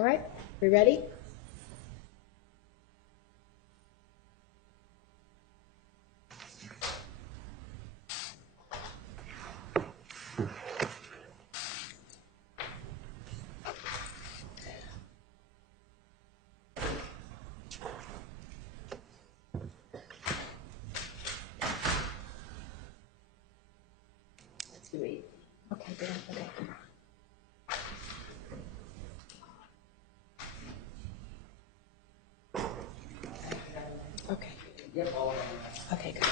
All right, we ready? Let's do it. Okay, good. Okay. Okay. Okay, good.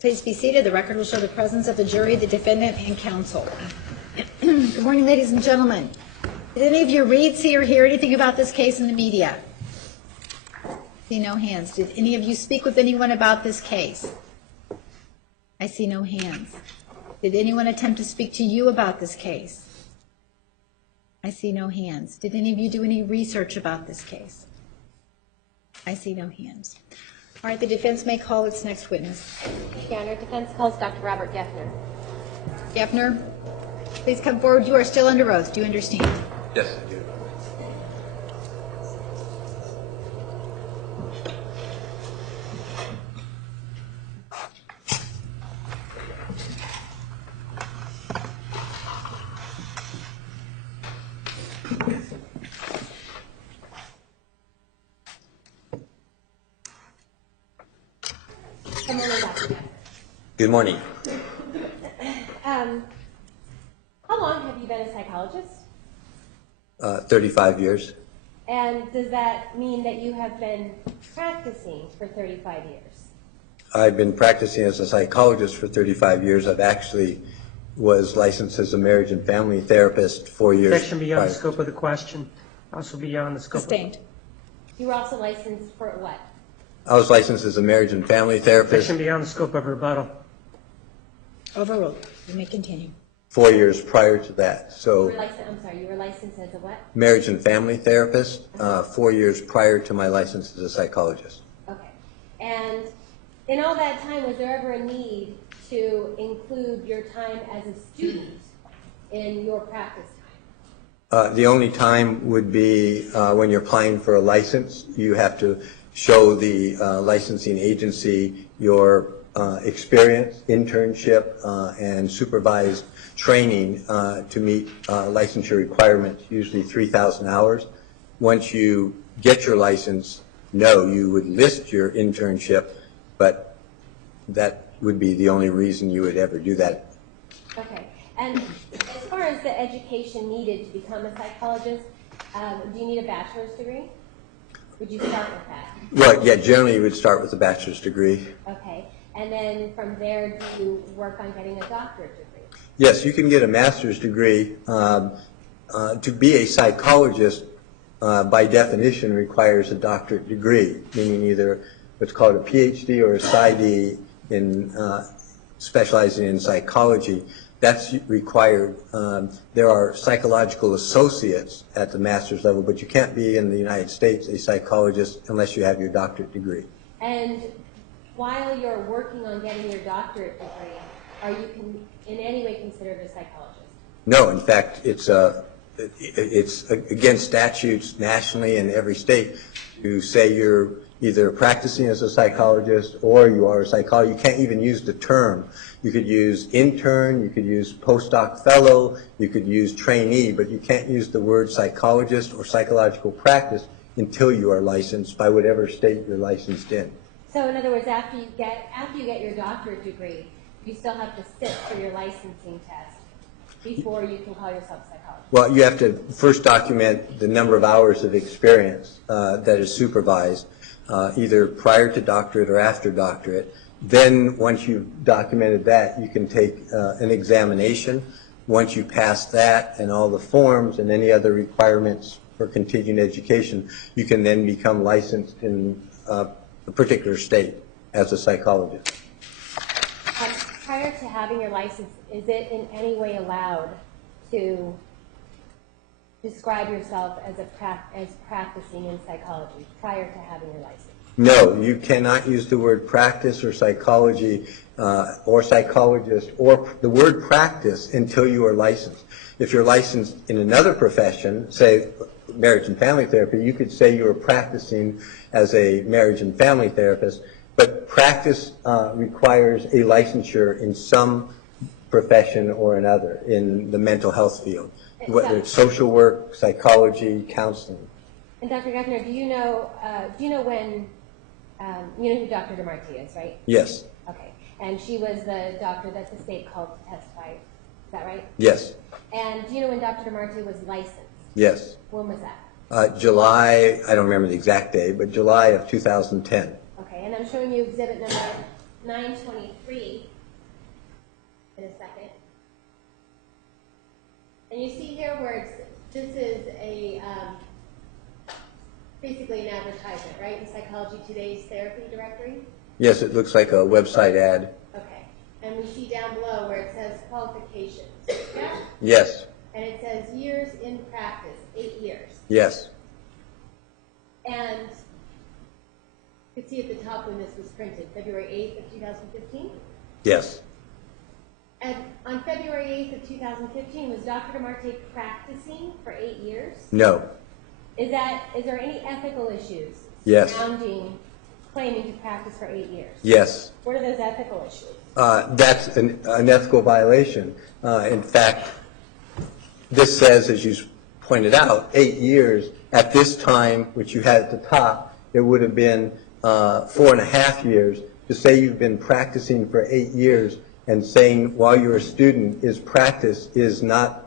Please be seated. The record will show the presence of the jury, the defendant, and counsel. Good morning, ladies and gentlemen. Did any of you read, see, or hear anything about this case in the media? See no hands. Did any of you speak with anyone about this case? I see no hands. Did anyone attempt to speak to you about this case? I see no hands. Did any of you do any research about this case? I see no hands. All right, the defense may call its next witness. Thank you, Your Honor. Defense calls Dr. Robert Geffner. Geffner, please come forward. You are still under oath. Do you understand? Yes, I do. Good morning. How long have you been a psychologist? 35 years. And does that mean that you have been practicing for 35 years? I've been practicing as a psychologist for 35 years. I've actually was licensed as a marriage and family therapist 4 years. Objection beyond the scope of the question. Also beyond the scope. Sustained. You were also licensed for what? I was licensed as a marriage and family therapist Objection beyond the scope of rebuttal. Overruled. You may continue. 4 years prior to that. So You were licensed as a what? marriage and family therapist 4 years prior to my license as a psychologist. Okay. And in all that time, was there ever a need to include your time as a student in your practice time? The only time would be when you're applying for a license. You have to show the licensing agency your experience, internship, and supervised training to meet licensure requirements, usually 3,000 hours. Once you get your license, no, you would list your internship, but that would be the only reason you would ever do that. Okay. And as far as the education needed to become a psychologist, do you need a bachelor's degree? Would you start with that? Well, yeah, generally you would start with a bachelor's degree. Okay. And then from there, do you work on getting a doctorate degree? Yes, you can get a master's degree. To be a psychologist, by definition, requires a doctorate degree, meaning either what's called a PhD or a PsyD in specializing in psychology. That's required. There are psychological associates at the master's level, but you can't be in the United States a psychologist unless you have your doctorate degree. And while you're working on getting your doctorate degree, are you in any way considered a psychologist? No, in fact, it's against statutes nationally in every state. to say you're either practicing as a psychologist or you are a psychologist. You can't even use the term. You could use intern, you could use postdoc fellow, you could use trainee, but you can't use the word psychologist or psychological practice until you are licensed by whatever state you're licensed in. So in other words, after you get your doctorate degree, you still have to sit for your licensing test before you can call yourself a psychologist. Well, you have to first document the number of hours of experience that is supervised, either prior to doctorate or after doctorate. Then once you've documented that, you can take an examination. Once you pass that and all the forms and any other requirements for continuing education, you can then become licensed in a particular state as a psychologist. Prior to having your license, is it in any way allowed to describe yourself as practicing in psychology prior to having your license? No, you cannot use the word practice or psychology or psychologist or the word practice until you are licensed. If you're licensed in another profession, say marriage and family therapy, you could say you're practicing as a marriage and family therapist, but practice requires a licensure in some profession or another in the mental health field, whether it's social work, psychology, counseling. And Dr. Geffner, do you know when, you know who Dr. DeMarti is, right? Yes. Okay. And she was the doctor that the state called to testify. Is that right? Yes. And do you know when Dr. DeMarti was licensed? Yes. When was that? July, I don't remember the exact day, but July of 2010. Okay, and I'm showing you exhibit number 923 in a second. And you see here where this is a basically an advertisement, right? In Psychology Today's therapy directory. Yes, it looks like a website ad. Okay, and we see down below where it says qualifications. Yeah? Yes. And it says years in practice, 8 years. Yes. And you can see at the top when this was printed, February 8th of 2015. Yes. And on February 8th of 2015, was Dr. DeMarti practicing for 8 years? No. Is there any ethical issues Yes. surrounding claiming to practice for 8 years? Yes. What are those ethical issues? That's an ethical violation. In fact, this says, as you pointed out, 8 years. At this time, which you had at the top, it would have been 4.5 years. To say you've been practicing for 8 years and saying while you're a student is practice is not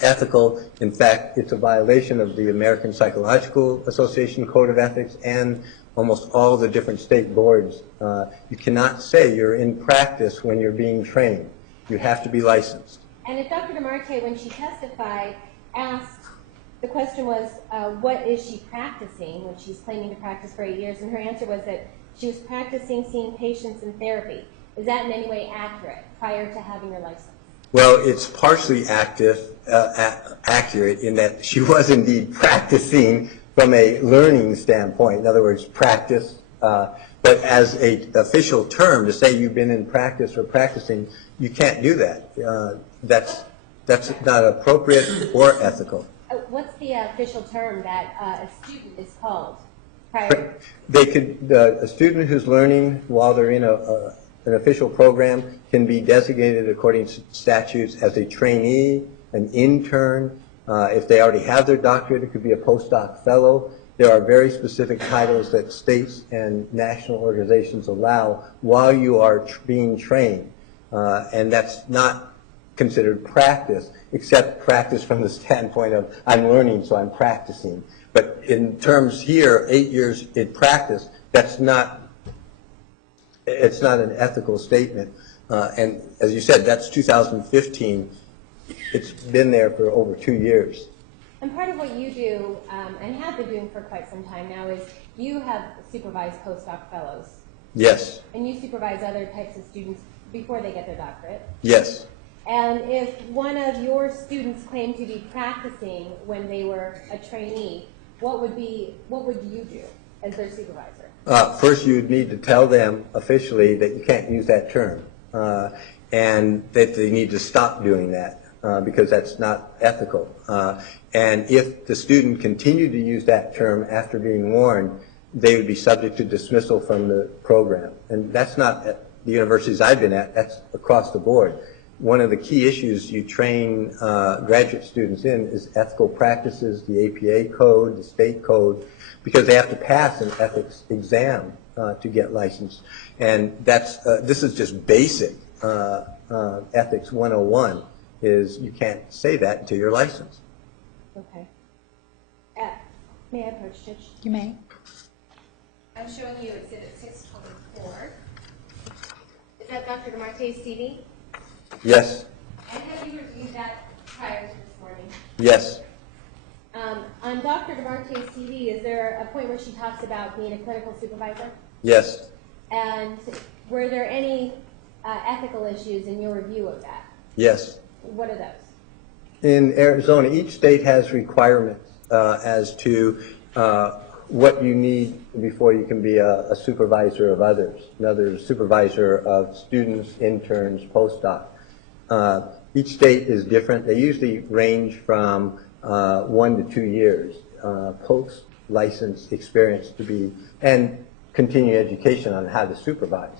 ethical. In fact, it's a violation of the American Psychological Association Code of Ethics and almost all the different state boards. You cannot say you're in practice when you're being trained. You have to be licensed. And if Dr. DeMarti, when she testified, asked, the question was, what is she practicing when she's claiming to practice for 8 years? And her answer was that she was practicing seeing patients in therapy. Is that in any way accurate prior to having her license? Well, it's partially accurate in that she was indeed practicing from a learning standpoint. In other words, practice. But as an official term, to say you've been in practice or practicing, you can't do that. That's not appropriate or ethical. What's the official term that a student is called prior? A student who's learning while they're in an official program can be designated according to statutes as a trainee, an intern. If they already have their doctorate, it could be a postdoc fellow. There are very specific titles that states and national organizations allow while you are being trained. And that's not considered practice, except practice from the standpoint of I'm learning, so I'm practicing. But in terms here, 8 years in practice, it's not an ethical statement. And as you said, that's 2015. It's been there for over 2 years. And part of what you do, and have been doing for quite some time now, is you have supervised postdoc fellows. Yes. And you supervise other types of students before they get their doctorate. Yes. And if one of your students claimed to be practicing when they were a trainee, what would you do as their supervisor? First, you would need to tell them officially that you can't use that term, and that they need to stop doing that. because that's not ethical. And if the student continued to use that term after being warned, they would be subject to dismissal from the program. And that's not at the universities I've been at, that's across the board. One of the key issues you train graduate students in is ethical practices, the APA code, the state code, because they have to pass an ethics exam to get licensed. And that's, this is just basic ethics 101, is you can't say that until you're licensed. Okay. May I approach, Judge? You may. I'm showing you Exhibit 624. Is that Dr. DeMarte's CV? Yes. And have you reviewed that prior to this morning? Yes. On Dr. DeMarte's CV, is there a point where she talks about being a clinical supervisor? Yes. And were there any ethical issues in your review of that? Yes. What are those? In Arizona, each state has requirements as to what you need before you can be a supervisor of others. Another supervisor of students, interns, postdoc. Each state is different. They usually range from 1 to 2 years post-license experience to be, and continuing education on how to supervise.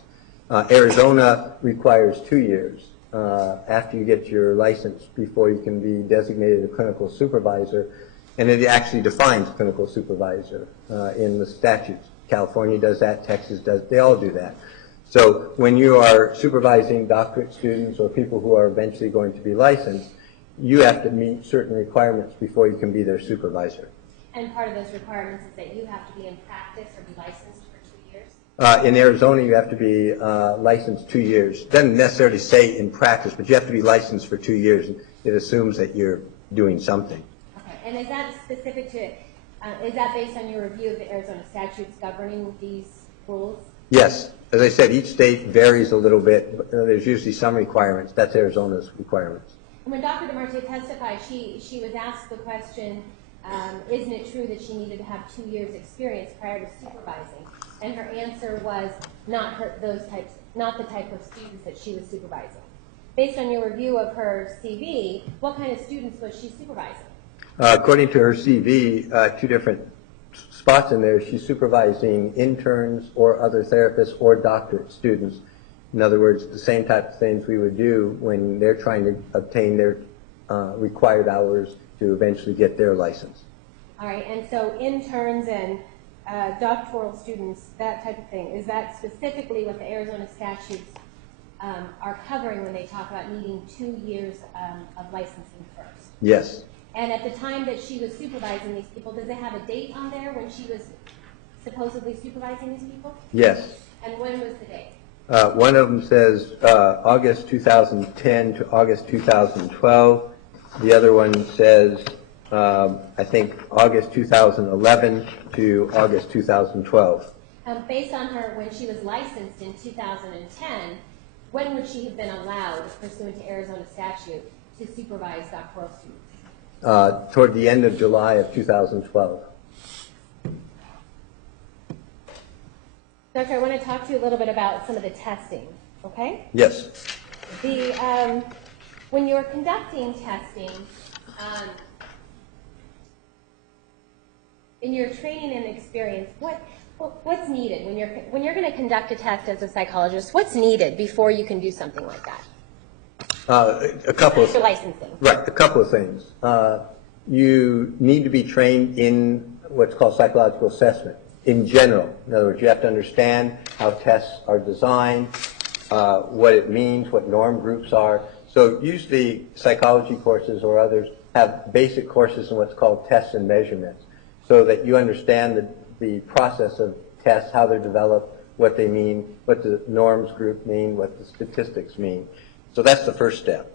Arizona requires 2 years after you get your license before you can be designated a clinical supervisor, and it actually defines clinical supervisor in the statutes. California does that, Texas does, they all do that. So when you are supervising doctorate students or people who are eventually going to be licensed, you have to meet certain requirements before you can be their supervisor. And part of those requirements is that you have to be in practice or be licensed for 2 years? In Arizona, you have to be licensed 2 years. Doesn't necessarily say in practice, but you have to be licensed for 2 years. It assumes that you're doing something. Okay, and is that specific to, is that based on your review of the Arizona statutes governing these rules? Yes. As I said, each state varies a little bit. But, there's usually some requirements. That's Arizona's requirements. When Dr. DeMarte testified, she was asked the question, isn't it true that she needed to have 2 years experience prior to supervising? And her answer was not the type of students that she was supervising. Based on your review of her CV, what kind of students was she supervising? According to her CV, 2 different spots in there, she's supervising interns or other therapists or doctorate students. In other words, the same type of things we would do when they're trying to obtain their required hours to eventually get their license. All right, and so interns and doctoral students, that type of thing, is that specifically what the Arizona statutes are covering when they talk about needing 2 years of licensing first? Yes. And at the time that she was supervising these people, does it have a date on there when she was supposedly supervising these people? Yes. And when was the date? One of them says August 2010 to August 2012. The other one says, I think, August 2011 to August 2012. Based on her, when she was licensed in 2010, when would she have been allowed, pursuant to Arizona statute, to supervise doctoral students? Toward the end of July of 2012. Doctor, I want to talk to you a little bit about some of the testing, okay? Yes. When you're conducting testing, in your training and experience, what's needed when you're going to conduct a test as a psychologist? What's needed before you can do something like that? A couple of licensing. Right, a couple of things. You need to be trained in what's called psychological assessment in general. In other words, you have to understand how tests are designed, what it means, what norm groups are. So usually psychology courses or others have basic courses in what's called tests and measurements, so that you understand the process of tests, how they're developed, what they mean, what the norms group mean, what the statistics mean. So that's the first step.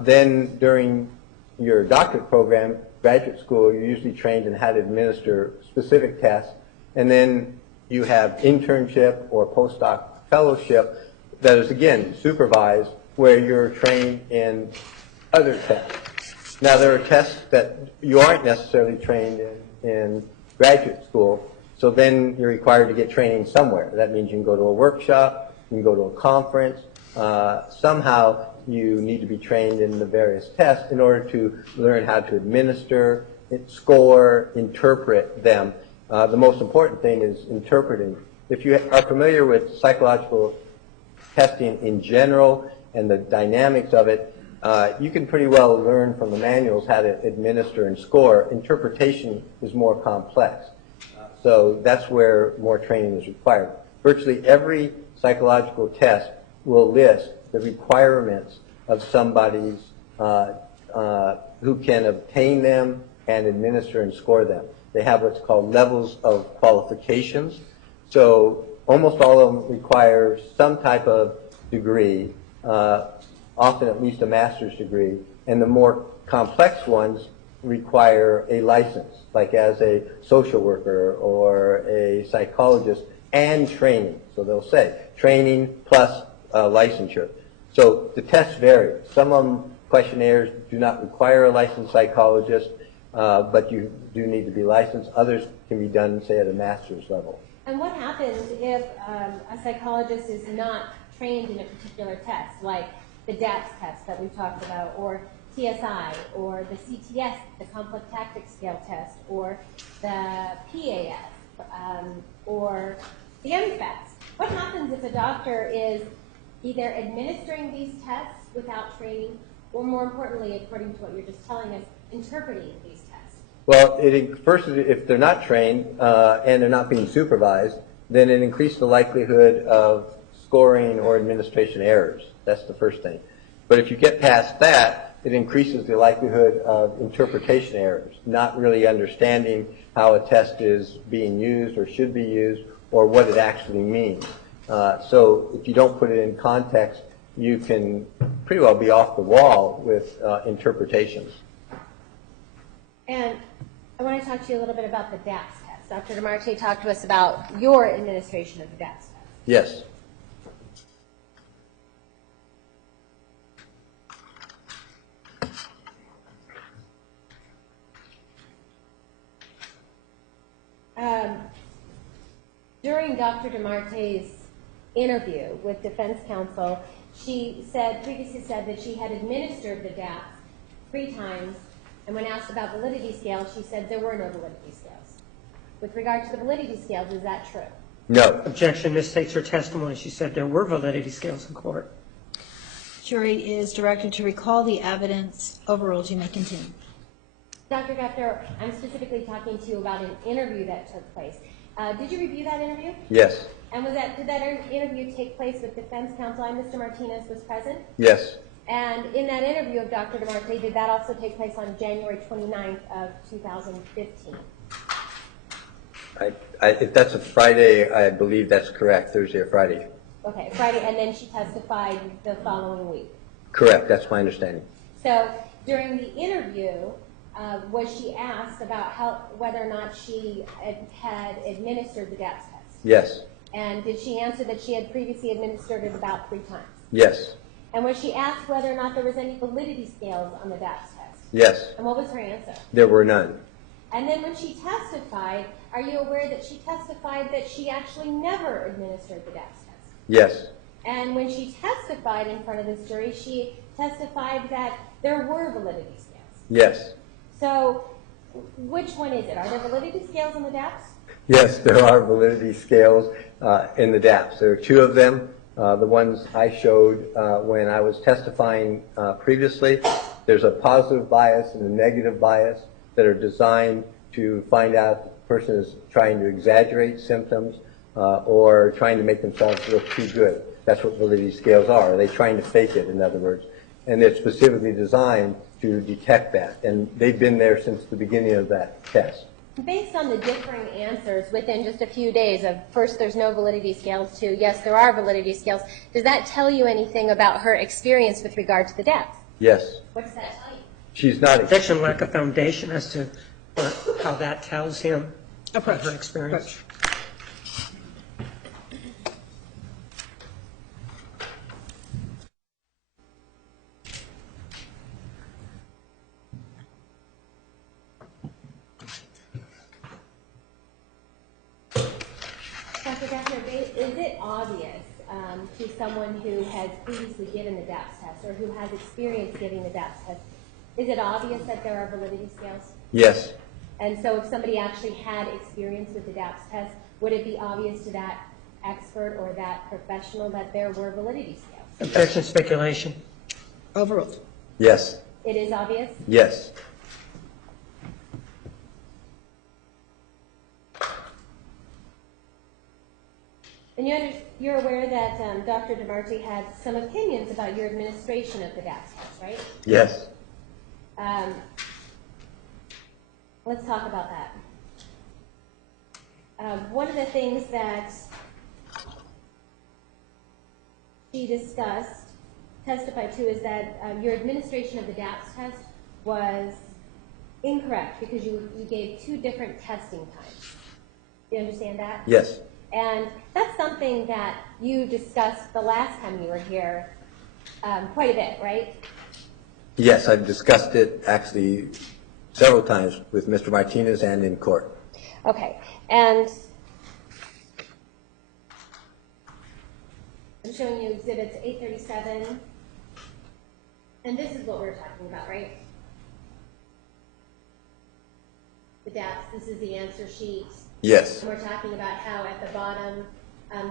Then during your doctorate program, graduate school, you're usually trained in how to administer specific tests. And then you have internship or postdoc fellowship that is, again, supervised, where you're trained in other tests. Now, there are tests that you aren't necessarily trained in graduate school, so then you're required to get training somewhere. That means you can go to a workshop, you can go to a conference, somehow you need to be trained in the various tests in order to learn how to administer, score, interpret them. The most important thing is interpreting. If you are familiar with psychological testing in general and the dynamics of it, you can pretty well learn from the manuals how to administer and score. Interpretation is more complex. So that's where more training is required. Virtually every psychological test will list the requirements of somebody's who can obtain them and administer and score them. They have what's called levels of qualifications. So almost all of them require some type of degree, often at least a master's degree, and the more complex ones require a license, like as a social worker or a psychologist, and training. So they'll say training plus licensure. So the tests vary. Some of them, questionnaires, do not require a licensed psychologist, but you do need to be licensed. Others can be done, say, at a master's level. And what happens if a psychologist is not trained in a particular test, like the DATS test that we talked about, or TSI, or the CTS, the Conflict Tactics Scale test, or the PAS, or the MFAS? What happens if a doctor is either administering these tests without training, or more importantly, according to what you're just telling us, interpreting these tests? Well, first, if they're not trained and they're not being supervised, then it increases the likelihood of scoring or administration errors. That's the first thing. But if you get past that, it increases the likelihood of interpretation errors, not really understanding how a test is being used or should be used or what it actually means. So if you don't put it in context, you can pretty well be off the wall with interpretations. And I want to talk to you a little bit about the DATS test. Dr. DeMarte talked to us about your administration of the DATS test. Yes. During Dr. DeMarte's interview with defense counsel, she previously said that she had administered the DATS 3 times, and when asked about validity scales, she said there were no validity scales. With regard to the validity scales, is that true? No. Objection, misstates her testimony. She said there were validity scales in court. Jury is directed to recall the evidence. Overruled. You may continue. Dr. Gupter, I'm specifically talking to you about an interview that took place. Did you review that interview? Yes. And did that interview take place with defense counsel and Mr. Martinez was present? Yes. And in that interview of Dr. DeMarte, did that also take place on January 29th of 2015? If that's a Friday, I believe that's correct, Thursday or Friday. Okay, Friday, and then she testified the following week. Correct, that's my understanding. So during the interview, was she asked about whether or not she had administered the DATS test? Yes. And did she answer that she had previously administered it about 3 times? Yes. And was she asked whether or not there was any validity scales on the DATS test? Yes. And what was her answer? There were none. And then when she testified, are you aware that she testified that she actually never administered the DATS test? Yes. And when she testified in front of this jury, she testified that there were validity scales. Yes. So which one is it? Are there validity scales on the DAPS? Yes, there are validity scales in the DAPS. There are 2 of them. The ones I showed when I was testifying previously. There's a positive bias and a negative bias that are designed to find out if the person is trying to exaggerate symptoms or trying to make themselves look too good. That's what validity scales are. Are they trying to fake it, in other words? And they're specifically designed to detect that. And they've been there since the beginning of that test. Based on the differing answers within just a few days of first there's no validity scales to yes there are validity scales, does that tell you anything about her experience with regard to the DAPS? Yes. What does that tell you? She's not. Objection, lack of foundation as to how that tells him about her experience. Dr. Gessner, is it obvious to someone who has previously given the DAPS test test or who has experience giving the DAPS test, is it obvious that there are validity scales? Yes. And so if somebody actually had experience with the DAPS test, would it be obvious to that expert or that professional that there were validity scales? Objection, speculation. Overruled. Yes. It is obvious? Yes. And you're aware that Dr. DeMarte had some opinions about your administration of the DAPS test, right? Yes. Let's talk about that. One of the things that she testified to, is that your administration of the DAPS test was incorrect because you gave 2 different testing times. Do you understand that? Yes. And that's something that you discussed the last time you were here quite a bit, right? Yes, I've discussed it actually several times with Mr. Martinez and in court. Okay, and I'm showing you exhibits 837, and this is what we're talking about, right? The DAPS, this is the answer sheet. Yes. And we're talking about how at the bottom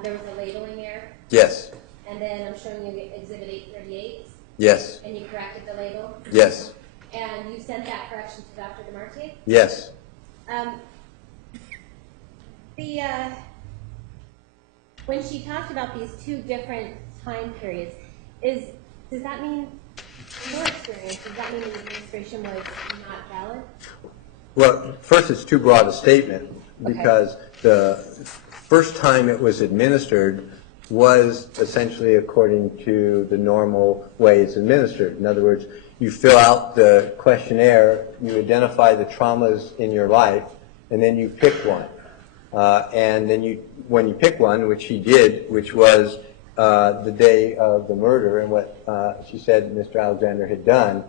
there was a labeling error. Yes. And then I'm showing you exhibit 838. Yes. And you corrected the label. Yes. And you sent that correction to Dr. DeMarte. Yes. When she talked about these 2 different time periods, does that mean, in your experience, does that mean the administration was not valid? Well, first, it's too broad a statement because the first time it was administered was essentially according to the normal way it's administered. In other words, you fill out the questionnaire, you identify the traumas in your life, and then you pick one. And then when you pick one, which she did, which was the day of the murder and what she said Mr. Alexander had done,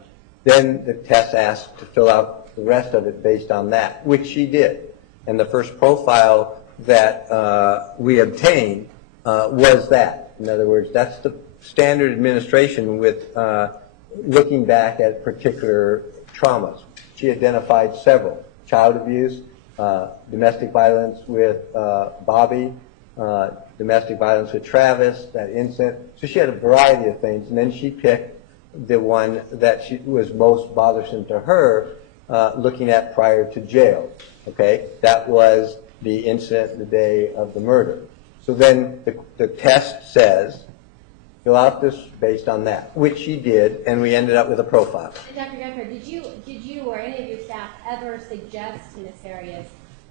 then the test asked to fill out the rest of it based on that, which she did. And the first profile that we obtained was that. In other words, that's the standard administration with looking back at particular traumas. She identified several: child abuse, domestic violence with Bobby, domestic violence with Travis, that incident. So she had a variety of things, and then she picked the one that was most bothersome to her, looking at prior to jail. Okay, that was the incident the day of the murder. So then the test says, fill out this based on that, which she did, and we ended up with a profile. And Dr. Decker, did you or any of your staff ever suggest to Ms. Arias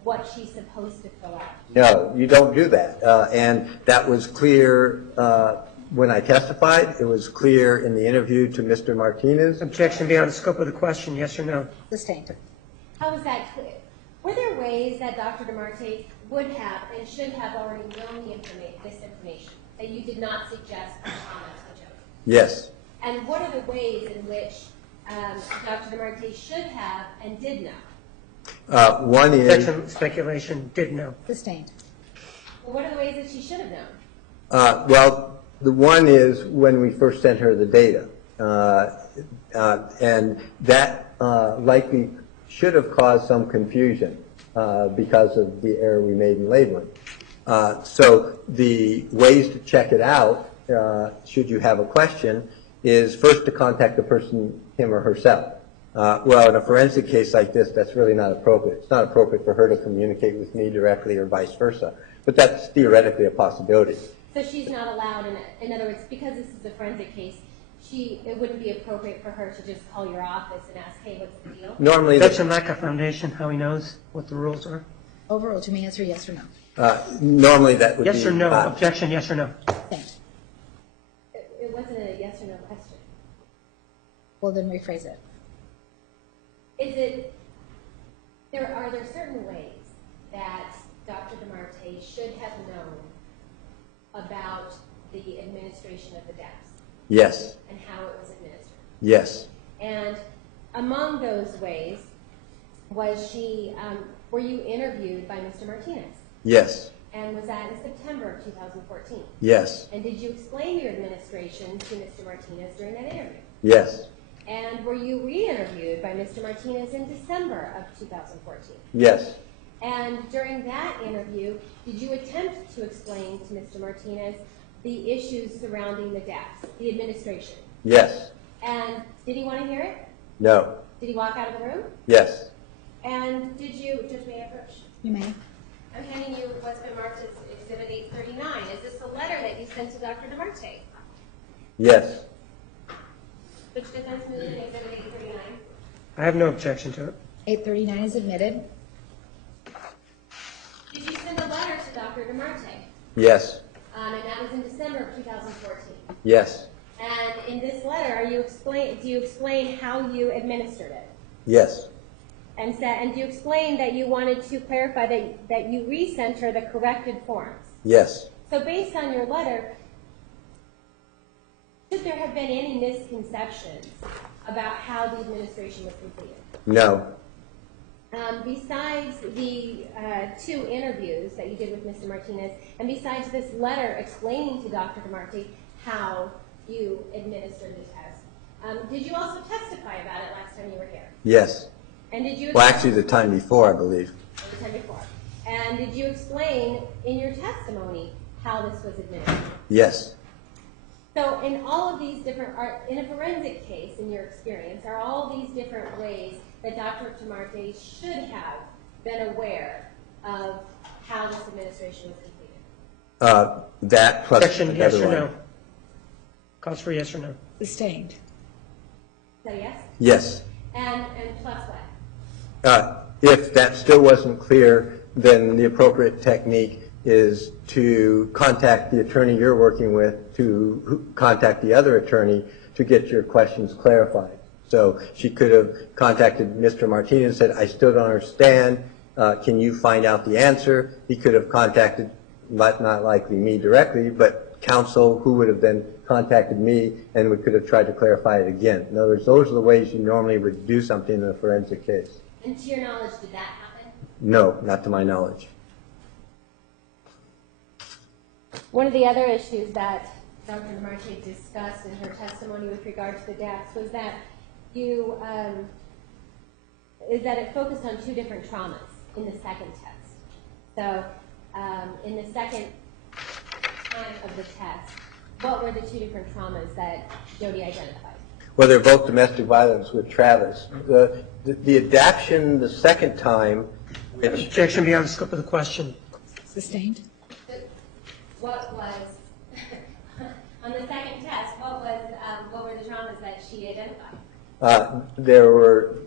what she's supposed to fill out? No, you don't do that. And that was clear when I testified. It was clear in the interview to Mr. Martinez. Objection beyond the scope of the question, yes or no? Sustained. How was that clear? Were there ways that Dr. DeMarte would have and should have already known this information that you did not suggest as comments to Jodi? Yes. And what are the ways in which Dr. DeMarte should have and did know? One is... Objection, speculation, did know. Sustained. Well, what are the ways that she should have known? Well, the one is when we first sent her the data. And that likely should have caused some confusion because of the error we made in labeling. So the ways to check it out, should you have a question, is first to contact the person, him or herself. Well, in a forensic case like this, that's really not appropriate. It's not appropriate for her to communicate with me directly or vice versa. But that's theoretically a possibility. So she's not allowed, in other words, because this is a forensic case, it wouldn't be appropriate for her to just call your office and ask, hey, what's the deal? Normally, Objection, lack of foundation, how he knows what the rules are. Overruled. You may answer yes or no. normally that would be... Yes or no? Objection, yes or no? Sustained. It wasn't a yes or no question. Well, then rephrase it. Are there certain ways that Dr. DeMarte should have known about the administration of the DAPS? Yes. And how it was administered? Yes. And among those ways, were you interviewed by Mr. Martinez? Yes. And was that in September of 2014? Yes. And did you explain your administration to Mr. Martinez during that interview? Yes. And were you re-interviewed by Mr. Martinez in December of 2014? Yes. And during that interview, did you attempt to explain to Mr. Martinez the issues surrounding the deaths, the administration? Yes. And did he want to hear it? No. Did he walk out of the room? Yes. And did you, Judge, may I approach? You may. I'm handing you what's been marked as Exhibit 839. Is this the letter that you sent to Dr. DeMarte? Yes. Which defense moved in Exhibit 839? I have no objection to it. 839 is admitted. Did you send a letter to Dr. DeMarte? Yes. And that was in December of 2014. Yes. And in this letter, do you explain how you administered it? Yes. And do you explain that you wanted to clarify that you recenter the corrected forms? Yes. So based on your letter, should there have been any misconceptions about how the administration was completed? No. Besides the 2 interviews that you did with Mr. Martinez, and besides this letter explaining to Dr. DeMarte how you administered the test, did you also testify about it last time you were here? Yes. And did you? Well, actually, the time before, I believe. The time before. And did you explain in your testimony how this was administered? Yes. So in all of these different, in a forensic case, in your experience, are all these different ways that Dr. DeMarte should have been aware of how this administration was completed? That plus Objection, yes another or one. no? Calls for yes or no. Sustained. So yes? Yes. And plus what? If that still wasn't clear, then the appropriate technique is to contact the attorney you're working with, to contact the other attorney to get your questions clarified. So she could have contacted Mr. Martinez and said, I still don't understand. Can you find out the answer? He could have contacted, not likely me directly, but counsel who would have then contacted me, and we could have tried to clarify it again. In other words, those are the ways you normally would do something in a forensic case. And to your knowledge, did that happen? No, not to my knowledge. One of the other issues that Dr. DeMarte discussed in her testimony with regard to the deaths was that it focused on 2 different traumas in the second test. So in the second time of the test, what were the 2 different traumas that Jodi identified? Well, they're both domestic violence with Travis. The adaption the second time, which Objection beyond the scope of the question. Sustained. What was, on the second test, what were the traumas that she identified? there were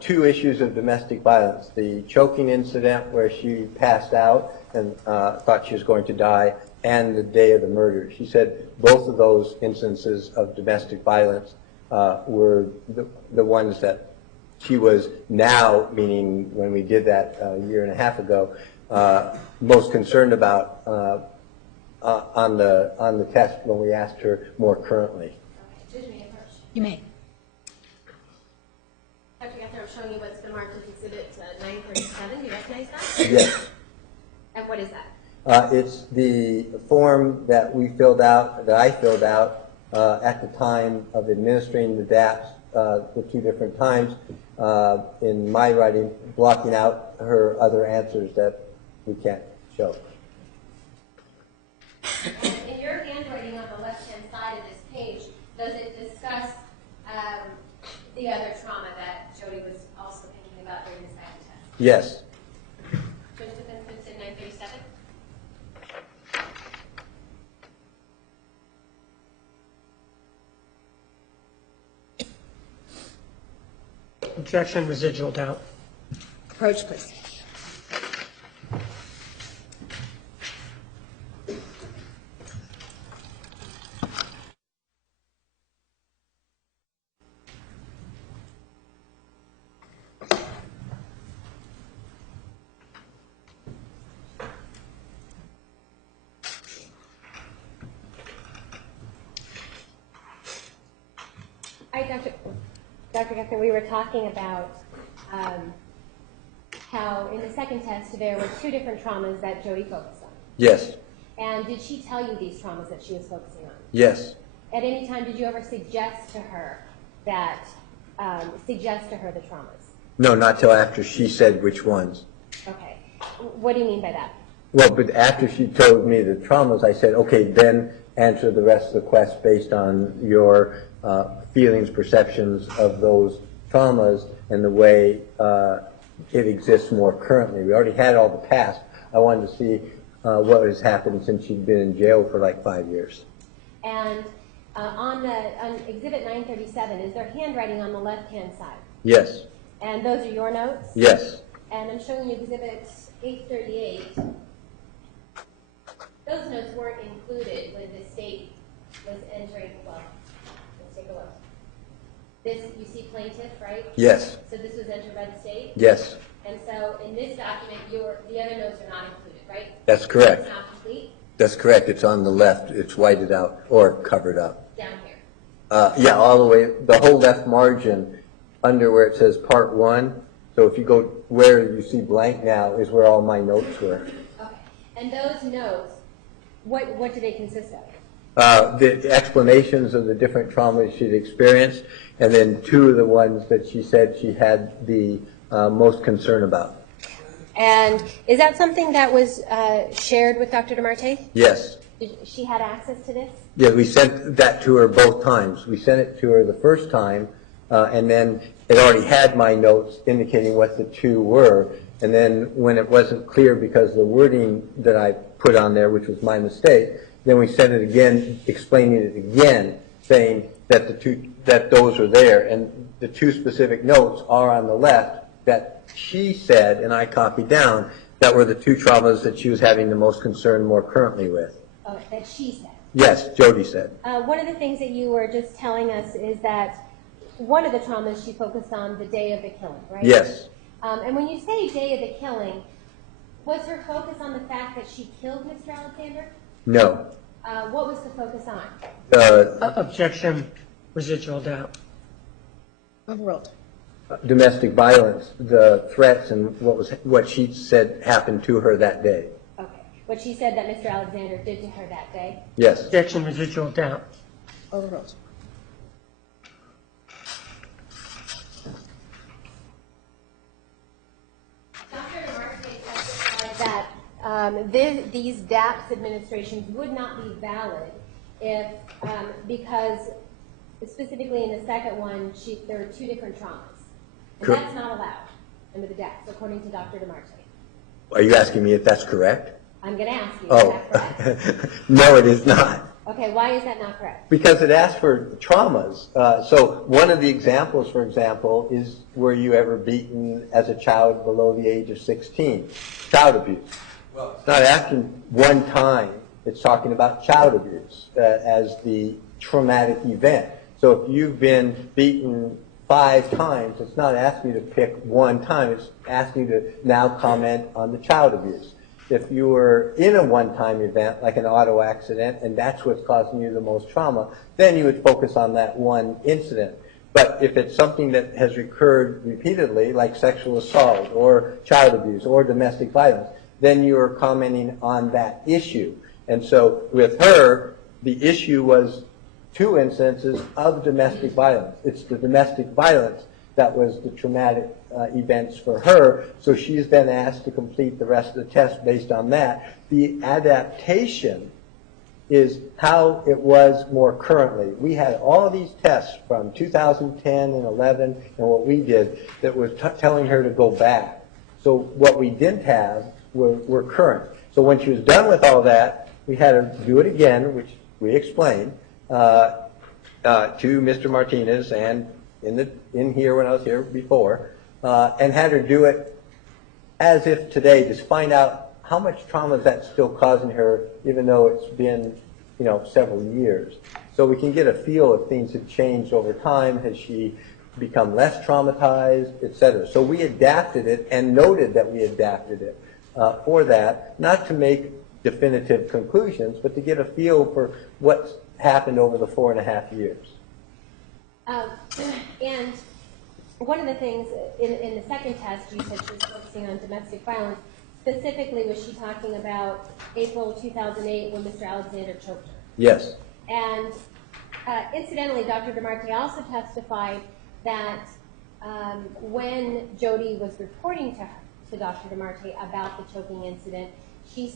2 issues of domestic violence. The choking incident where she passed out and thought she was going to die, and the day of the murder. She said both of those instances of domestic violence were the ones that she was now, meaning when we did that a year and a half ago, most concerned about on the test when we asked her more currently. Okay, Judge, may I approach? You may. Dr. Gethner, I'm showing you what's been marked as Exhibit 937. Do you recognize that? Yes. And what is that? It's the form that we filled out, that I filled out at the time of administering the DAPs, the 2 different times, in my writing, blocking out her other answers that we can't show. In your handwriting on the left-hand side of this page, does it discuss the other trauma that Jodi was also thinking about during the second test? Yes. Judge Defense Vincent 937? Objection, residual doubt. Approach, please. Dr. Gethner, we were talking about how in the second test there were 2 different traumas that Jodi focused on. Yes. And did she tell you these traumas that she was focusing on? Yes. At any time, did you ever suggest to her the traumas? No, not till after she said which ones. Okay. What do you mean by that? Well, but after she told me the traumas, I said, okay, then answer the rest of the quest based on your feelings, perceptions of those traumas and the way it exists more currently. We already had all the past. I wanted to see what has happened since she'd been in jail for like 5 years. And on Exhibit 937, is there handwriting on the left-hand side? Yes. And those are your notes? Yes. And I'm showing you Exhibit 838. Those notes weren't included when the state was entering, well, let's take a look. This, you see plaintiff, right? Yes. So this was entered by the state? Yes. And so in this document, the other notes are not included, right? That's correct. It's not complete? That's correct. It's on the left. It's whited out or covered up. Down here. Yeah, all the way, the whole left margin under where it says Part 1. So if you go where you see blank now is where all my notes were. Okay. And those notes, what do they consist of? The explanations of the different traumas she'd experienced, and then 2 of the ones that she said she had the most concern about. And is that something that was shared with Dr. DeMarte? Yes. She had access to this? Yeah, we sent that to her both times. We sent it to her the first time, and then it already had my notes indicating what the 2 were. And then when it wasn't clear because of the wording that I put on there, which was my mistake, then we sent it again, explaining it again, saying that those were there. And the 2 specific notes are on the left that she said, and I copied down, that were the 2 traumas that she was having the most concern more currently with. Oh, that she said. Yes, Jodi said. One of the things that you were just telling us is that one of the traumas she focused on the day of the killing, right? Yes. And when you say day of the killing, was her focus on the fact that she killed Mr. Alexander? No. What was the focus on? Objection, residual doubt. Overruled. Domestic violence, the threats, and what she said happened to her that day. Okay. What she said that Mr. Alexander did to her that day? Yes. Objection, residual doubt. Overruled. Dr. DeMarte testified that these DAPS administrations would not be valid if, because specifically in the second one, there are 2 different traumas. And Correct. that's not allowed under the DAPS, according to Dr. DeMarte. Are you asking me if that's correct? I'm going to ask you, Oh. is that correct? No, it is not. Okay, why is that not correct? Because it asks for traumas. So one of the examples, for example, is were you ever beaten as a child below the age of 16? Child abuse. Well, it's not asking one time. It's talking about child abuse as the traumatic event. So if you've been beaten 5 times, it's not asking you to pick one time. It's asking you to now comment on the child abuse. If you were in a one-time event, like an auto accident, and that's what's causing you the most trauma, then you would focus on that one incident. But if it's something that has recurred repeatedly, like sexual assault or child abuse or domestic violence, then you're commenting on that issue. And so with her, the issue was 2 instances of domestic violence. It's the domestic violence that was the traumatic events for her, so she's then asked to complete the rest of the test based on that. The adaptation is how it was more currently. We had all of these tests from 2010 and 11 and what we did that was telling her to go back. So what we didn't have were current. So when she was done with all that, we had her do it again, which we explained to Mr. Martinez and in here when I was here before, and had her do it as if today, just find out how much trauma is that still causing her, even though it's been, several years. So we can get a feel if things have changed over time. Has she become less traumatized, et cetera? So we adapted it and noted that we adapted it for that, not to make definitive conclusions, but to get a feel for what's happened over the 4.5 years. And one of the things in the second test, you said she was focusing on domestic violence. specifically was she talking about April 2008 when Mr. Alexander choked her? Yes. And incidentally, Dr. DeMarte also testified that when Jodi was reporting to Dr. DeMarte about the choking incident, she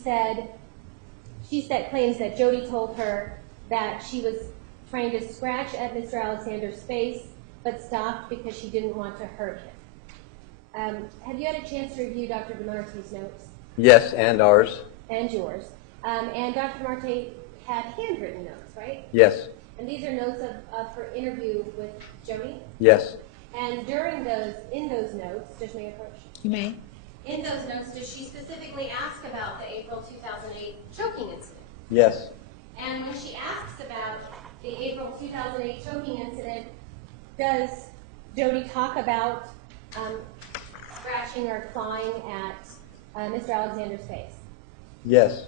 claims that Jodi told her that she was trying to scratch at Mr. Alexander's face, but stopped because she didn't want to hurt him. Have you had a chance to review Dr. DeMarte's notes? Yes, and ours. And yours. And Dr. DeMarte had handwritten notes, right? Yes. And these are notes of her interview with Jodi? Yes. And in those notes, Judge May approach? You may. In those notes, does she specifically ask about the April 2008 choking incident? Yes. And when she asks about the April 2008 choking incident, does Jodi talk about scratching or clawing at Mr. Alexander's face? Yes.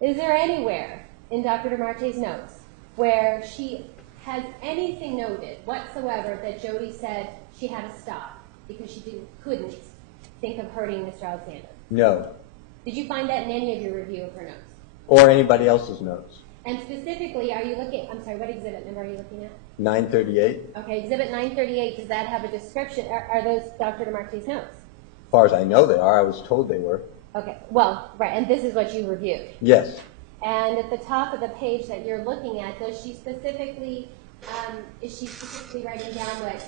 Is there anywhere in Dr. DeMarte's notes where she has anything noted whatsoever that Jodi said she had to stop because she couldn't think of hurting Mr. Alexander? No. Did you find that in any of your review of her notes? Or anybody else's notes. And specifically, are you looking, I'm sorry, what exhibit number are you looking at? 938. Okay, exhibit 938, does that have a description? Are those Dr. DeMarte's notes? As far as I know they are. I was told they were. Okay, well, right, and this is what you reviewed. Yes. And at the top of the page that you're looking at, is she specifically writing down what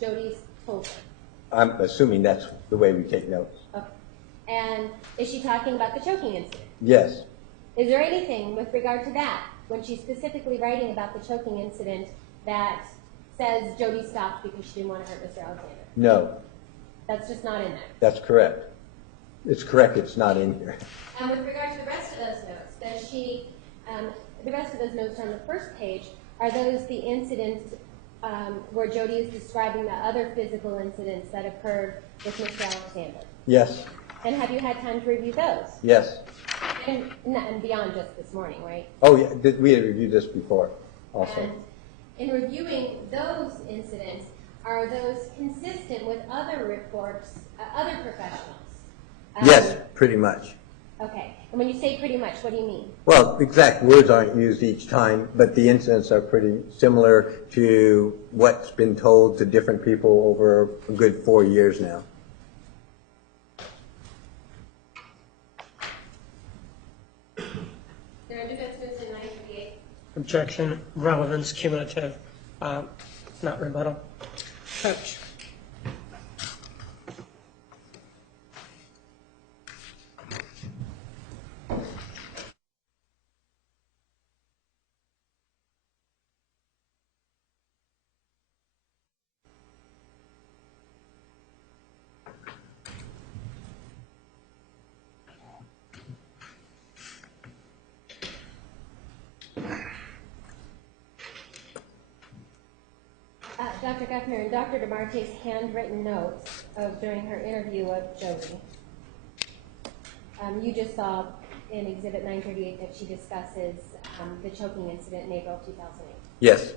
Jodi's told her? I'm assuming that's the way we take notes. Okay. And is she talking about the choking incident? Yes. Is there anything with regard to that, when she's specifically writing about the choking incident, that says Jodi stopped because she didn't want to hurt Mr. Alexander? No. That's just not in there. That's correct. It's correct. It's not in here. And with regard to the rest of those notes, does she, the rest of those notes on the first page, are those the incidents where Jodi is describing the other physical incidents that occurred with Mr. Alexander? Yes. And have you had time to review those? Yes. And beyond just this morning, right? Oh, yeah. We had reviewed this before also. And in reviewing those incidents, are those consistent with other reports, other professionals? Yes, pretty much. Okay. And when you say pretty much, what do you mean? Well, exact words aren't used each time, but the incidents are pretty similar to what's been told to different people over a good 4 years now. There are defense moves in 938. Objection, relevance, cumulative, not rebuttal. Approach. Dr. Guffner, in Dr. DeMarte's handwritten notes during her interview of Jodi, you just saw in Exhibit 938 that she discusses the choking incident in April 2008. Yes.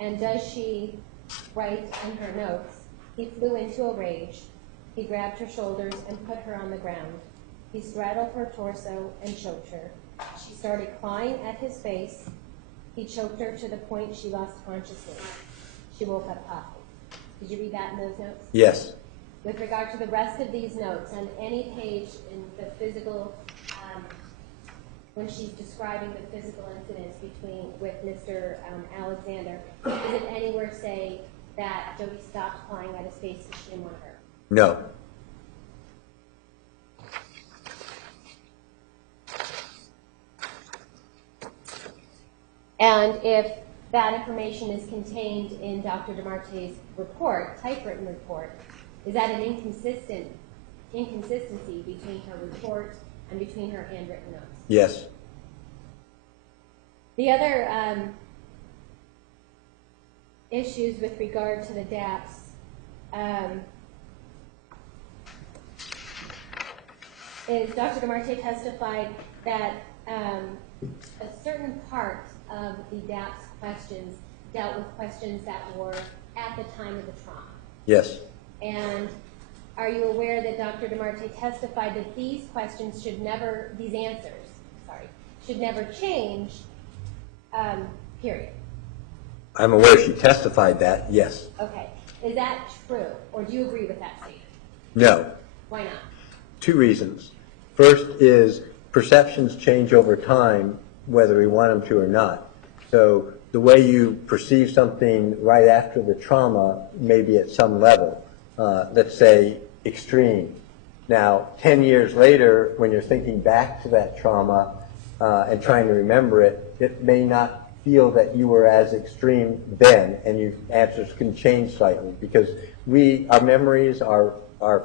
And does she write in her notes, he flew into a rage, he grabbed her shoulders and put her on the ground. He straddled her torso and choked her. She started clawing at his face. He choked her to the point she lost consciousness. She woke up coughing. Did you read that in those notes? Yes. With regard to the rest of these notes, on any page in the physical, when she's describing the physical incidents with Mr. Alexander, does it anywhere say that Jodi stopped clawing at his face because she didn't want to hurt? No. And if that information is contained in Dr. DeMarte's report, typewritten report, is that an inconsistency between her report and between her handwritten notes? Yes. The other issues with regard to the DAPS is Dr. DeMarte testified that a certain part of the DAPS questions dealt with questions that were at the time of the trauma. Yes. And are you aware that Dr. DeMarte testified that these questions should never, these answers, sorry, should never change, period? I'm aware she testified that, yes. Okay. Is that true, or do you agree with that statement? No. Why not? 2 reasons. First is perceptions change over time, whether we want them to or not. So the way you perceive something right after the trauma may be at some level, let's say extreme. Now, 10 years later, when you're thinking back to that trauma and trying to remember it, it may not feel that you were as extreme then, and your answers can change slightly because our memories, our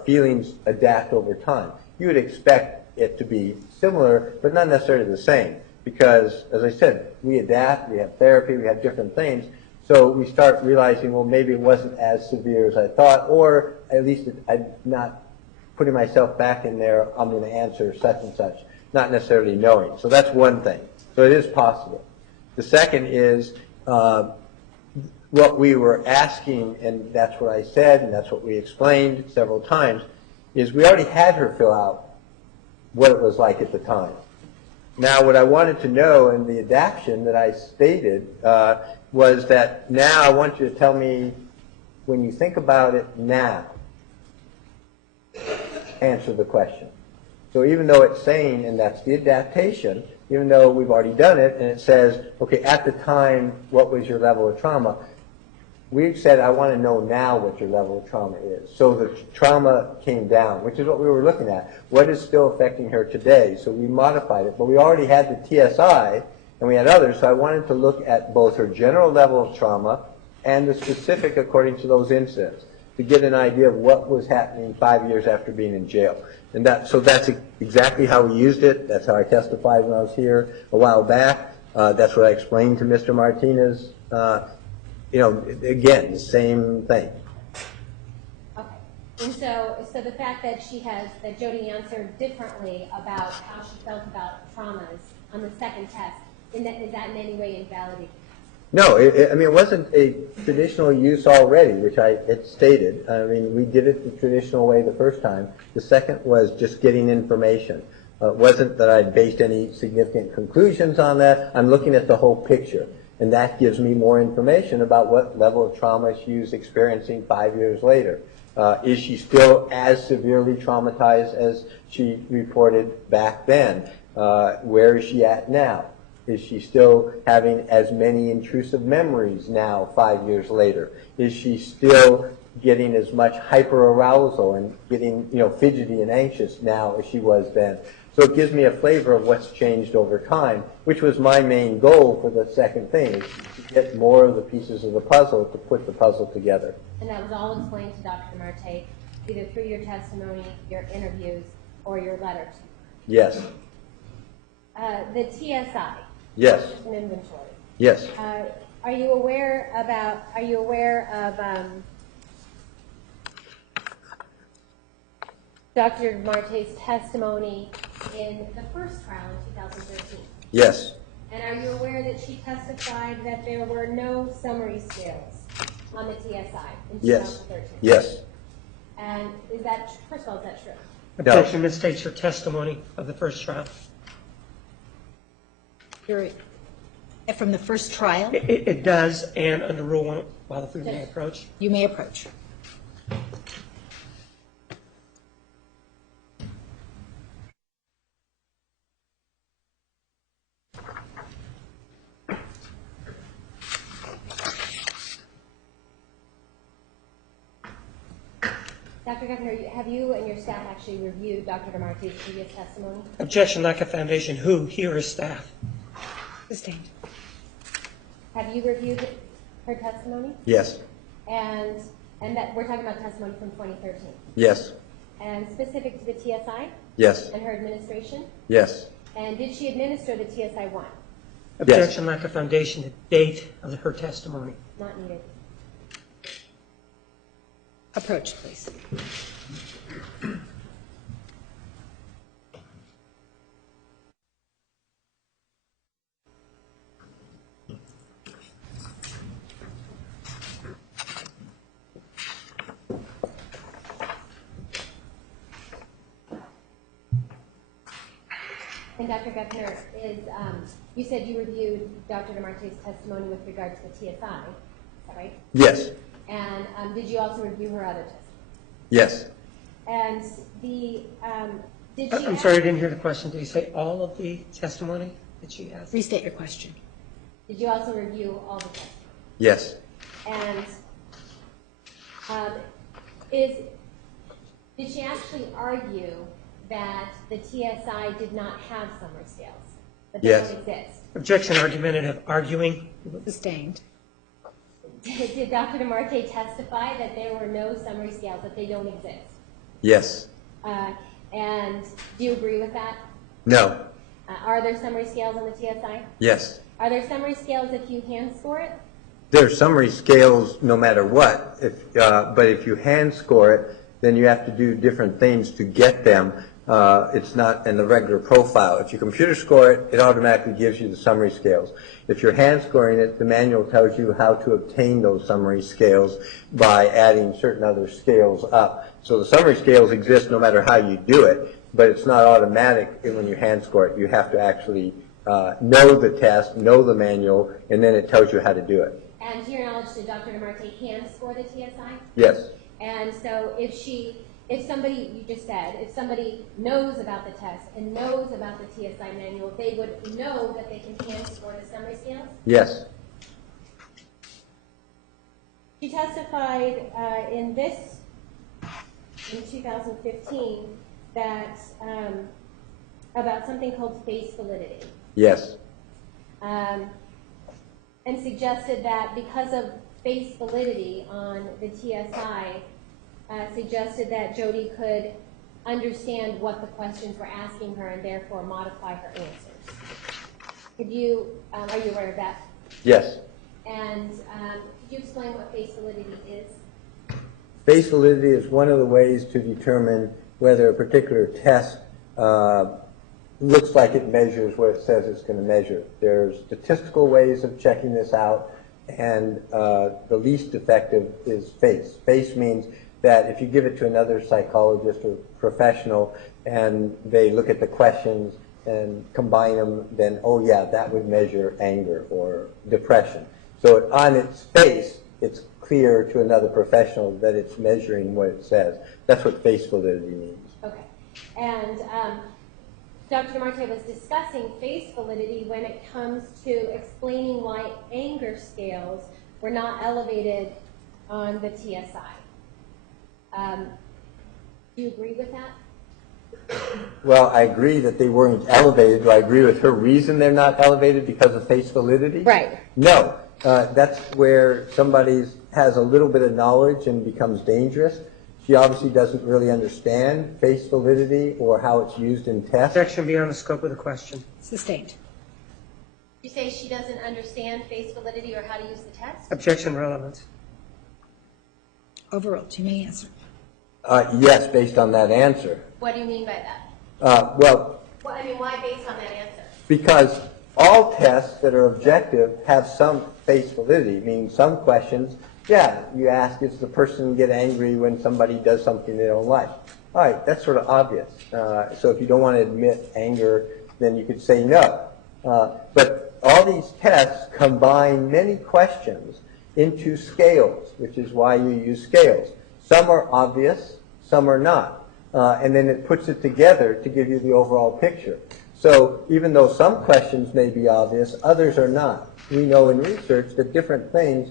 feelings adapt over time. You would expect it to be similar, but not necessarily the same because, as I said, we adapt, we have therapy, we have different things, so we start realizing, well, maybe it wasn't as severe as I thought, or at least I'm not putting myself back in there, I'm going to answer such and such, not necessarily knowing. So that's one thing. So it is possible. The second is what we were asking, and that's what I said, and that's what we explained several times, is we already had her fill out what it was like at the time. Now, what I wanted to know in the adaption that I stated was that now I want you to tell me, when you think about it now, answer the question. So even though it's saying, and that's the adaptation, even though we've already done it, and it says, okay, at the time, what was your level of trauma? We've said, I want to know now what your level of trauma is. So the trauma came down, which is what we were looking at. What is still affecting her today? So we modified it, but we already had the TSI, and we had others, so I wanted to look at both her general level of trauma and the specific according to those incidents to get an idea of what was happening 5 years after being in jail. And so that's exactly how we used it. That's how I testified when I was here a while back. That's what I explained to Mr. Martinez. Again, the same thing. Okay. And so the fact that that Jodi answered differently about how she felt about traumas on the second test, is that in any way invalidating? No, it wasn't a traditional use already, which I had stated. I mean, we did it the traditional way the first time. The second was just getting information. It wasn't that I based any significant conclusions on that. I'm looking at the whole picture, and that gives me more information about what level of trauma she was experiencing 5 years later. Is she still as severely traumatized as she reported back then? Where is she at now? Is she still having as many intrusive memories now 5 years later? Is she still getting as much hyperarousal and getting fidgety and anxious now as she was then? So it gives me a flavor of what's changed over time, which was my main goal for the second thing, is to get more of the pieces of the puzzle to put the puzzle together. And that was all explained to Dr. DeMarte, either through your testimony, your interviews, or your letters? Yes. The TSI. Yes. An inventory. Yes. Are you aware of Dr. DeMarte's testimony in the first trial in 2013? Yes. And are you aware that she testified that there were no summary scales on the TSI in 2013? Yes. And first of all, is that true? Objection misstates your testimony of the first trial. From the first trial? It does, and under Rule 1, while the may approach. You may approach. Dr. Governor, have you and your staff actually reviewed Dr. DeMarte's previous testimony? Objection, lack of foundation. Who? He or his staff? Sustained. Have you reviewed her testimony? Yes. And that we're talking about testimony from 2013. Yes. And specific to the TSI? Yes. And her administration? Yes. And did she administer the TSI-1? Objection, lack of foundation. The date of her testimony. Not needed. Approach, please. And Dr. Geffner, you said you reviewed Dr. DeMarte's testimony with regard to the TSI, is that right? Yes. And did you also review her other testimony? Yes. And did she I'm sorry, I didn't hear the question. Did you say all of the testimony that she asked? Restate your question. Did you also review all the testimony? Yes. And did she actually argue that the TSI did not have summary scales? That they Yes. don't exist? Objection, argumentative, arguing. Sustained. Did Dr. DeMarte testify that there were no summary scales, that they don't exist? Yes. And do you agree with that? No. Are there summary scales on the TSI? Yes. Are there summary scales if you hand score it? There are summary scales no matter what, but if you hand score it, then you have to do different things to get them. It's not in the regular profile. If you computer score it, it automatically gives you the summary scales. If you're hand scoring it, the manual tells you how to obtain those summary scales by adding certain other scales up. So the summary scales exist no matter how you do it, but it's not automatic when you hand score it. You have to actually know the test, know the manual, and then it tells you how to do it. And to your knowledge, did Dr. DeMarte hand score the TSI? Yes. And so if somebody, you just said, if somebody knows about the test and knows about the TSI manual, they would know that they can hand score the summary scales? Yes. She testified in 2015, that about something called face validity. Yes. And suggested that because of face validity on the TSI, suggested that Jodi could understand what the questions were asking her and therefore modify her answers. Are you aware of that? Yes. And could you explain what face validity is? Face validity is one of the ways to determine whether a particular test looks like it measures what it says it's going to measure. There's statistical ways of checking this out, and the least effective is face. Face means that if you give it to another psychologist or professional and they look at the questions and combine them, then, oh yeah, that would measure anger or depression. So on its face, it's clear to another professional that it's measuring what it says. That's what face validity means. Okay. And Dr. DeMarte was discussing face validity when it comes to explaining why anger scales were not elevated on the TSI. Do you agree with that? Well, I agree that they weren't elevated. Do I agree with her reason they're not elevated because of face validity? Right. No. That's where somebody has a little bit of knowledge and becomes dangerous. She obviously doesn't really understand face validity or how it's used in tests. Objection beyond the scope of the question. Sustained. You say she doesn't understand face validity or how to use the test? Objection relevant. Overruled. You may answer. Yes, based on that answer. What do you mean by that? Well, Why based on that answer? because all tests that are objective have some face validity, meaning some questions, yeah, you ask, does the person get angry when somebody does something they don't like? All right, that's sort of obvious. So if you don't want to admit anger, then you could say no. But all these tests combine many questions into scales, which is why you use scales. Some are obvious, some are not. And then it puts it together to give you the overall picture. So even though some questions may be obvious, others are not. We know in research that different things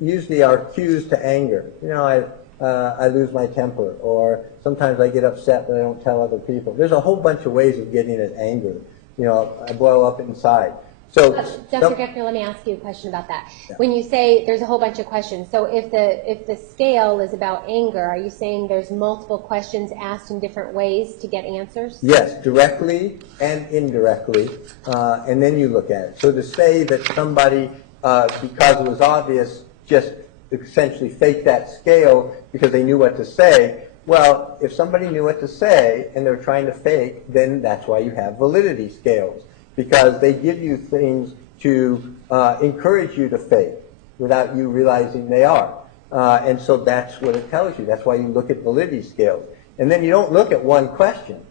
usually are cues to anger. You know, I lose my temper, or sometimes I get upset but I don't tell other people. There's a whole bunch of ways of getting at anger. You know, I boil up inside. So, Dr. Geffner, let me ask you a question about that. Yeah. When you say there's a whole bunch of questions, so if the scale is about anger, are you saying there's multiple questions asked in different ways to get answers? Yes, directly and indirectly, and then you look at it. So to say that somebody, because it was obvious, just essentially faked that scale because they knew what to say, well, if somebody knew what to say and they're trying to fake, then that's why you have validity scales. Because they give you things to encourage you to fake without you realizing they are. And so that's what it tells you. That's why you look at validity scales. And then you don't look at one question.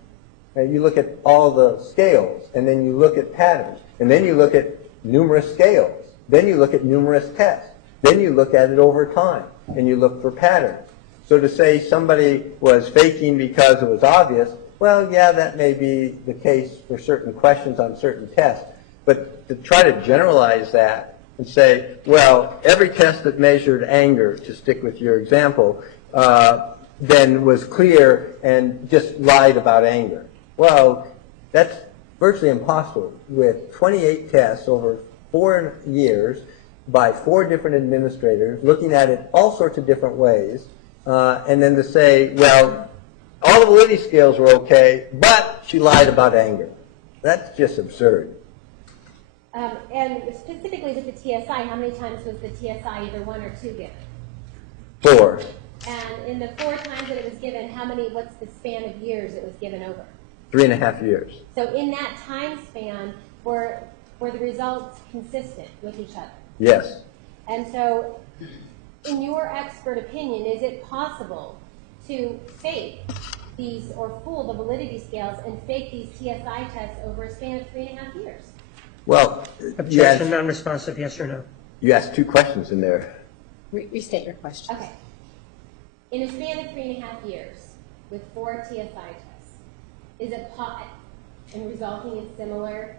You look at all the scales, and then you look at patterns, and then you look at numerous scales, then you look at numerous tests, then you look at it over time, and you look for patterns. So to say somebody was faking because it was obvious, well, yeah, that may be the case for certain questions on certain tests, but to try to generalize that and say, well, every test that measured anger, to stick with your example, then was clear and just lied about anger. Well, that's virtually impossible. With 28 tests over 4 years by 4 different administrators, looking at it all sorts of different ways, and then to say, well, all the validity scales were okay, but she lied about anger. That's just absurd. And specifically with the TSI, how many times was the TSI either 1 or 2 given? 4. And in the 4 times that it was given, what's the span of years it was given over? 3.5 years. So in that time span, were the results consistent with each other? Yes. And so, in your expert opinion, is it possible to fake these, or fool the validity scales and fake these TSI tests over a span of 3.5 years? Well, Objection, non-responsive, yes or no? you asked 2 questions in there. Restate your question. Okay. In a span of 3.5 years, with 4 TSI tests, is it and resulting in similar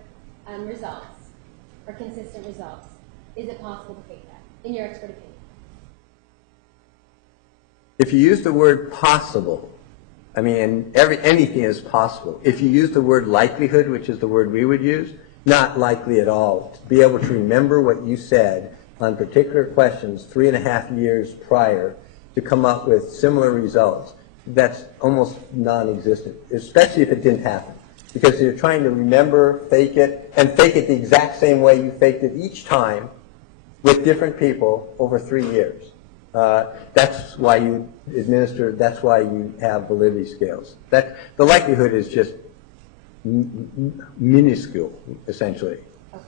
results or consistent results, is it possible to fake that, in your expert opinion? If you use the word possible, I mean, anything is possible. If you use the word likelihood, which is the word we would use, not likely at all. To be able to remember what you said on particular questions 3.5 years prior to come up with similar results, that's almost non-existent, especially if it didn't happen. Because you're trying to remember, fake it, and fake it the exact same way you faked it each time with different people over 3 years. That's why you administer, that's why you have validity scales. The likelihood is just minuscule, essentially. Okay.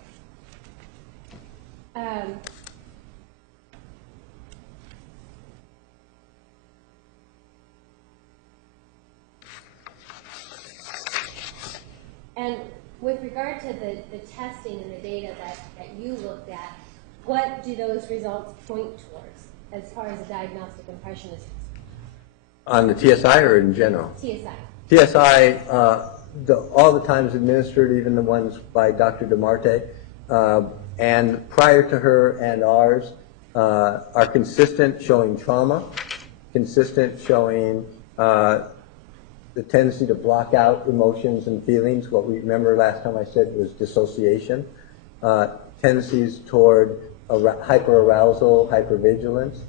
And with regard to the testing and the data that you looked at, what do those results point towards as far as a diagnostic impression is concerned? On the TSI or in general? TSI. TSI, all the times administered, even the ones by Dr. DeMarte, and prior to her and ours, are consistent, showing trauma, consistent, showing the tendency to block out emotions and feelings. What we remember last time I said was dissociation, tendencies toward hyperarousal, hypervigilance,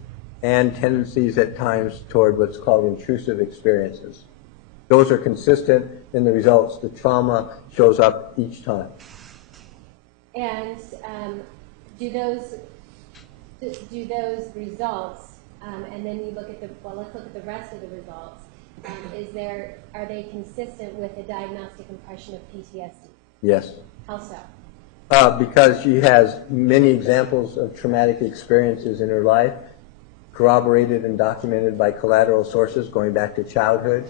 and tendencies at times toward what's called intrusive experiences. Those are consistent in the results. The trauma shows up each time. And do those results, and then you look at let's look at the rest of the results. Are they consistent with a diagnostic impression of PTSD? Yes. How so? Because she has many examples of traumatic experiences in her life, corroborated and documented by collateral sources going back to childhood.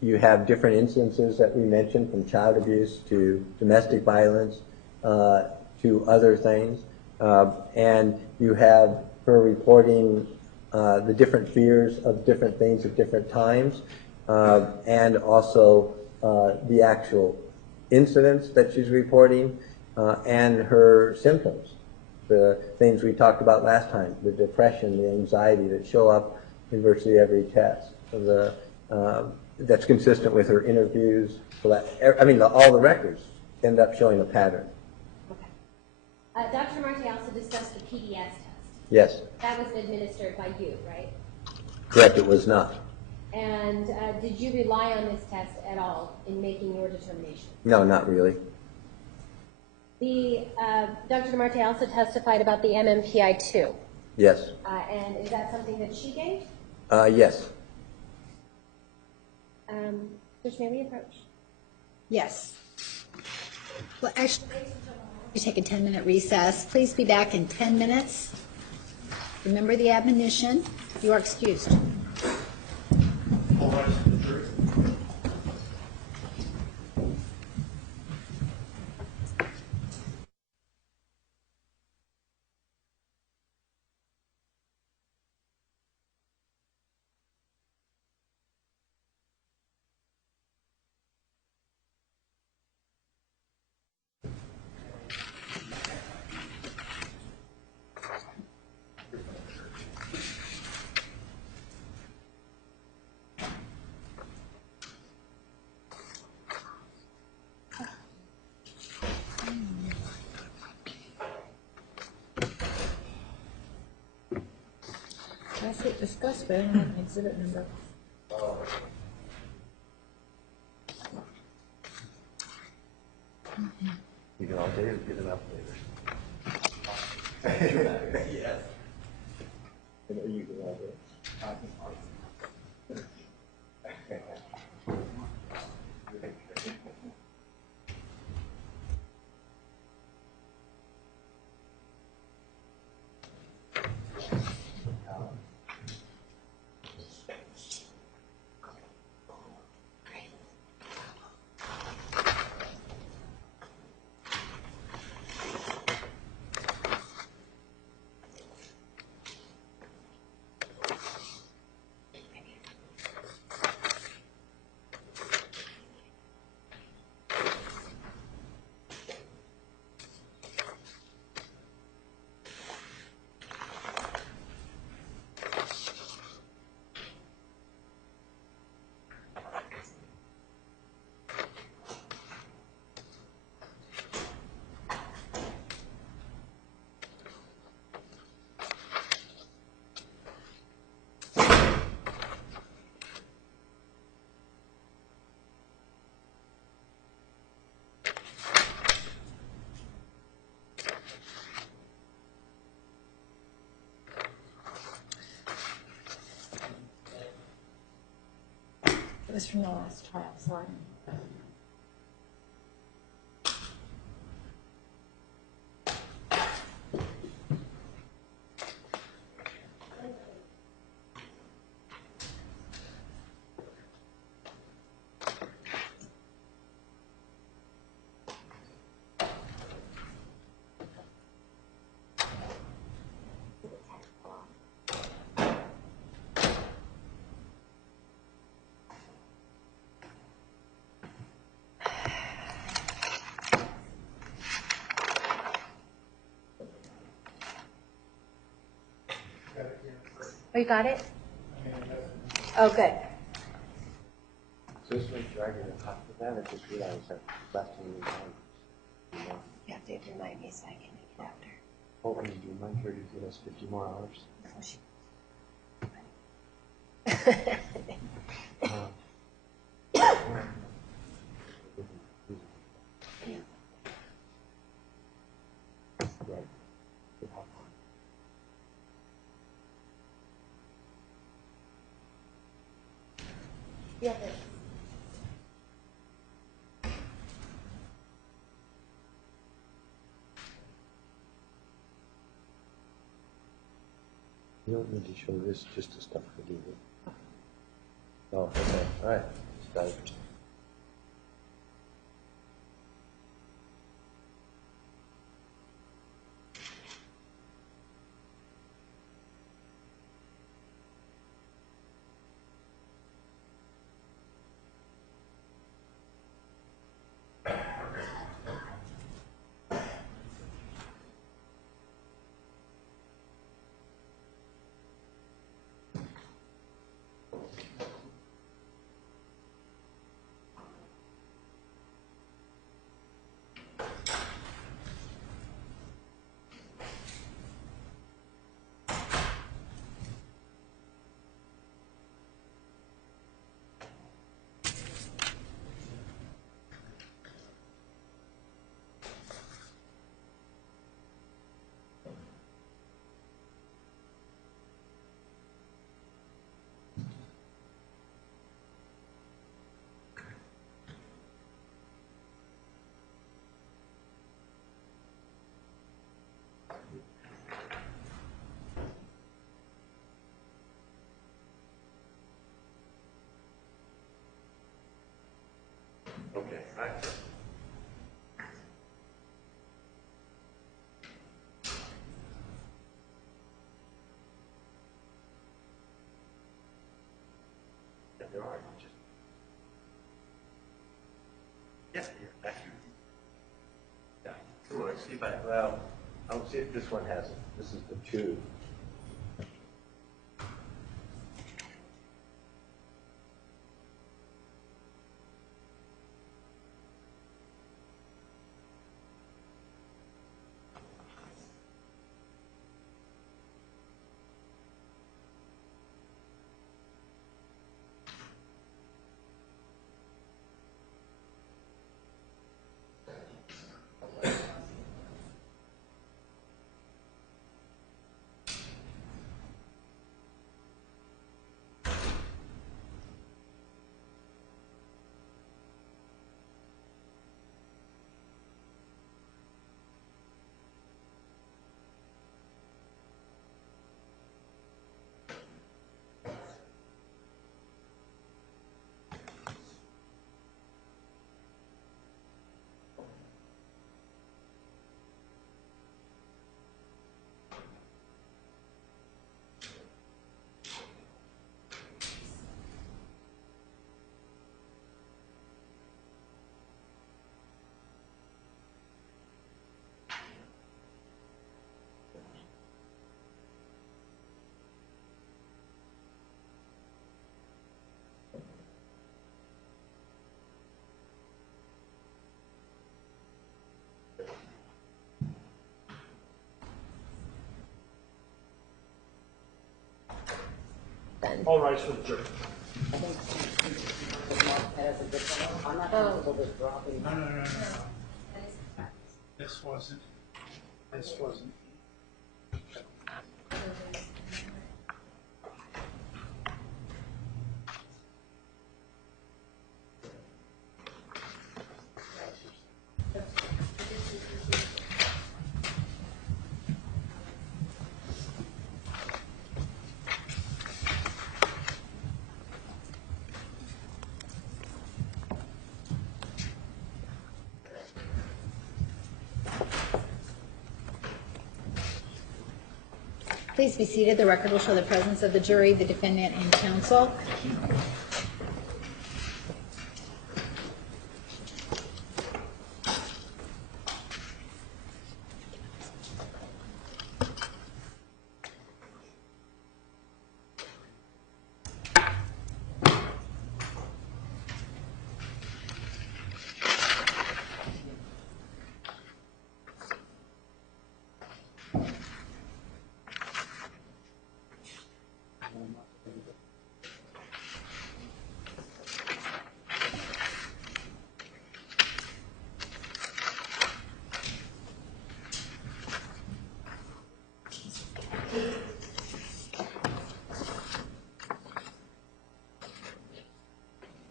You have different instances that we mentioned, from child abuse to domestic violence to other things. And you have her reporting the different fears of different things at different times, and also the actual incidents that she's reporting, and her symptoms, the things we talked about last time, the depression, the anxiety that show up in virtually every test. That's consistent with her interviews. I mean, all the records end up showing a pattern. Okay. Dr. Marte also discussed the PDS test. Yes. That was administered by you, right? Correct, it was not. And did you rely on this test at all in making your determination? No, not really. Dr. DeMarte also testified about the MMPI-2. Yes. And is that something that she gave? Yes. Judge, may we approach? Yes. Well, actually, we take a 10-minute recess. Please be back in 10 minutes. Remember the admonition. You are excused. All rise for the jury. That's it, discuss, but I don't have an exhibit number. You can all day get it up later. Yes. You can all do It was from the last trial, sorry. Oh, you got it? Oh, good. So this was dragging the top of that, I just realized that left in the time. You have to remind me so I can make it after. Oh, and do you mind sure you give us 50 more hours? Yeah. You don't need to show this, just the stuff we do. Oh, okay, all right, just got it. Okay, right. Yeah, there are just. Yes, yeah, that's you. Yeah. Well, let's see if I'll see if this one has it. This is the 2. All rights for the jury. I think that has a different one. I'm not comfortable with dropping. No. This wasn't. Please be seated. The record will show the presence of the jury, the defendant, and counsel.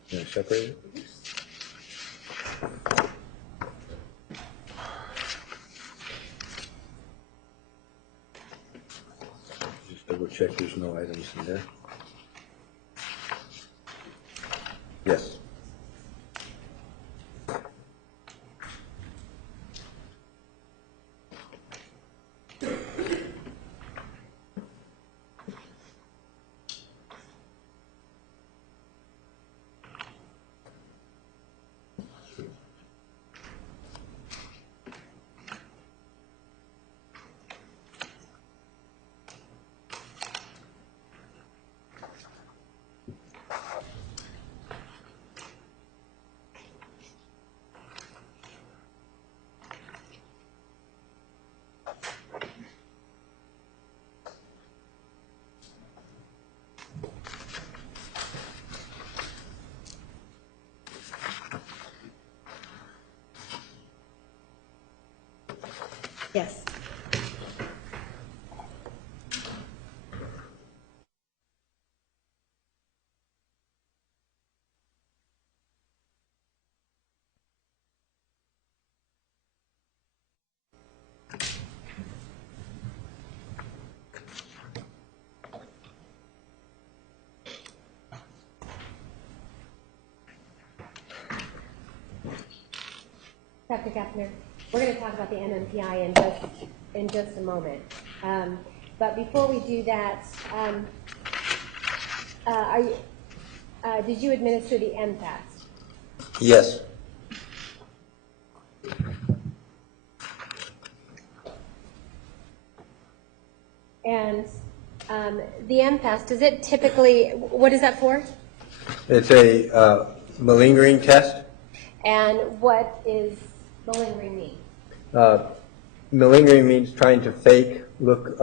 You want to separate it? Just double check there's no items in there. Yes. Yes. Dr. Gaffner, we're going to talk about the MMPI in just a moment. But before we do that, did you administer the MFAST? Yes. And the MFAST, does it typically, what is that for? It's a malingering test. And what is malingering mean? Malingering means trying to fake, look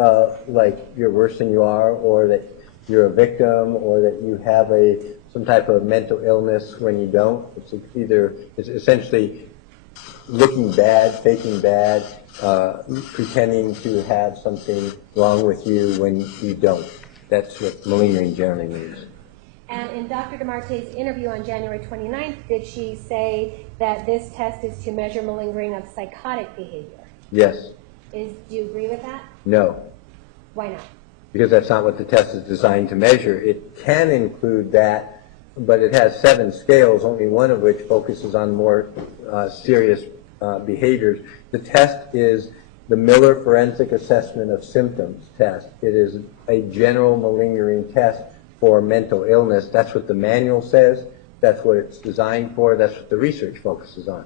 like you're worse than you are, or that you're a victim, or that you have some type of mental illness when you don't. It's essentially looking bad, faking bad, pretending to have something wrong with you when you don't. That's what malingering generally means. And in Dr. DeMarte's interview on January 29th, did she say that this test is to measure malingering of psychotic behavior? Yes. Do you agree with that? No. Why not? Because that's not what the test is designed to measure. It can include that, but it has 7 scales, only one of which focuses on more serious behaviors. The test is the Miller Forensic Assessment of Symptoms test. It is a general malingering test for mental illness. That's what the manual says. That's what it's designed for. That's what the research focuses on.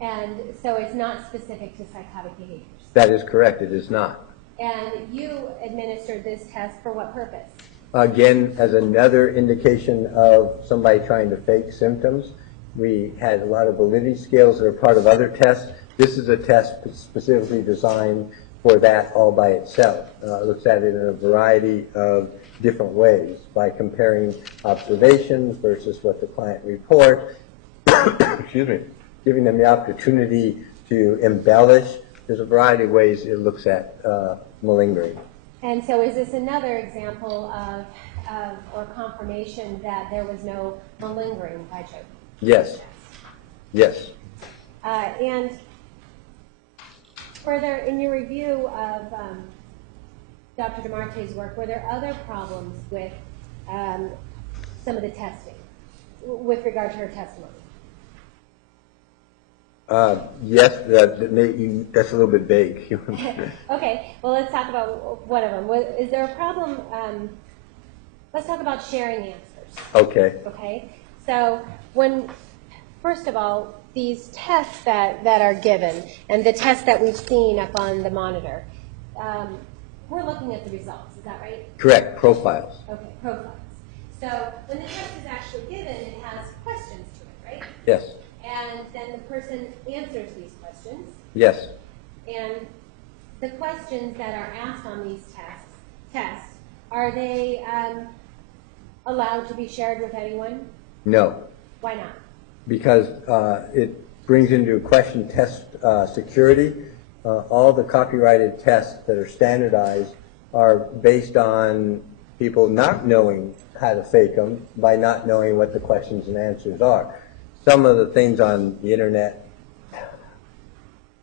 And so it's not specific to psychotic behaviors? That is correct. It is not. And you administered this test for what purpose? Again, as another indication of somebody trying to fake symptoms. We had a lot of validity scales that are part of other tests. This is a test specifically designed for that all by itself. It looks at it in a variety of different ways by comparing observations versus what the client reports, excuse me, giving them the opportunity to embellish. There's a variety of ways it looks at malingering. And so is this another example of or confirmation that there was no malingering by Jodi? Yes. Yes. And further, in your review of Dr. DeMarte's work, were there other problems with some of the testing with regard to her testimony? Yes, that's a little bit vague. Okay, well, let's talk about one of them. Is there a problem? Let's talk about sharing answers. Okay. Okay, so first of all, these tests that are given and the tests that we've seen up on the monitor, we're looking at the results, is that right? Correct. Profiles. Okay, profiles. So when the test is actually given, it has questions to it, right? Yes. And then the person answers these questions. Yes. And the questions that are asked on these tests, are they allowed to be shared with anyone? No. Why not? Because it brings into question test security. All the copyrighted tests that are standardized are based on people not knowing how to fake them by not knowing what the questions and answers are. Some of the things on the internet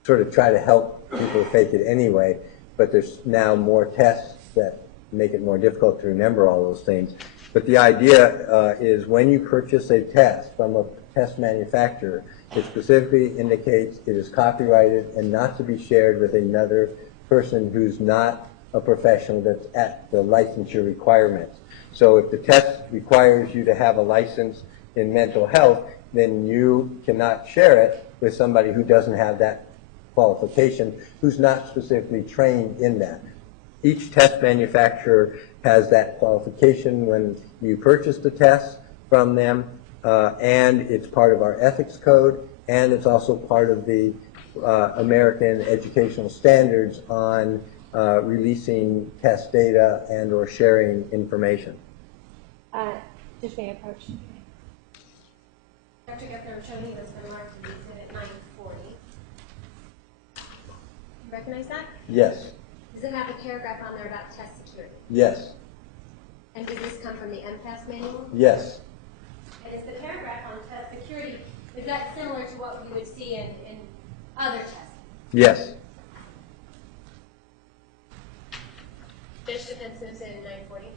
sort of try to help people fake it anyway, but there's now more tests that make it more difficult to remember all those things. But the idea is when you purchase a test from a test manufacturer, it specifically indicates it is copyrighted and not to be shared with another person who's not a professional that's at the licensure requirements. So if the test requires you to have a license in mental health, then you cannot share it with somebody who doesn't have that qualification, who's not specifically trained in that. Each test manufacturer has that qualification when you purchase the test from them, and it's part of our ethics code, and it's also part of the American educational standards on releasing test data and or sharing information. Just may I approach? Dr. Geffner, showing this for Mark to exhibit 940. You recognize that? Yes. Does it have a paragraph on there about test security? Yes. And does this come from the MPAS manual? Yes. And is the paragraph on test security, is that similar to what we would see in other testing? Yes. Fish defense Simpson in 940?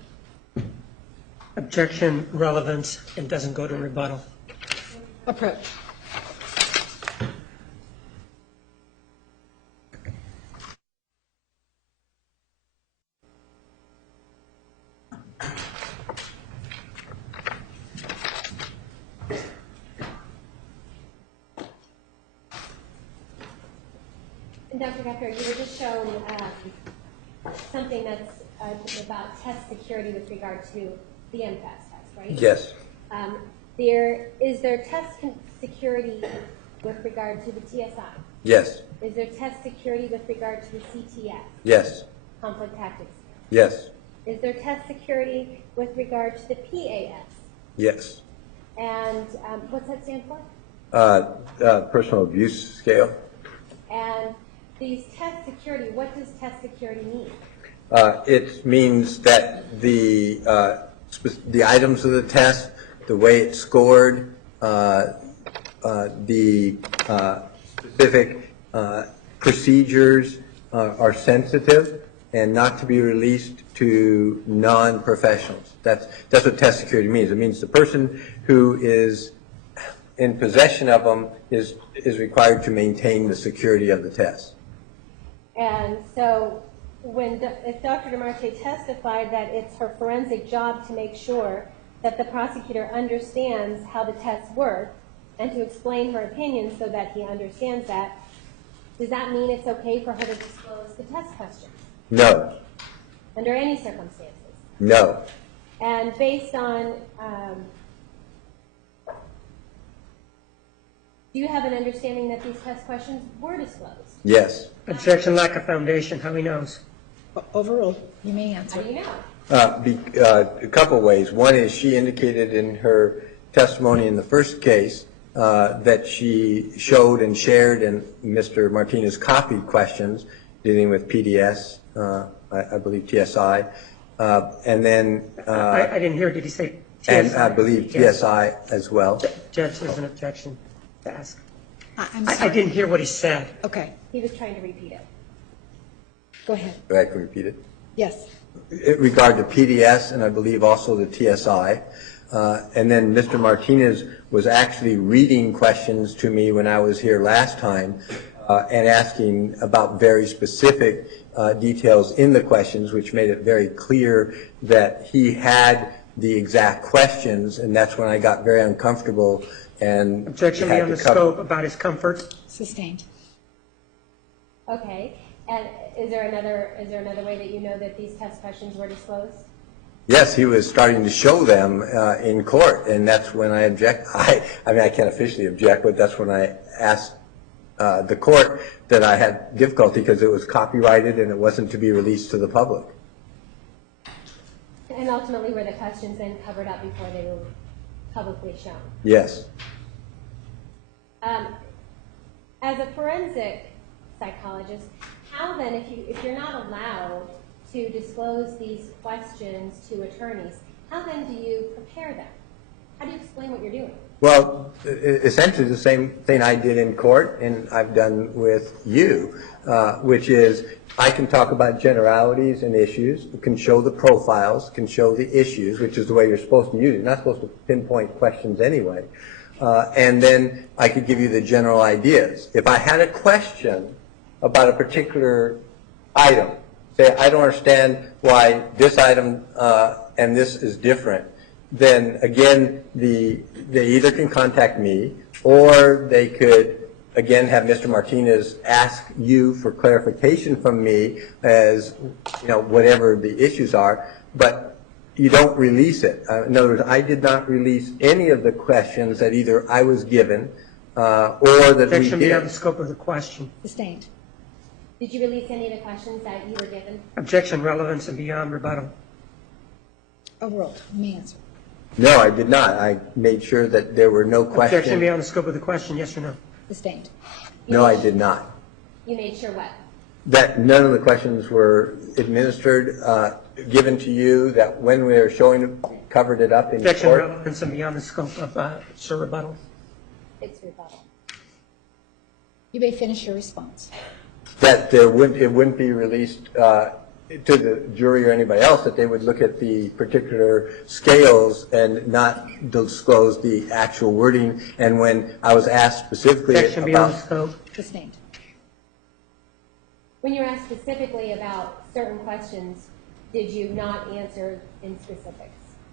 Objection, relevance, and doesn't go to rebuttal. Approach. And Dr. Geffner, you were just shown something that's about test security with regard to the MPAS test, right? Yes. Is there test security with regard to the TSI? Yes. Is there test security with regard to the CTS, Yes. conflict tactics? Yes. Is there test security with regard to the PAS? Yes. And what's that stand for? Personal abuse scale. And these test security, what does test security mean? It means that the items of the test, the way it's scored, the specific procedures are sensitive and not to be released to non-professionals. That's what test security means. It means the person who is in possession of them is required to maintain the security of the test. And so if Dr. DeMarte testified that it's her forensic job to make sure that the prosecutor understands how the tests work and to explain her opinion so that he understands that, does that mean it's okay for her to disclose the test questions? No. Under any circumstances? No. And based on, do you have an understanding that these test questions were disclosed? Yes. Objection, lack of foundation, how he knows. Overruled. You may How answer. do you know? A couple ways. One is she indicated in her testimony in the first case that she showed and shared and Mr. Martinez copied questions dealing with PDS, I believe TSI, and then... I didn't hear, did he say TSI? And I believe TSI as well. Judge, there's an objection to ask. I'm I sorry. didn't hear what he said. Okay, He was trying to repeat it. go ahead. I can repeat it. Yes. In regard to PDS and I believe also the TSI. And then Mr. Martinez was actually reading questions to me when I was here last time and asking about very specific details in the questions, which made it very clear that he had the exact questions, and that's when I got very uncomfortable and Objection had beyond to the cover- scope about his comfort. Sustained. Okay, and is there another way that you know that these test questions were disclosed? Yes, he was starting to show them in court, and that's when I object. I mean, I can't officially object, but that's when I asked the court that I had difficulty because it was copyrighted and it wasn't to be released to the public. And ultimately, were the questions then covered up before they were publicly shown? Yes. As a forensic psychologist, how then, if you're not allowed to disclose these questions to attorneys, how then do you prepare them? How do you explain what you're doing? Well, essentially the same thing I did in court and I've done with you, which is I can talk about generalities and issues, can show the profiles, can show the issues, which is the way you're supposed to use it. You're not supposed to pinpoint questions anyway. And then I could give you the general ideas. If I had a question about a particular item, say I don't understand why this item and this is different, then again, they either can contact me or they could, again, have Mr. Martinez ask you for clarification from me as, you know, whatever the issues are, but you don't release it. In other words, I did not release any of the questions that either I was given or that we Objection beyond the did. scope of the question. Sustained. Did you release any of the questions that you were given? Objection, relevance, and beyond rebuttal. Overruled. You may answer. No, I did not. I made sure that there were no Objection questions. beyond the scope of the question, yes or no? Sustained. No, I did not. You made sure what? That none of the questions were administered, given to you, that when we were showing, we covered it up in Objection, court. relevance, and beyond the scope of sir rebuttal. It's rebuttal. You may finish your response. That it wouldn't be released to the jury or anybody else, that they would look at the particular scales and not disclose the actual wording. And when I was asked specifically Objection beyond the about, scope. Sustained. When you were asked specifically about certain questions, did you not answer in specifics?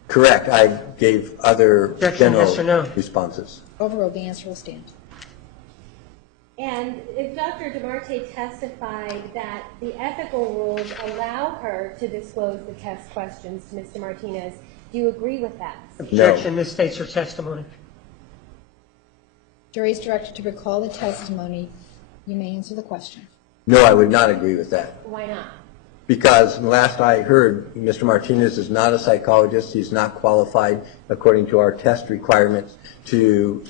correct, I gave other Objection, general yes or no? responses. Overruled. The answer will stand. And if Dr. DeMarte testified that the ethical rules allow her to disclose the test questions to Mr. Martinez, do you agree with that? Objection, this states her testimony. Jury is directed to recall the testimony. You may answer the question. No, I would not agree with that. Why not? Because last I heard, Mr. Martinez is not a psychologist. He's not qualified, according to our test requirements, to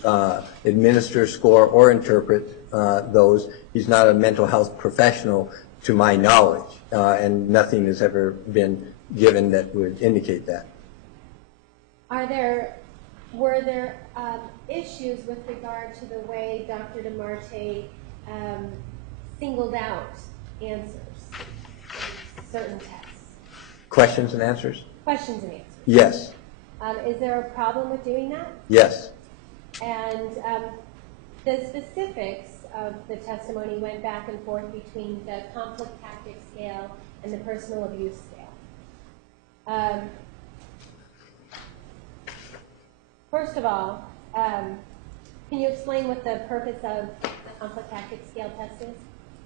administer, score, or interpret those. He's not a mental health professional, to my knowledge, and nothing has ever been given that would indicate that. Were there issues with regard to the way Dr. DeMarte singled out answers in certain tests? Questions and answers? Questions and answers. Yes. Is there a problem with doing that? Yes. And the specifics of the testimony went back and forth between the conflict tactic scale and the personal abuse scale. First of all, can you explain what the purpose of the conflict tactic scale test is?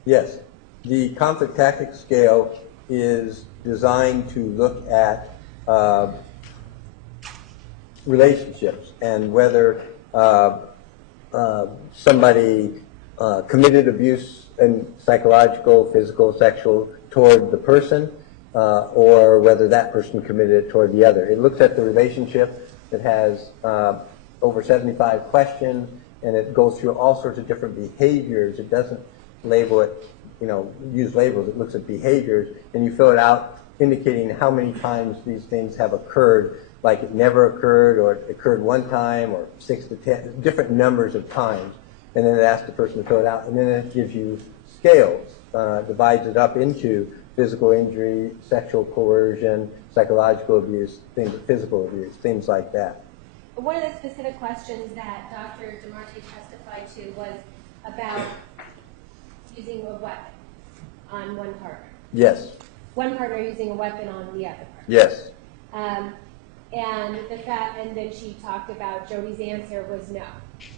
Yes. The conflict tactic scale is designed to look at relationships and whether somebody committed abuse, and psychological, physical, sexual, toward the person, or whether that person committed it toward the other. It looks at the relationship. It has over 75 questions, and it goes through all sorts of different behaviors. It doesn't label it, use labels. It looks at behaviors, and you fill it out indicating how many times these things have occurred, like it never occurred, or it occurred one time, or 6 to 10, different numbers of times. And then it asks the person to fill it out, and then it gives you scales, divides it up into physical injury, sexual coercion, psychological abuse, physical abuse, things like that. One of the specific questions that Dr. DeMarte testified to was about using a weapon on one partner. Yes. One partner using a weapon on the other partner. Yes. And then she talked about Jodi's answer was no.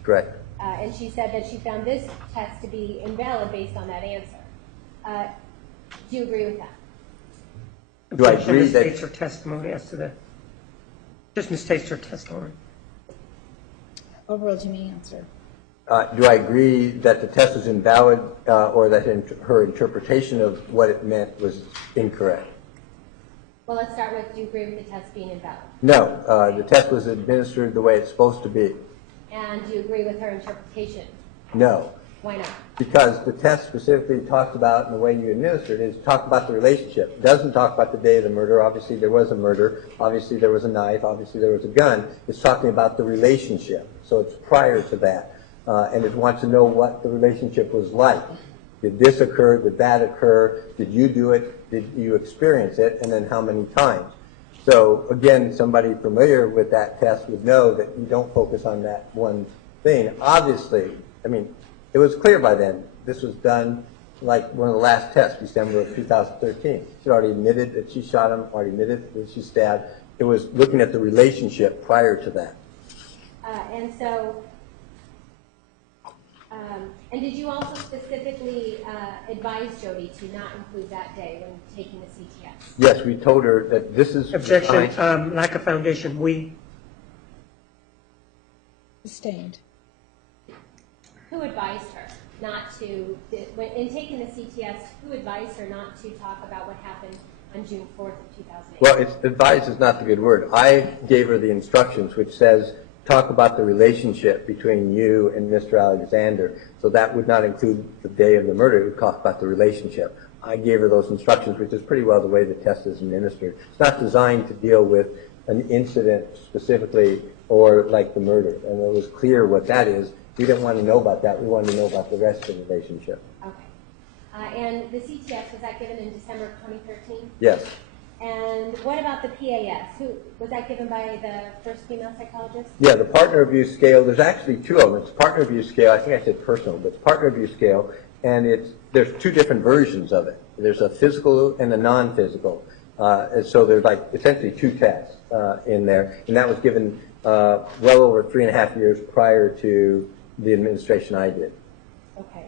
Correct. And she said that she found this test to be invalid based on that answer. Do you agree with that? Do I agree that... misstates her testimony as to the... Just misstates her testimony. Overall, Jimmy, answer. Do I agree that the test is invalid or that her interpretation of what it meant was incorrect? Well, let's start with, do you agree with the test being invalid? No. The test was administered the way it's supposed to be. And do you agree with her interpretation? No. Why not? Because the test specifically talks about, and the way you administer it is talk about the relationship. It doesn't talk about the day of the murder. Obviously there was a murder. Obviously there was a knife. Obviously there was a gun. It's talking about the relationship. So it's prior to that. And it wants to know what the relationship was like. Did this occur? Did that occur? Did you do it? Did you experience it? And then how many times? So again, somebody familiar with that test would know that you don't focus on that one thing. Obviously, I mean, it was clear by then. This was done like one of the last tests, December of 2013. She already admitted that she shot him, already admitted that she stabbed. It was looking at the relationship prior to that. And did you also specifically advise Jodi to not include that day when taking the CTS? Yes, we told her that this is... Objection, lack of foundation. We... Sustained. Who advised her not to, in taking the CTS, who advised her not to talk about what happened on June 4th of 2008? Well, it's advised is not the good word. I gave her the instructions, which says, talk about the relationship between you and Mr. Alexander. So that would not include the day of the murder. It would talk about the relationship. I gave her those instructions, which is pretty well the way the test is administered. It's not designed to deal with an incident specifically or like the murder. And it was clear what that is. We didn't want to know about that. We wanted to know about the rest of the relationship. Okay. And the CTS, was that given in December of 2013? Yes. And what about the PAS? Was that given by the first female psychologist? Yeah, the partner abuse scale, there's actually two of them. It's partner abuse scale, I think I said personal, but it's partner abuse scale, and there's two different versions of it. There's a physical and a non-physical. And so there's like essentially two tests in there, and that was given well over 3.5 years prior to the administration I did. Okay.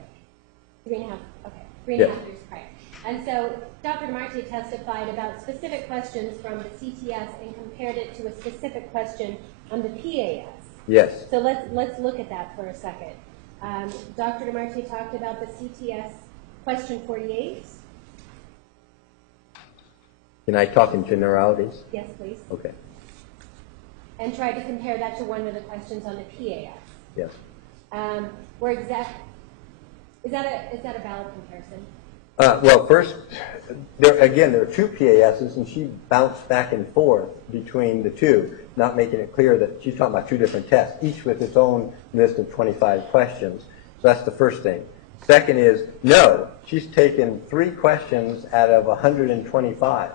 3.5, okay. 3.5 Yeah. years prior. And so Dr. DeMarte testified about specific questions from the CTS and compared it to a specific question on the PAS. Yes. So let's look at that for a second. Dr. DeMarte talked about the CTS question 48. Can I talk in generalities? Yes, please. Okay. And tried to compare that to one of the questions on the PAS. Yes. Is that a valid comparison? Well, first, there are two PASs, and she bounced back and forth between the two, not making it clear that she's talking about two different tests, each with its own list of 25 questions. So that's the first thing. Second is, no, she's taken 3 questions out of 125,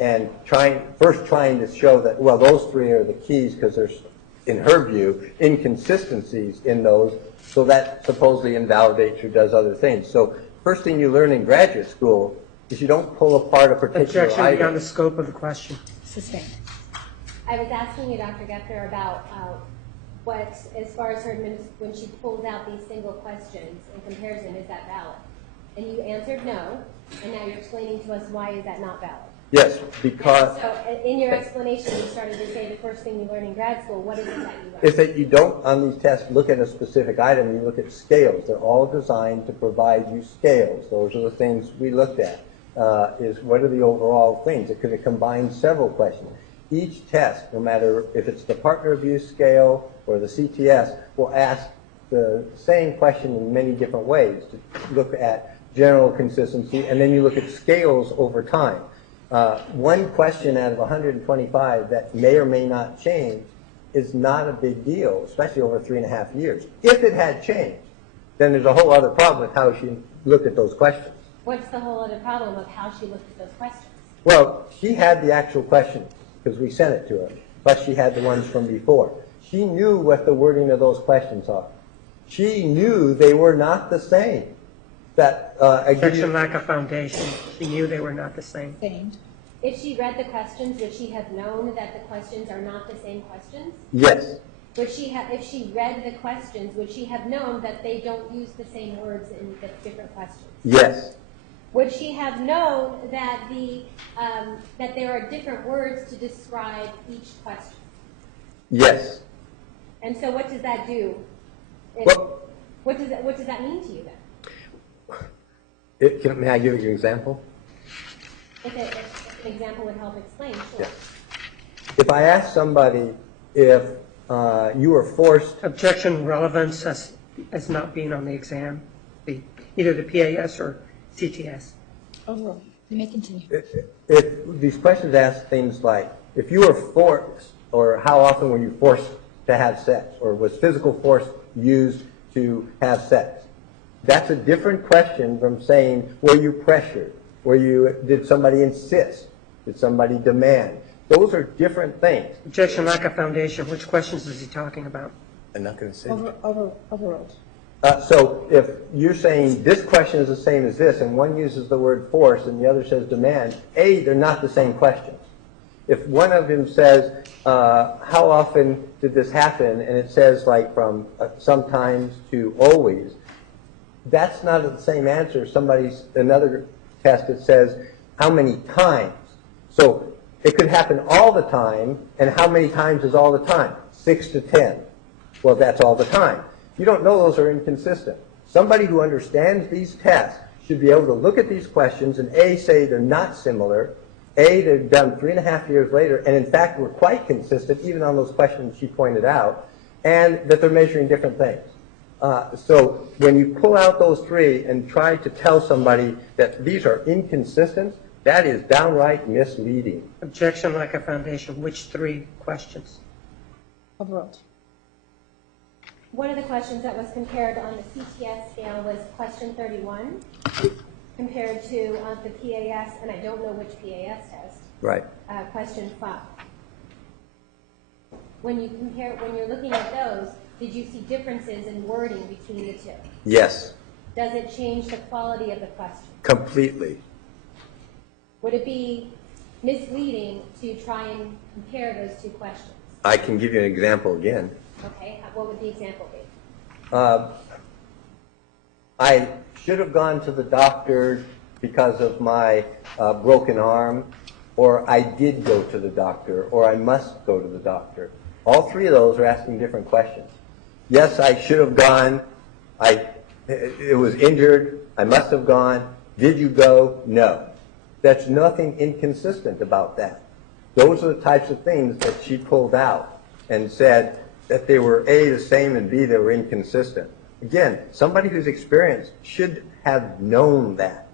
and trying to show that, well, those 3 are the keys because there's, in her view, inconsistencies in those, so that supposedly invalidates or does other things. So first thing you learn in graduate school is you don't pull apart a particular Objection item. beyond the scope of the question. Sustained. I was asking you, Dr. Geffner, about what, as far as her when she pulls out these single questions in comparison, is that valid? And you answered no, and now you're explaining to us why is that not valid. Yes, because... So in your explanation, you started to say the first thing you learn in grad school. What is it that you learn? is that you don't, on these tests, look at a specific item, you look at scales. They're all designed to provide you scales. Those are the things we looked at. is what are the overall things? It could combine several questions. Each test, no matter if it's the partner abuse scale or the CTS, will ask the same question in many different ways to look at general consistency, and then you look at scales over time. One question out of 125 that may or may not change is not a big deal, especially over 3.5 years. If it had changed, then there's a whole other problem with how she looked at those questions. What's the whole other problem of how she looked at those questions? Well, she had the actual question because we sent it to her, plus she had the ones from before. She knew what the wording of those questions are. She knew they were not the same. That Objection, lack of foundation. She knew they were not the same. If she read the questions, would she have known that the questions are not the same questions? Yes. Would she have, if she read the questions, would she have known that they don't use the same words in the different questions? Yes. Would she have known that that there are different words to describe each question? Yes. And so, what does that do? Well, what does that mean to you then? May I give you an example? If an example would help explain, sure. Yeah. If I ask somebody if you were forced... Objection, relevance as not being on the exam, either the PAS or CTS. Overall, you may continue. If these questions ask things like, if you were forced, or how often were you forced to have sex, or was physical force used to have sex? That's a different question from saying, were you pressured? Did somebody insist? Did somebody demand? Those are different things. Objection, lack of foundation. Which questions is he talking about? I'm not going to say. Overruled. So if you're saying this question is the same as this, and one uses the word force and the other says demand, A, they're not the same questions. If one of them says, how often did this happen, and it says like from sometimes to always, that's not the same answer as another test that says how many times. So it could happen all the time, and how many times is all the time? 6 to 10. Well, that's all the time. You don't know those are inconsistent. Somebody who understands these tests should be able to look at these questions and A, say they're not similar, A, they're done 3.5 years later, and in fact were quite consistent even on those questions she pointed out, and that they're measuring different things. So when you pull out those three and try to tell somebody that these are inconsistent, that is downright misleading. Objection, lack of foundation. Which three questions? Overruled. One of the questions that was compared on the CTS scale was question 31 compared to the PAS, and I don't know which PAS test. Right. Question 5. When you're looking at those, did you see differences in wording between the two? Yes. Does it change the quality of the question? Completely. Would it be misleading to try and compare those two questions? I can give you an example again. Okay, what would the example be? I should have gone to the doctor because of my broken arm, or I did go to the doctor, or I must go to the doctor. All three of those are asking different questions. Yes, I should have gone. It was injured. I must have gone. Did you go? No. That's nothing inconsistent about that. Those are the types of things that she pulled out and said that they were A, the same, and B, they were inconsistent. Again, somebody who's experienced should have known that.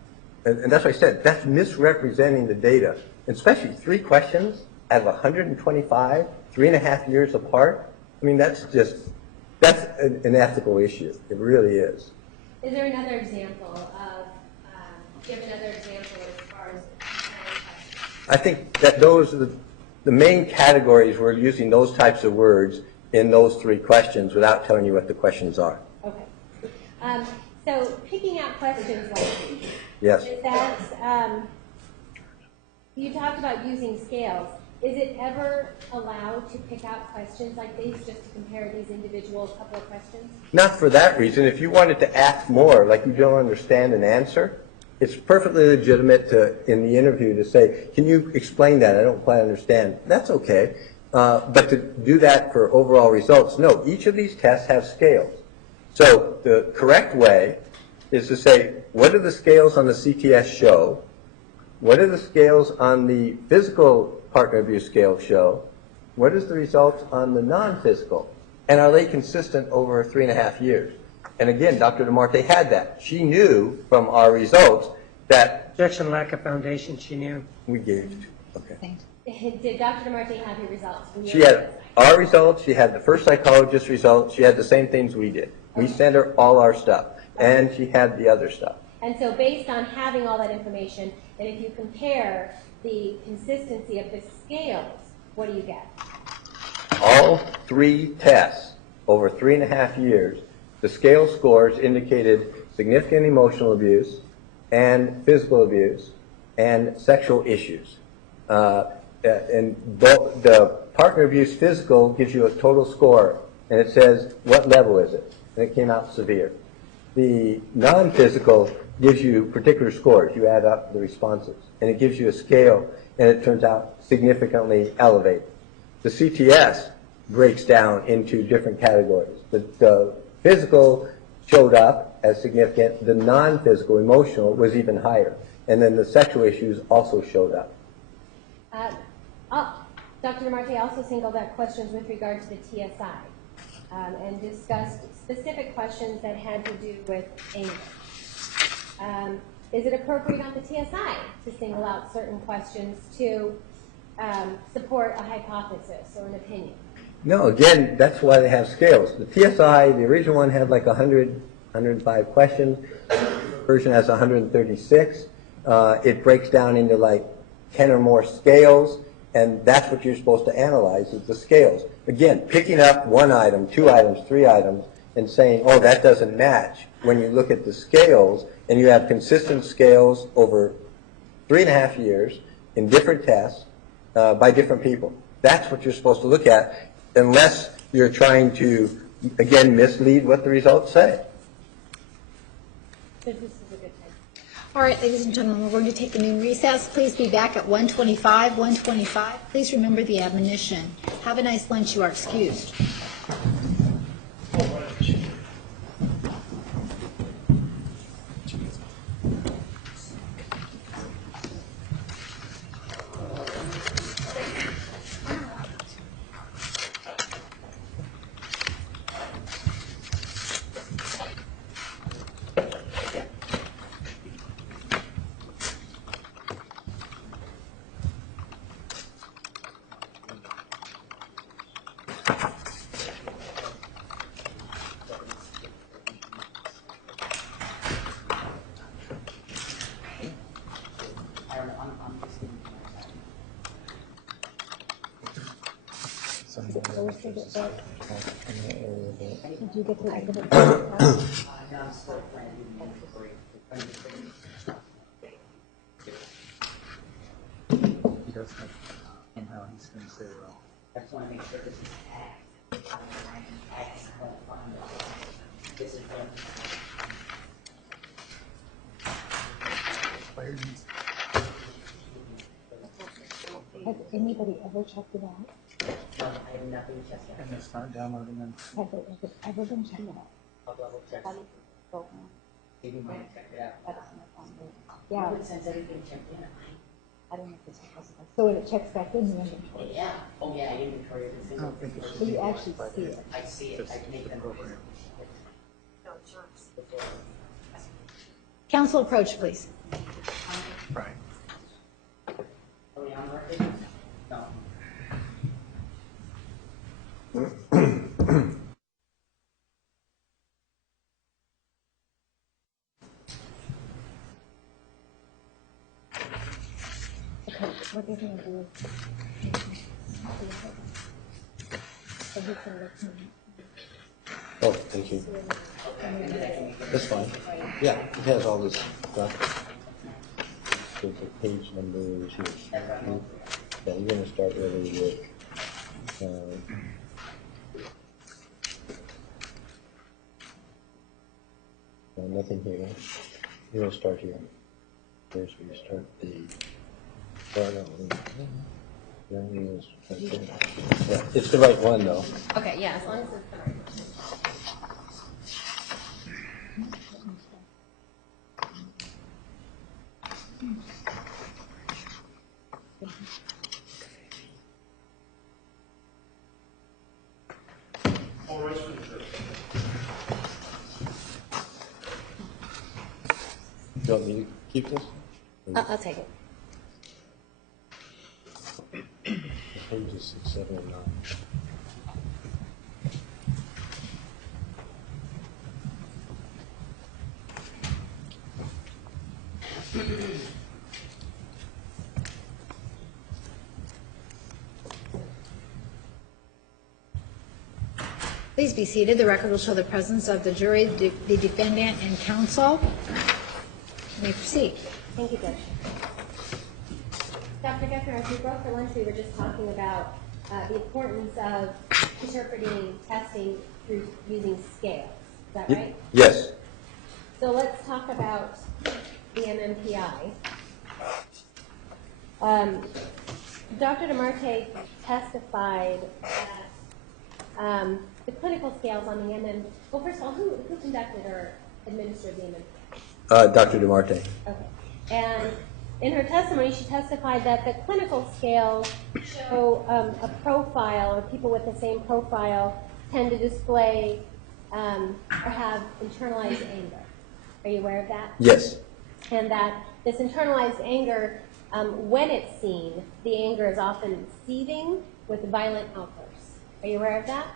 And that's what I said. That's misrepresenting the data. And especially 3 questions out of 125, 3.5 years apart. I mean, that's an ethical issue. It really is. Is there another example of, give another example as far as I think that those are the main categories we're using those types of words in those 3 questions without telling you what the questions are. Okay. So picking out questions like these. Yes. Is that, you talked about using scales. Is it ever allowed to pick out questions like these just to compare these individual couple of questions? Not for that reason. If you wanted to ask more, like you don't understand an answer, it's perfectly legitimate in the interview to say, can you explain that? I don't quite understand. That's okay. But to do that for overall results, no. Each of these tests have scales. So the correct way is to say, what do the scales on the CTS show? What do the scales on the physical partner abuse scale show? What is the results on the non-physical? And are they consistent over 3.5 years? And again, Dr. DeMarte had that. She knew from our results that Objection, lack of foundation, she knew. we gave. Okay. Thanks. Did Dr. DeMarte have your results? From your She had our results, she had the first psychologist results, she had the same things we did. We sent her all our stuff, and she had the other stuff. And so based on having all that information, and if you compare the consistency of the scales, what do you get? All 3 tests over 3.5 years, the scale scores indicated significant emotional abuse and physical abuse and sexual issues. And the partner abuse physical gives you a total score, and it says, what level is it? And it came out severe. The non-physical gives you particular scores. You add up the responses, and it gives you a scale, and it turns out significantly elevated. The CTS breaks down into different categories. The physical showed up as significant. The non-physical, emotional, was even higher. And then the sexual issues also showed up. Dr. DeMarte also singled out questions with regard to the TSI and discussed specific questions that had to do with anger. Is it appropriate on the TSI to single out certain questions to support a hypothesis or an opinion? No, again, that's why they have scales. The TSI, the original one had like 105 questions. The version has 136. It breaks down into like 10 or more scales, and that's what you're supposed to analyze is the scales. Again, picking up 1 item, 2 items, 3 items, and saying, oh, that doesn't match. When you look at the scales, and you have consistent scales over 3.5 years in different tests by different people. That's what you're supposed to look at, unless you're trying to, again, mislead what the results say. So this is a good time. All right, ladies and gentlemen, we're going to take a new recess. Please be back at 1:25. 1:25. Please remember the admonition. Have a nice lunch. You are excused. Did you get the end of it? I'm still planning to break. He does have, somehow he's going to say, well, I just want to make sure this is tagged. This is what. player needs Has anybody ever checked it out? No, I have nothing just yet. and it's not downloading them. Has it ever been checked out? I'll double check. Maybe you might check it out. Yeah, It sends everything checked in. I don't know if it's possible. So when it checks back in the inventory, Yeah. Oh, yeah, inventory of the I single. don't think it so should you be. actually see it. I see it. I make them. Council approach, please. Right. Are we on record? No. Okay, what they're gonna do is. So he's gonna look to me. Oh, thank you. That's fine. Yeah, it has all this stuff. There's a page number. Yeah, you're going to start really with. Nothing here. You're going to start here. Here's where you start the. Yeah, it's the right one though. Okay, yeah, as long as it's the right one. rights for the jury. Do you want me to keep this? I'll take it. Pages 6, 7, and 9. Please be seated. The record will show the presence of the jury, the defendant, and counsel. You may proceed. Thank you, Judge. Dr. Geffner, as we broke for lunch, we were just talking about the importance of interpreting testing through using scales. Is that right? Yes. So let's talk about the MMPI. Dr. DeMarte testified that the clinical scales on the well, first of all, who conducted or administered the MMPI? Dr. DeMarte. Okay. And in her testimony, she testified that the clinical scales show a profile, or people with the same profile tend to display or have internalized anger. Are you aware of that? Yes. And that this internalized anger, when it's seen, the anger is often seething with violent outbursts. Are you aware of that?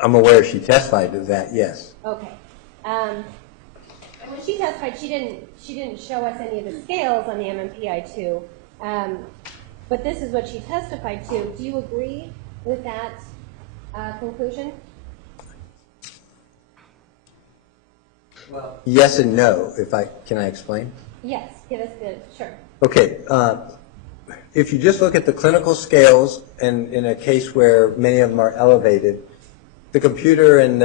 I'm aware she testified to that, yes. Okay. And when she testified, she didn't show us any of the scales on the MMPI-2, but this is what she testified to. Do you agree with that conclusion? Well, yes and no. Can I explain? Yes. Give us sure. Okay. If you just look at the clinical scales, and in a case where many of them are elevated, the computer and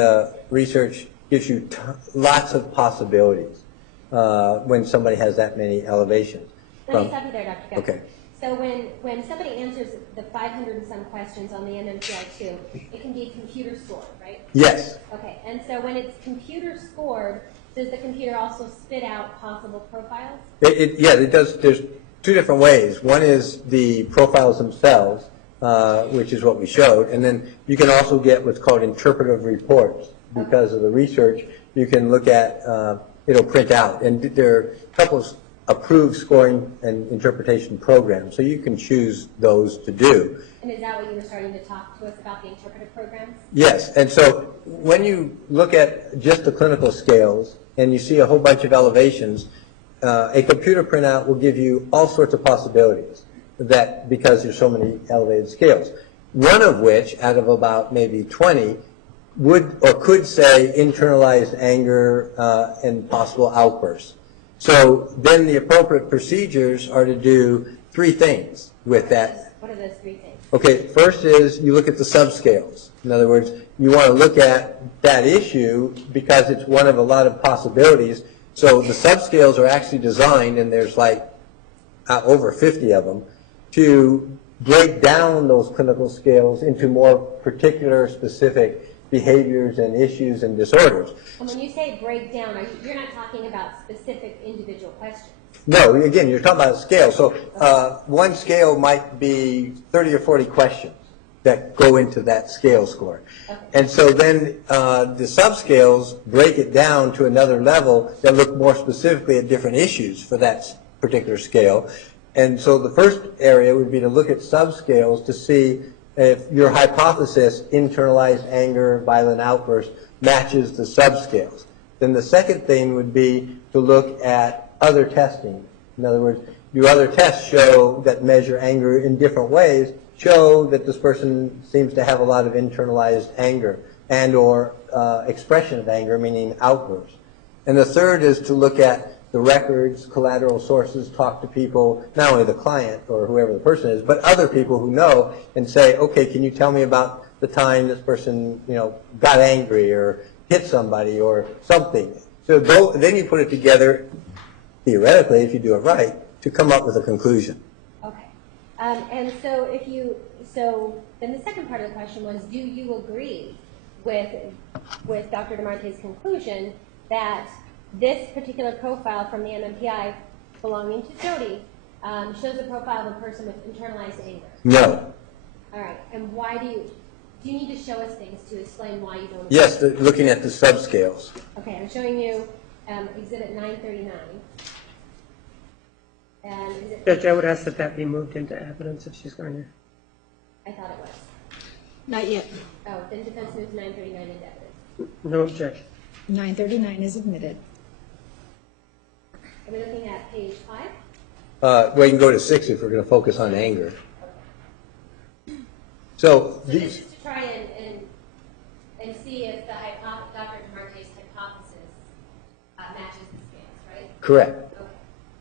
research gives you lots of possibilities when somebody has that many elevations. Let me stop you there, Dr. Geffner. Okay. So when somebody answers the 500 and some questions on the MMPI-2, it can be computer scored, right? Yes. Okay. And so when it's computer scored, does the computer also spit out possible profiles? Yeah, it does. There's two different ways. One is the profiles themselves, which is what we showed, and then you can also get what's called interpretive reports. Because of the research, you can look at, it'll print out, and there are a couple of approved scoring and interpretation programs, so you can choose those to do. And is that what you were starting to talk to us about, the interpretive programs? Yes, and so when you look at just the clinical scales and you see a whole bunch of elevations, a computer printout will give you all sorts of possibilities that because there's so many elevated scales. One of which, out of about maybe 20, would or could say internalized anger and possible outbursts. So then the appropriate procedures are to do three things with that. What are those three things? Okay, first is you look at the subscales. In other words, you want to look at that issue because it's one of a lot of possibilities. So the subscales are actually designed, and there's like over 50 of them, to break down those clinical scales into more particular specific behaviors and issues and disorders. And when you say break down, you're not talking about specific individual questions? No, again, you're talking about a scale. So one scale might be 30 or 40 questions that go into that scale score. Okay. And so then the subscales break it down to another level that look more specifically at different issues for that particular scale. And so the first area would be to look at subscales to see if your hypothesis, internalized anger, violent outburst, matches the subscales. Then the second thing would be to look at other testing. In other words, do other tests show that measure anger in different ways, show that this person seems to have a lot of internalized anger and or expression of anger, meaning outbursts. And the third is to look at the records, collateral sources, talk to people, not only the client or whoever the person is, but other people who know and say, okay, can you tell me about the time this person, got angry or hit somebody or something? So then you put it together, theoretically, if you do it right, to come up with a conclusion. Okay. And so then the second part of the question was, do you agree with Dr. DeMarte's conclusion that this particular profile from the MMPI belonging to Jodi shows a profile of a person with internalized anger? No. All right. And why do Do you need to show us things to explain why you don't? Yes, looking at the subscales. Okay, I'm showing you Exhibit 939. And is it? Judge, I would ask that that be moved into evidence if she's going to. I thought it was. Not yet. Oh, then defense moves 939 into evidence. No objection. 939 is admitted. Are we looking at page 5? Well, you can go to 6 if we're going to focus on anger. So So this these, is to try and see if the Dr. DeMarte's hypothesis matches the scales, right? correct. Okay.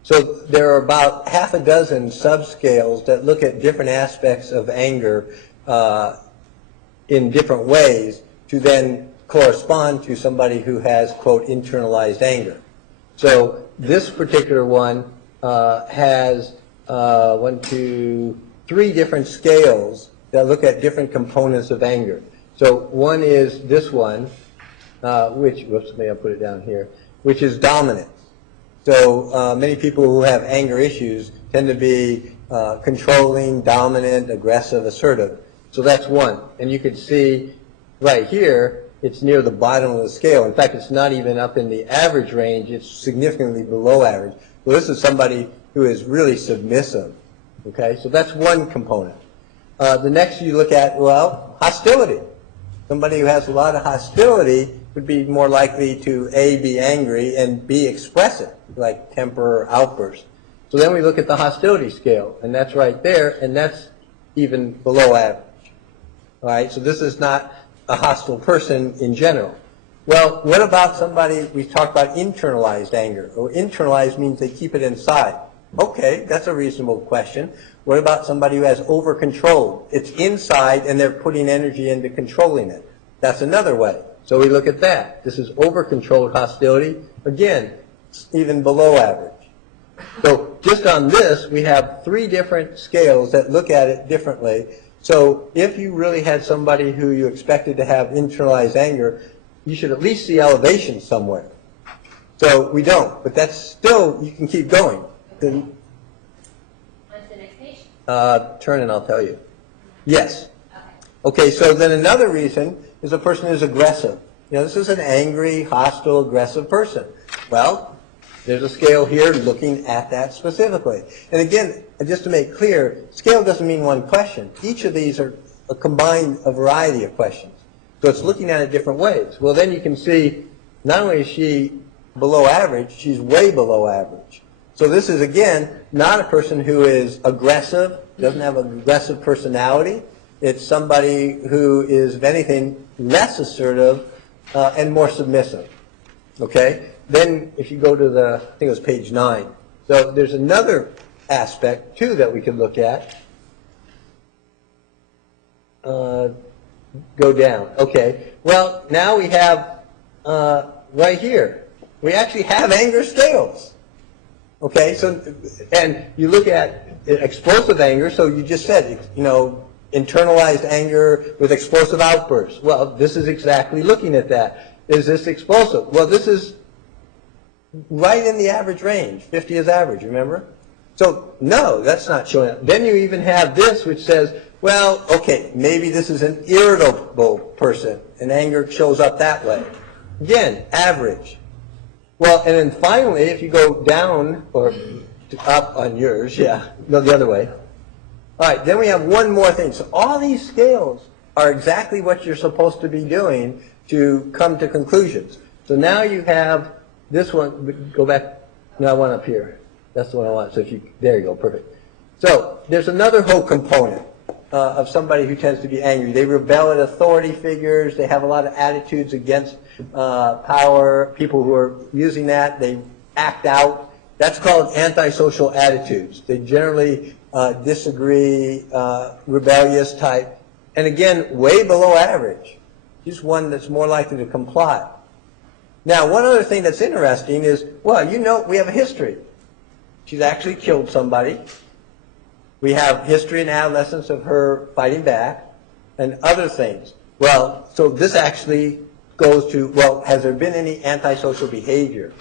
So there are about half a dozen subscales that look at different aspects of anger in different ways to then correspond to somebody who has, quote, internalized anger. So this particular one has 3 different scales that look at different components of anger. So one is this one, maybe I'll put it down here, which is dominance. So many people who have anger issues tend to be controlling, dominant, aggressive, assertive. So that's one. And you can see right here, it's near the bottom of the scale. In fact, it's not even up in the average range. It's significantly below average. So this is somebody who is really submissive. Okay, so that's one component. The next you look at, well, hostility. Somebody who has a lot of hostility would be more likely to A, be angry, and B, express it, like temper or outburst. So then we look at the hostility scale, and that's right there, and that's even below average. All right, so this is not a hostile person in general. Well, what about somebody, we talked about internalized anger. Well, internalized means they keep it inside. Okay, that's a reasonable question. What about somebody who has over-control? It's inside and they're putting energy into controlling it. That's another way. So we look at that. This is over-controlled hostility. Again, even below average. So just on this, we have 3 different scales that look at it differently. So if you really had somebody who you expected to have internalized anger, you should at least see elevation somewhere. So we don't, but that's still, you can keep going. On to the next page. Turn and I'll tell you. Yes. Okay, so then another reason is a person who's aggressive. You know, this is an angry, hostile, aggressive person. Well, there's a scale here looking at that specifically. And again, just to make clear, scale doesn't mean one question. Each of these are a variety of questions. So it's looking at it different ways. Well, then you can see not only is she below average, she's way below average. So this is, again, not a person who is aggressive, doesn't have an aggressive personality. It's somebody who is, if anything, less assertive and more submissive. Okay? Then if you go to I think it was page 9. So there's another aspect, too, that we can look at. Go down. Okay. Well, now we have right here, we actually have anger scales. Okay, so, and you look at explosive anger, so you just said, you know, internalized anger with explosive outbursts. Well, this is exactly looking at that. Is this explosive? Well, this is right in the average range. 50 is average, remember? So, no, that's not showing up. Then you even have this, which says, well, okay, maybe this is an irritable person, and anger shows up that way. Again, average. Well, and then finally, if you go down, or up on yours, yeah, no, the other way. All right, then we have one more thing. So all these scales are exactly what you're supposed to be doing to come to conclusions. So now you have this one, go back, no, I want up here. That's the one I want. So if you, there you go, perfect. So there's another whole component of somebody who tends to be angry. They rebel at authority figures. They have a lot of attitudes against power. People who are using that, they act out. That's called antisocial attitudes. They generally disagree, rebellious type. And again, way below average. Just one that's more likely to comply. Now, one other thing that's interesting is, well, you know, we have a history. She's actually killed somebody. We have history in adolescence of her fighting back and other things. Well, so this actually goes to, well, has there been any antisocial behavior?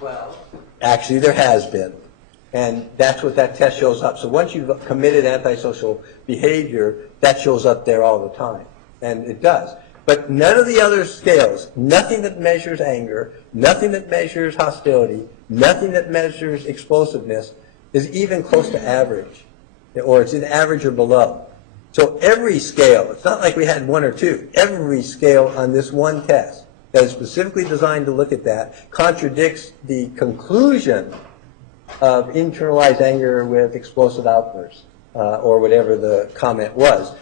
Well, actually there has been. And that's what that test shows up. So once you've committed antisocial behavior, that shows up there all the time. and it does. But none of the other scales, nothing that measures anger, nothing that measures hostility, nothing that measures explosiveness is even close to average, or it's in average or below. So every scale, it's not like we had one or two, every scale on this one test that is specifically designed to look at that contradicts the conclusion of internalized anger with explosive outbursts, or whatever the comment was.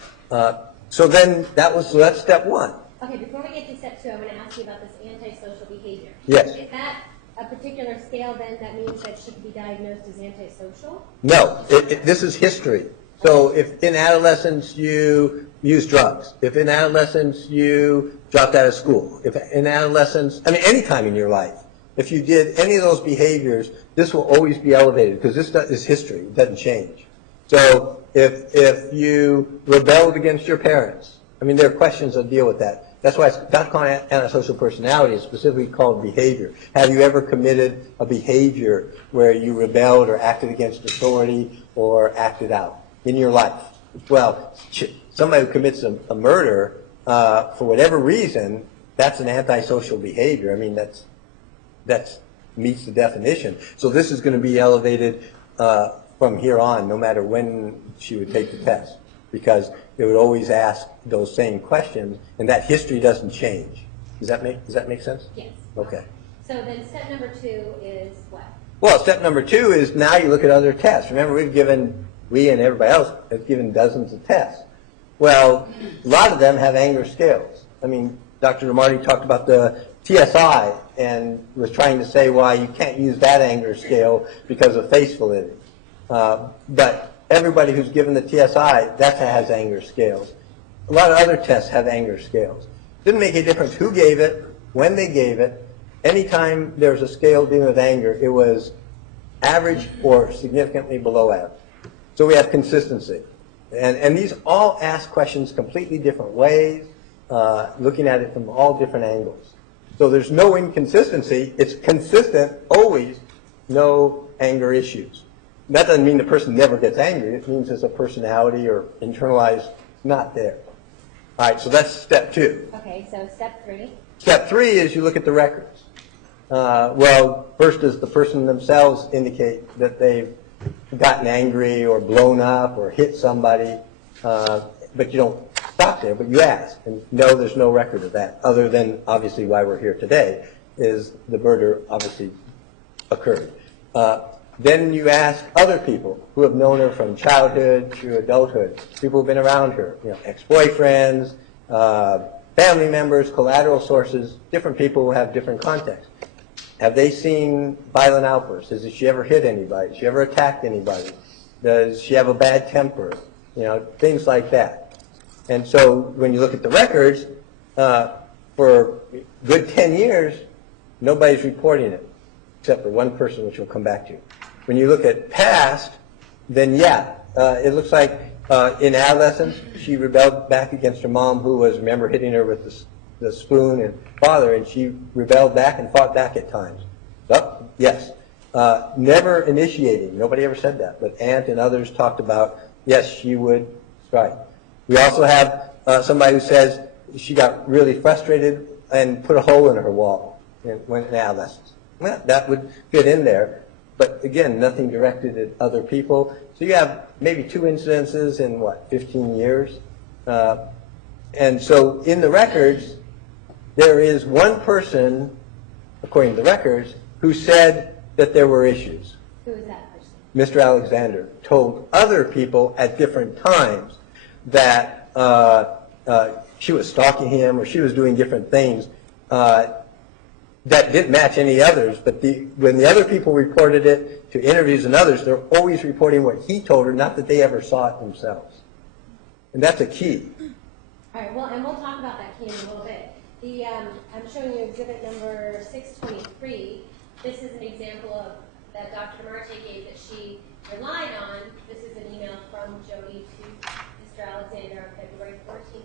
So that's step one. Okay, before we get to step 2, I'm going to ask you about this antisocial behavior. Yes. Is that a particular scale then that means that she could be diagnosed as antisocial? No, this is history. So if in adolescence you use drugs, if in adolescence you dropped out of school, if in adolescence, I mean any time in your life, if you did any of those behaviors, this will always be elevated because this is history. It doesn't change. So if you rebelled against your parents, I mean, there are questions that deal with that. That's why it's not called antisocial personality. It's specifically called behavior. Have you ever committed a behavior where you rebelled or acted against authority or acted out in your life? Well, somebody who commits a murder, for whatever reason, that's an antisocial behavior. I mean, that meets the definition. So this is going to be elevated from here on, no matter when she would take the test, because it would always ask those same questions, and that history doesn't change. Does that make sense? Yes. Okay. So then step number 2 is what? Well, step number 2 is now you look at other tests. Remember, we and everybody else have given dozens of tests. Well, a lot of them have anger scales. I mean, Dr. Marty talked about the TSI and was trying to say why you can't use that anger scale because of face validity. But everybody who's given the TSI, that has anger scales. A lot of other tests have anger scales. Didn't make a difference who gave it, when they gave it. Anytime there was a scale dealing with anger, it was average or significantly below average. So we have consistency. And these all ask questions completely different ways, looking at it from all different angles. So there's no inconsistency. It's consistent, always, no anger issues. That doesn't mean the person never gets angry. It means it's a personality or internalized not there. All right, so that's step 2. Okay, so step 3. Step 3 is you look at the records. Well, first does the person themselves indicate that they've gotten angry or blown up or hit somebody, but you don't stop there, but you ask. And no, there's no record of that, other than obviously why we're here today, is the murder obviously occurred. Then you ask other people who have known her from childhood through adulthood, people who have been around her, ex-boyfriends, family members, collateral sources, different people who have different contexts. Have they seen violent outbursts? Has she ever hit anybody? Has she ever attacked anybody? Does she have a bad temper? Things like that. And so when you look at the records, for a good 10 years, nobody's reporting it, except for one person, which we'll come back to. When you look at past, then it looks like in adolescence, she rebelled back against her mom, who was, remember, hitting her with the spoon, and father, and she rebelled back and fought back at times. Oh, yes. Never initiating. Nobody ever said that. But Aunt and others talked about, yes, she would strike. We also have somebody who says she got really frustrated and put a hole in her wall when in adolescence. Well, that would fit in there. But again, nothing directed at other people. So you have maybe 2 incidences in, 15 years? And so in the records, there is one person, according to the records, who said that there were issues. Who is that person? Mr. Alexander told other people at different times that she was stalking him or she was doing different things that didn't match any others, but when the other people reported it to interviews and others, they're always reporting what he told her, not that they ever saw it themselves. And that's a key. All right, well, and we'll talk about that key in a little bit. I'm showing you exhibit number 623. This is an example of that Dr. Marte gave that she relied on. This is an email from Jodi to Mr. Alexander on February 14,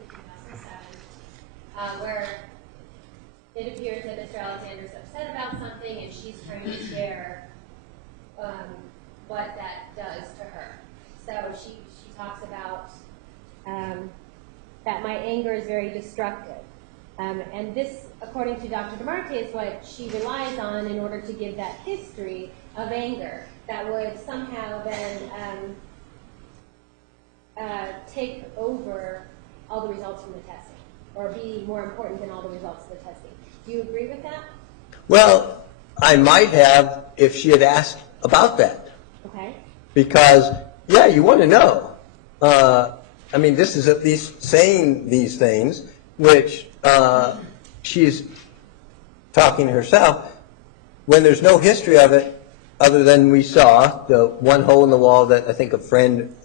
2007, where it appears that Mr. Alexander's upset about something and she's trying to share what that does to her. So she talks about that my anger is very destructive. And this, according to Dr. DeMarte, is what she relies on in order to give that history of anger that would somehow then take over all the results from the testing, or be more important than all the results of the testing. Do you agree with that? Well, I might have if she had asked about that. Okay. Because, yeah, you want to know. I mean, this is at least saying these things, which she's talking herself, when there's no history of it other than we saw, the one hole in the wall that I think a friend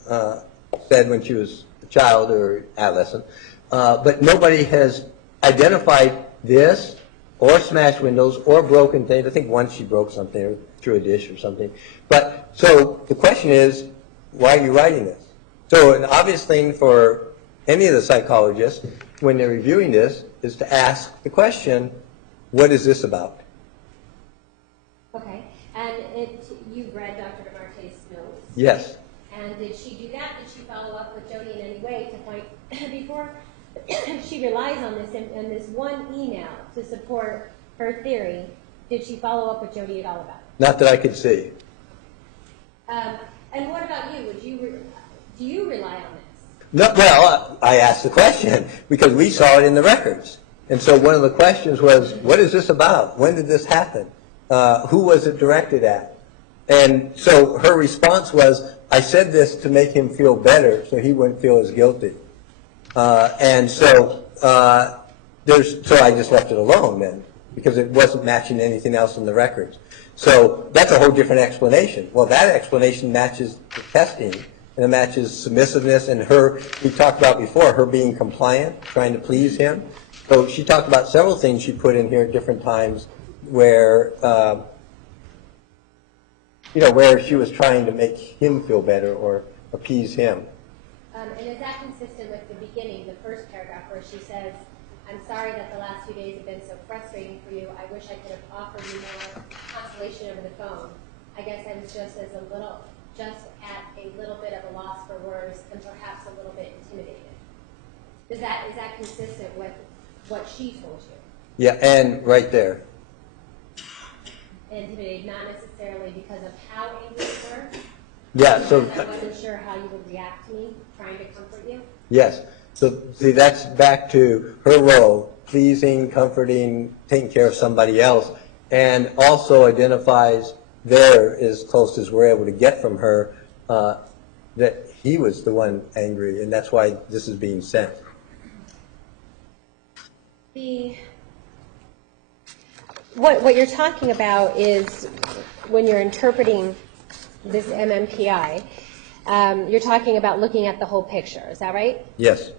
said when she was a child or adolescent. But nobody has identified this or smashed windows or broken things. I think once she broke something or threw a dish or something. But so the question is, why are you writing this? So an obvious thing for any of the psychologists when they're reviewing this is to ask the question, what is this about? Okay. And you read Dr. DeMarte's notes? Yes. And did she do that? Did she follow up with Jodi in any way to point before she relies on this and this one email to support her theory? Did she follow up with Jodi at all about it? Not that I could see. And what about you? Do you rely on this? No, well, I asked the question because we saw it in the records. And so one of the questions was, what is this about? When did this happen? Who was it directed at? And so her response was, I said this to make him feel better so he wouldn't feel as guilty. And so I just left it alone then because it wasn't matching anything else in the records. So that's a whole different explanation. Well, that explanation matches the testing, and it matches submissiveness and her, we talked about before, her being compliant, trying to please him. So she talked about several things she put in here at different times where, where she was trying to make him feel better or appease him. And is that consistent with the beginning, the first paragraph, where she says, I'm sorry that the last 2 days have been so frustrating for you. I wish I could have offered you more consolation over the phone. I guess I was just at a little bit of a loss for words and perhaps a little bit intimidated. Is that consistent with what she told you? Yeah, and right there. Intimidated, not necessarily because of how angry you were. Yeah, so I wasn't sure how you would react to me, trying to comfort you. yes. So see, that's back to her role, pleasing, comforting, taking care of somebody else, and also identifies there, as close as we're able to get from her, that he was the one angry, and that's why this is being sent. What you're talking about is when you're interpreting this MMPI, you're talking about looking at the whole picture. Is that right? Yes.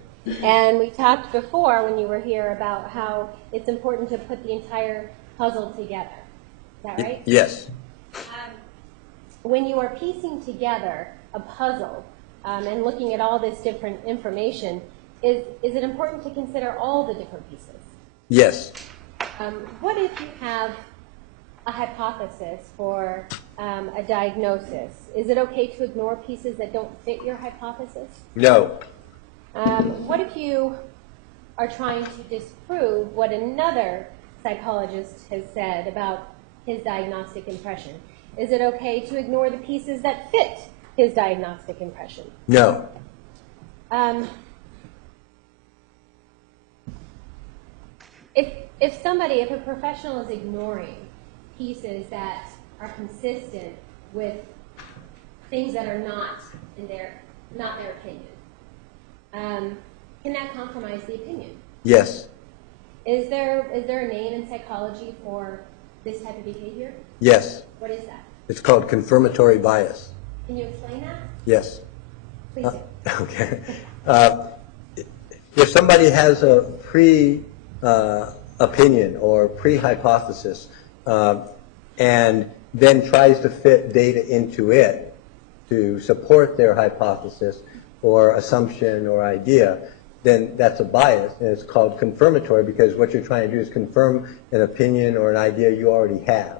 And we talked before when you were here about how it's important to put the entire puzzle together. Is that right? Yes. When you are piecing together a puzzle and looking at all this different information, is it important to consider all the different pieces? Yes. What if you have a hypothesis for a diagnosis? Is it okay to ignore pieces that don't fit your hypothesis? No. What if you are trying to disprove what another psychologist has said about his diagnostic impression? Is it okay to ignore the pieces that fit his diagnostic impression? No. If a professional is ignoring pieces that are consistent with things that are not their opinion, can that compromise the opinion? Yes. Is there a name in psychology for this type of behavior? Yes. What is that? It's called confirmatory bias. Can you explain that? Yes. Please do. Okay. If somebody has a opinion or pre-hypothesis and then tries to fit data into it to support their hypothesis or assumption or idea, then that's a bias, and it's called confirmatory because what you're trying to do is confirm an opinion or an idea you already have.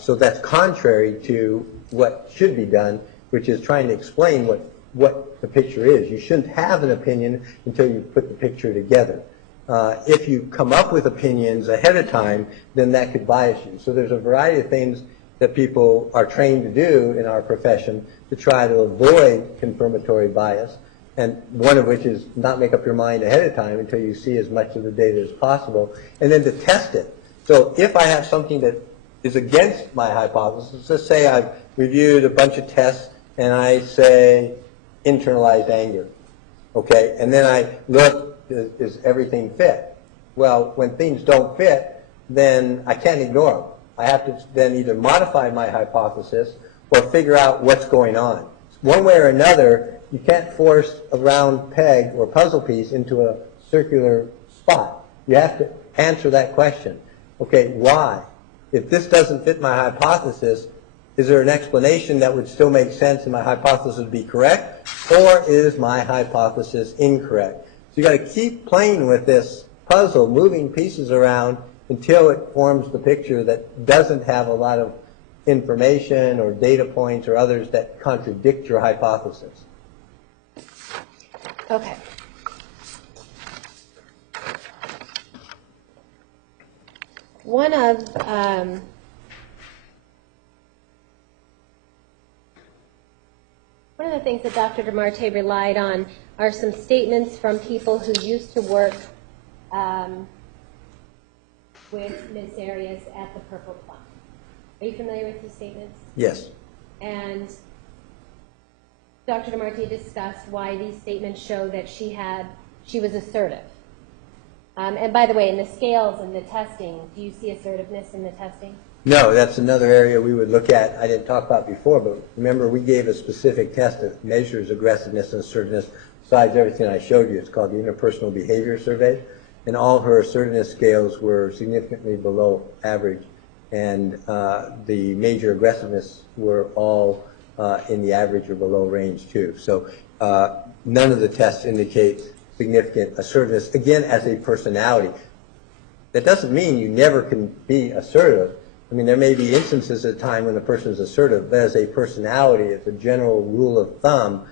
So that's contrary to what should be done, which is trying to explain what what the picture is. You shouldn't have an opinion until you put the picture together. If you come up with opinions ahead of time, then that could bias you. So there's a variety of things that people are trained to do in our profession to try to avoid confirmatory bias, and one of which is not make up your mind ahead of time until you see as much of the data as possible, and then to test it. So if I have something that is against my hypothesis, let's say I've reviewed a bunch of tests and I say internalized anger, okay, and then I look, does everything fit? Well, when things don't fit, then I can't ignore them. I have to then either modify my hypothesis or figure out what's going on. One way or another, you can't force a round peg or puzzle piece into a circular spot. You have to answer that question. Okay, why? If this doesn't fit my hypothesis, is there an explanation that would still make sense and my hypothesis would be correct? Or is my hypothesis incorrect? So you got to keep playing with this puzzle, moving pieces around until it forms the picture that doesn't have a lot of information or data points or others that contradict your hypothesis. Okay. One of the things that Dr. DeMarte relied on are some statements from people who used to work with Ms. Arias at the Purple Plum. Are you familiar with these statements? Yes. And Dr. DeMarte discussed why these statements show that she was assertive. And by the way, in the scales and the testing, do you see assertiveness in the testing? No, that's another area we would look at. I didn't talk about before, but remember we gave a specific test that measures aggressiveness and assertiveness besides everything I showed you. It's called the Interpersonal Behavior Survey. And all her assertiveness scales were significantly below average. And the major aggressiveness were all in the average or below range too. So none of the tests indicate significant assertiveness, again, as a personality. That doesn't mean you never can be assertive. I mean, there may be instances at a time when a person is assertive, but as a personality, as a general rule of thumb,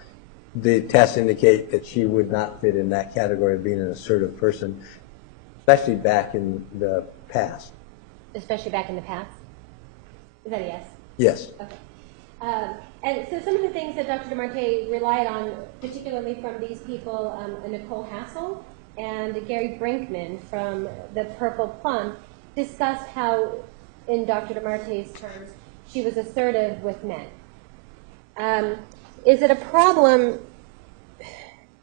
the tests indicate that she would not fit in that category of being an assertive person, especially back in the past. Especially back in the past? Is that a yes? Yes. Okay. And so some of the things that Dr. DeMarte relied on, particularly from these people, Nicole Hassel and Gary Brinkman from the Purple Plum, discussed how, in Dr. DeMarte's terms, she was assertive with men. Is it a problem,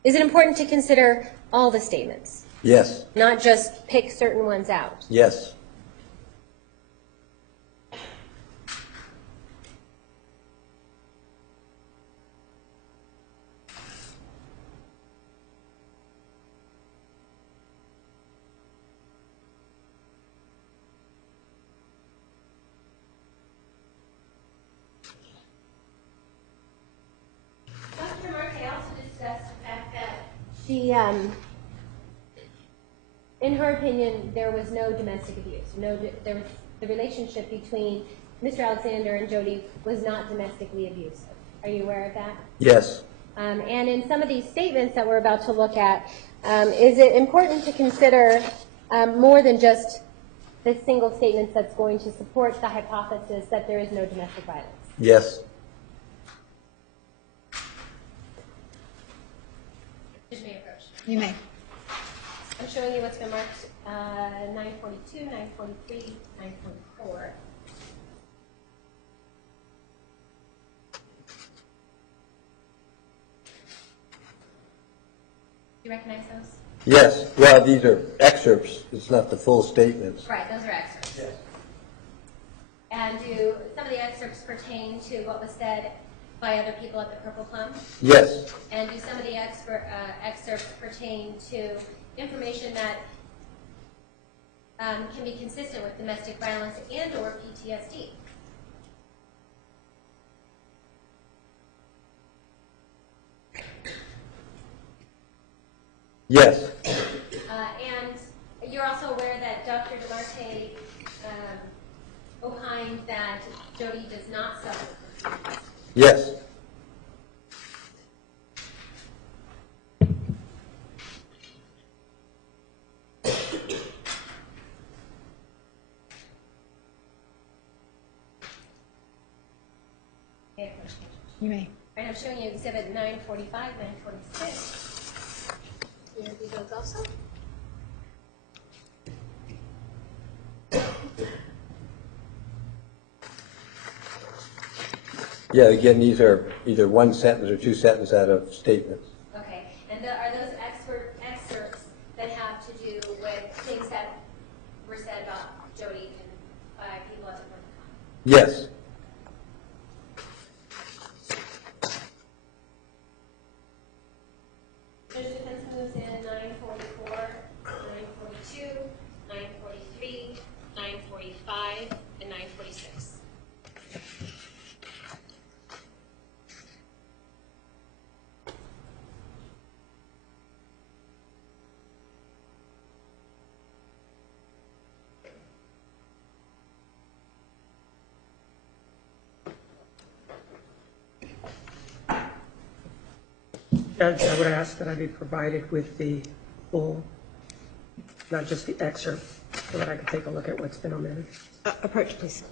is it important to consider all the statements? Yes. Not just pick certain ones out? Yes. Dr. DeMarte also discussed the fact that she, in her opinion, there was no domestic abuse. There was the relationship between Mr. Alexander and Jodi was not domestically abusive. Are you aware of that? Yes. And in some of these statements that we're about to look at, is it important to consider more than just the single statements that's going to support the hypothesis that there is no domestic violence? Yes. Just may approach. You may. I'm showing you what's been marked 942, 943, 944. Do you recognize those? Yes. Well, these are excerpts. It's not the full statements. Right, those are excerpts. Yes. And do some of the excerpts pertain to what was said by other people at the Purple Plum? Yes. And do some of the excerpts pertain to information that can be consistent with domestic violence and or PTSD? Yes. And you're also aware that Dr. DeMarte opined that Jodi does not suffer from PTSD. Yes. May I approach? You may. Right, I'm showing you exhibit 945, 946. You review those also? Yeah, again, these are either one sentence or two sentences out of statements. Okay, and are those excerpts that have to do with things that were said about Jodi and by people at the point of time? Yes. Judge Defense moves in 944, 942, 943, 945, and 946. Judge, I would ask that I be provided with the full, not just the excerpt, so that I can take a look at what's been omitted. Approach, please.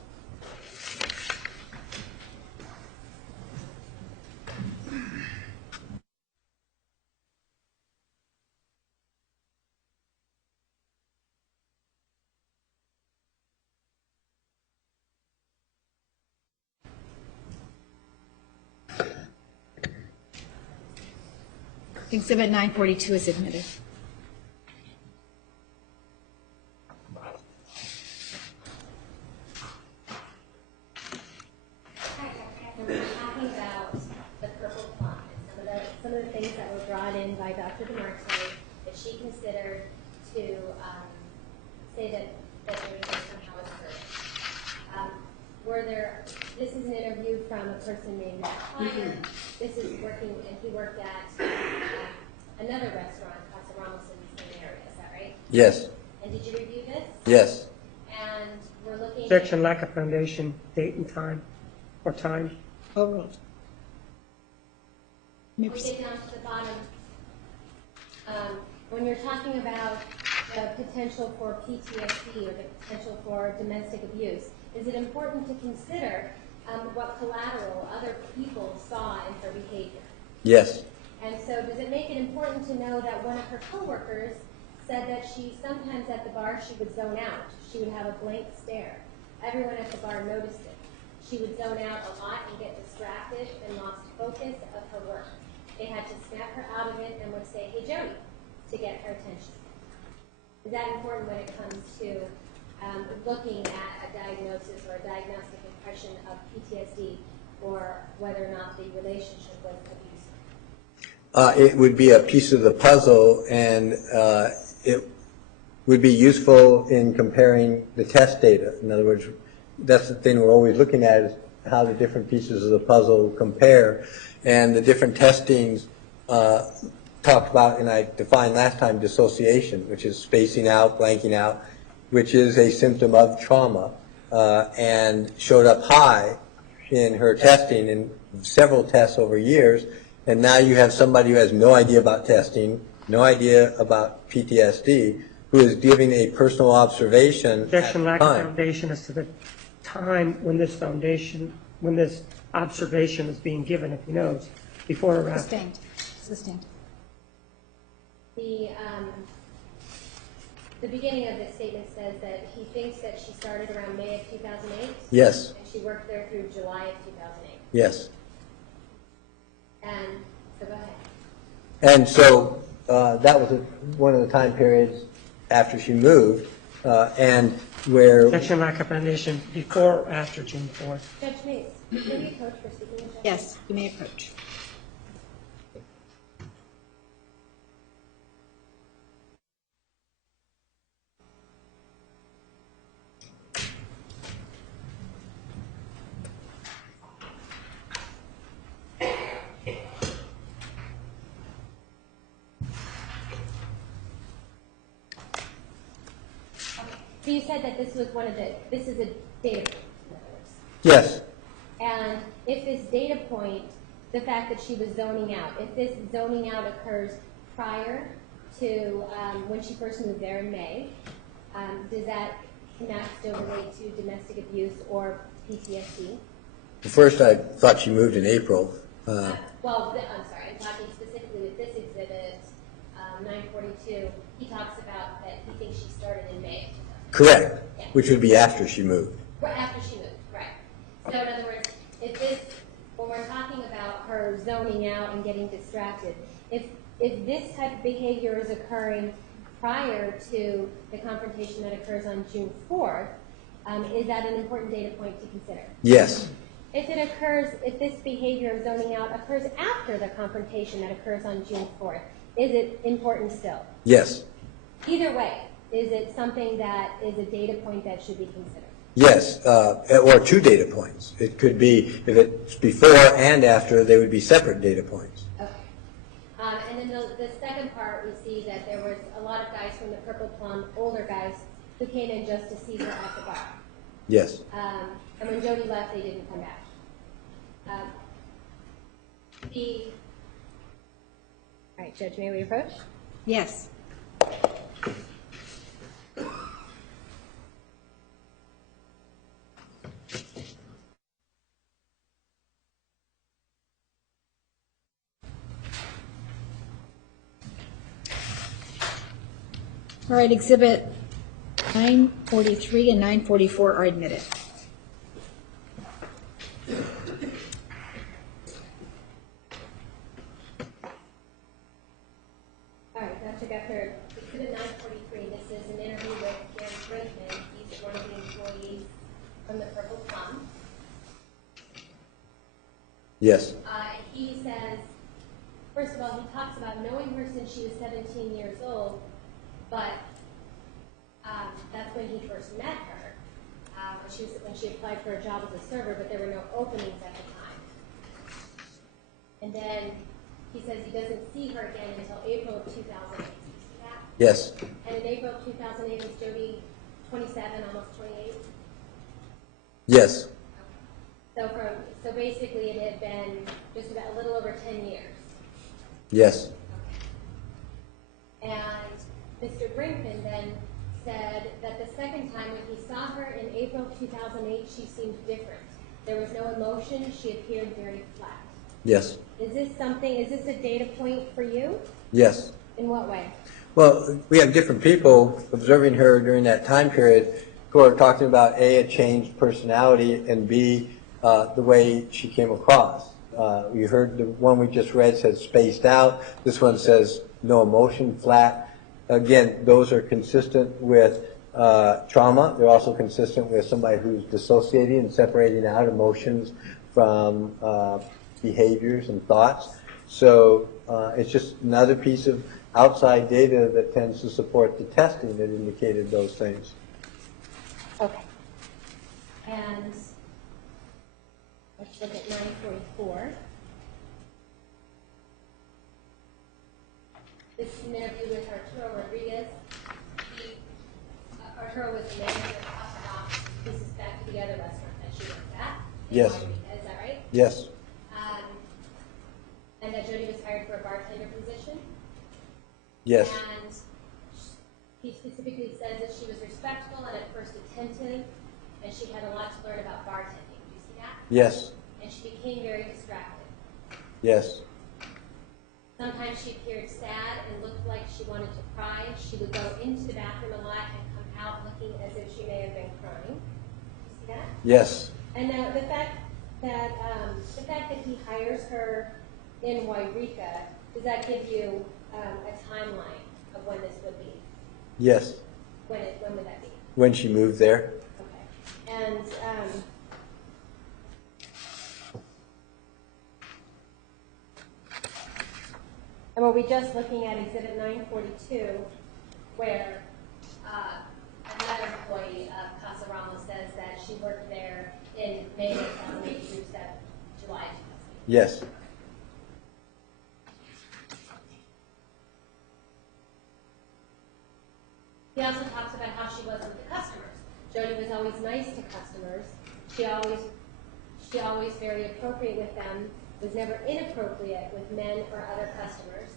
Exhibit 942 is admitted. And we're talking about the purple plot and some of the things that were brought in by Dr. DeMarte that she considered to say that Jodi was somehow occurred. This is an interview from a person named Matt Kleiner. This is working, and he worked at another restaurant, Casa Ramos, in the same area. Is that right? Yes. And did you review this? Yes. And we're looking Objection, lack of foundation, date and time, or time. Overruled. You may we proceed. get down to the bottom. When you're talking about the potential for PTSD or the potential for domestic abuse, is it important to consider what collateral other people saw in her behavior? Yes. And so does it make it important to know that one of her coworkers said that she sometimes at the bar she would zone out. She would have a blank stare. Everyone at the bar noticed it. She would zone out a lot and get distracted and lost focus of her work. They had to snap her out of it and would say, "Hey, Jodi," to get her attention. Is that important when it comes to looking at a diagnosis or a diagnostic impression of PTSD or whether or not the relationship was abusive? It would be a piece of the puzzle, and it would be useful in comparing the test data. In other words, that's the thing we're always looking at, is how the different pieces of the puzzle compare. And the different testings talked about, and I defined last time, dissociation, which is spacing out, blanking out, which is a symptom of trauma, and showed up high in her testing in several tests over years. And now you have somebody who has no idea about testing, no idea about PTSD, who is giving a personal observation at Objection, the lack of time. foundation as to the time when this observation is being given, if he knows, before or after. Sustained. Sustained. The beginning of this statement says that he thinks that she started around May of 2008. Yes. And she worked there through July of 2008. Yes. And so go ahead. And so that was one of the time periods after she moved, and where Objection, lack of foundation, before or after June 4th. Judge Mays, can you coach for speaking? Judge? Yes, you may approach. So you said that this is a data point, in other words. yes, And if this data point, the fact that she was zoning out, if this zoning out occurs prior to when she first moved there in May, can that still relate to domestic abuse or PTSD? First, I thought she moved in April. Well, I'm sorry, I'm talking specifically with this exhibit, 942. He talks about that he thinks she started in May. Correct, Yeah. which would be after she moved. After she moved, right. So in other words, when we're talking about her zoning out and getting distracted, if this type of behavior is occurring prior to the confrontation that occurs on June 4th, is that an important data point to consider? Yes, If this behavior of zoning out occurs after the confrontation that occurs on June 4th, is it important still? yes, Either way, is it something that is a data point that should be considered? yes, or 2 data points. It could be, if it's before and after, they would be separate data points. Okay. And then the second part, we see that there was a lot of guys from the Purple Plum, older guys, who came in just to see her at the bar. Yes. And when Jodi left, they didn't come back. All right, Judge, may we approach? Yes. All right, Exhibit 943 and 944 are admitted. All right, Dr. Geffner, Exhibit 943, this is an interview with Gary Brinkman. He's one of the employees from the Purple Plum. Yes. And he says, first of all, he talks about knowing her since she was 17 years old, but that's when he first met her, when she applied for a job as a server, but there were no openings at the time. And then he says he doesn't see her again until April of 2008. Do you see that? Yes. And in April of 2008, was Jodi 27, almost 28? Yes. So basically it had been just about a little over 10 years. Yes. And Mr. Brinkman then said that the second time when he saw her in April of 2008, she seemed different. There was no emotion. She appeared very flat. Yes. Is this a data point for you? Yes. In what way? Well, we have different people observing her during that time period who are talking about A, a changed personality, and B, the way she came across. You heard the one we just read says spaced out. This one says no emotion, flat. Again, those are consistent with trauma. They're also consistent with somebody who's dissociating and separating out emotions from behaviors and thoughts. So it's just another piece of outside data that tends to support the testing that indicated those things. Okay. And let's look at 944. This is an interview with Arturo Rodriguez. Arturo was the manager of Pieces Back Together restaurant that she worked at. Yes. Is that right? Yes. And that Jodi was hired for a bartender position. Yes. And he specifically says that she was respectful and at first attentive, and she had a lot to learn about bartending. Do you see that? Yes. And she became very distracted. Yes. Sometimes she appeared sad and looked like she wanted to cry. She would go into the bathroom a lot and come out looking as if she may have been crying. Do you see that? Yes. And now the fact that he hires her in Wairika, does that give you a timeline of when this would be? Yes. When would that be? When she moved there. Okay. And were we just looking at Exhibit 942, where another employee of Casa Ramos says that she worked there in May of 2008 through July 2008? Yes. He also talks about how she was with the customers. Jodi was always nice to customers. She always very appropriate with them, was never inappropriate with men or other customers.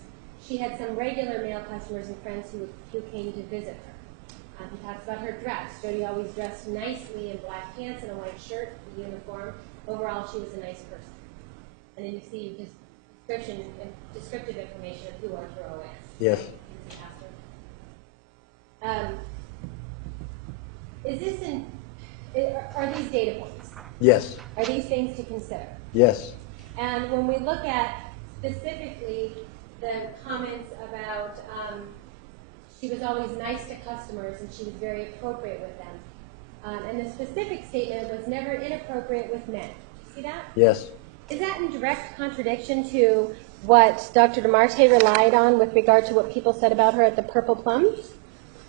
She had some regular male customers and friends who came to visit her. He talks about her dress. Jodi always dressed nicely in black pants and a white shirt, the uniform, overall she was a nice person. And then you see just description and descriptive information of who Arturo is. Yes. He's a pastor. Is this are these data points? Yes. Are these things to consider? Yes. And when we look at specifically the comments about she was always nice to customers and she was very appropriate with them, and the specific statement was never inappropriate with men. Do you see that? Yes. Is that in direct contradiction to what Dr. DeMarte relied on with regard to what people said about her at the Purple Plum?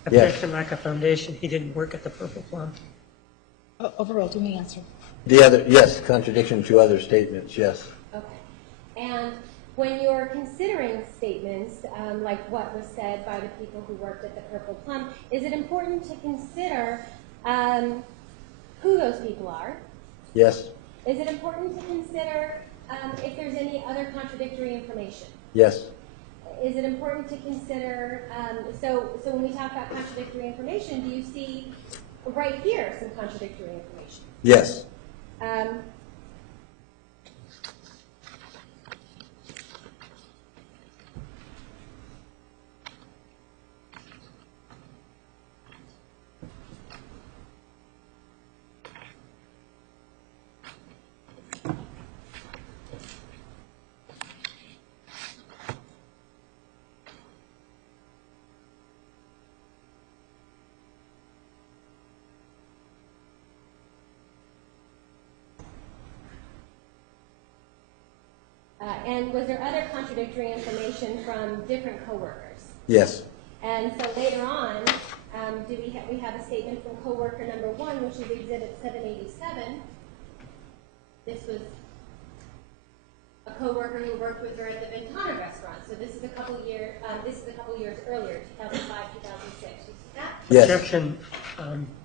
Objection, lack of foundation. He didn't work at the Purple Plum. Overall, do me answer. The other, yes, contradiction to other statements, yes. Okay. And when you're considering statements like what was said by the people who worked at the Purple Plum, is it important to consider who those people are? Yes. Is it important to consider if there's any other contradictory information? Yes. Is it important to consider, so when we talk about contradictory information, do you see right here some contradictory information? Yes. And was there other contradictory information from different coworkers? Yes. And so later on, we have a statement from coworker number 1, which is Exhibit 787. This was a coworker who worked with her at the Ventana restaurant. So this is a couple years earlier, 2005, 2006. You see that? Yes. Objection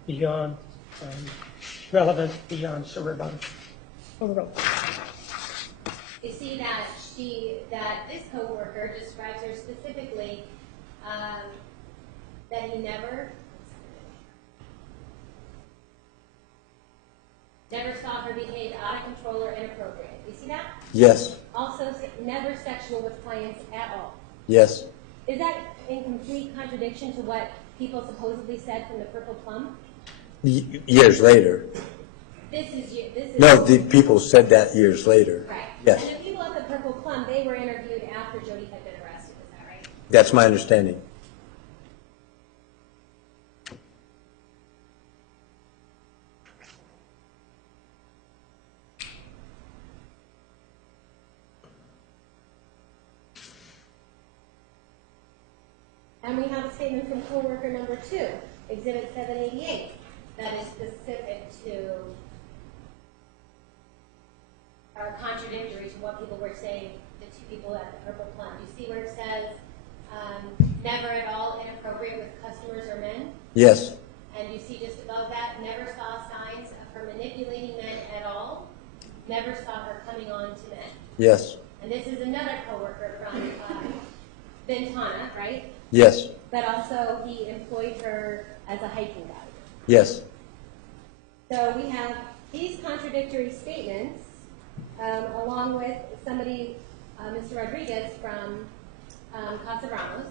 beyond relevant, beyond rebuttal. Overall. You see that this coworker describes her specifically that he never saw her behave out of control or inappropriate. You see that? Yes. Also, never sexual with clients at all. Yes. Is that in complete contradiction to what people supposedly said from the Purple Plum? Years later. This is No, the people said that years later. right. Yes. And the people at the Purple Plum, they were interviewed after Jodi had been arrested. Is that right? That's my understanding. And we have a statement from coworker number 2, Exhibit 788, that is specific to or contradictory to what people were saying, the 2 people at the Purple Plum. You see where it says never at all inappropriate with customers or men? Yes. And you see just above that, never saw signs of her manipulating men at all, never saw her coming on to men. Yes. And this is another coworker from Ventana, right? Yes. But also he employed her as a hiking guide. Yes. So we have these contradictory statements along with somebody, Mr. Rodriguez from Casa Ramos,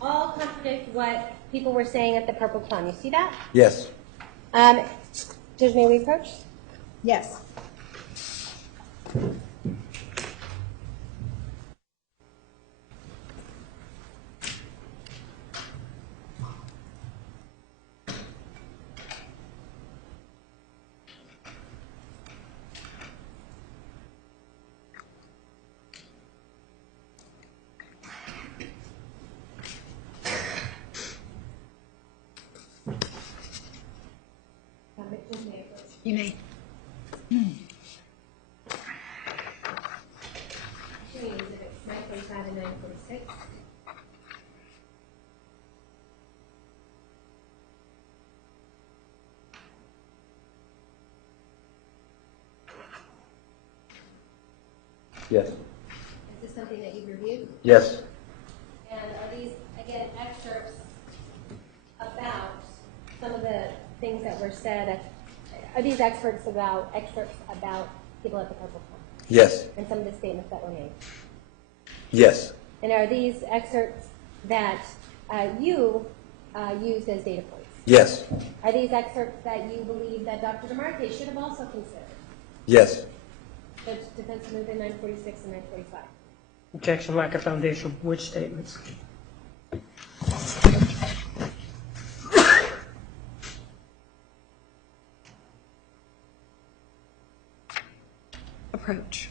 all contradict what people were saying at the Purple Plum. You see that? Yes. Judge, may we approach? Yes. Judge, may I approach? You may. Showing exhibits 945 and 946. Yes. Is this something that you've reviewed? Yes. And are these, again, excerpts about some of the things that were said are these excerpts about people at the Purple Plum Yes. and some of the statements that were made? Yes. And are these excerpts that you used as data points? Yes. Are these excerpts that you believe that Dr. DeMarte should have also considered? Yes. Judge Defense Movement 946 and 945. Objection, lack of foundation. Which statements? Approach.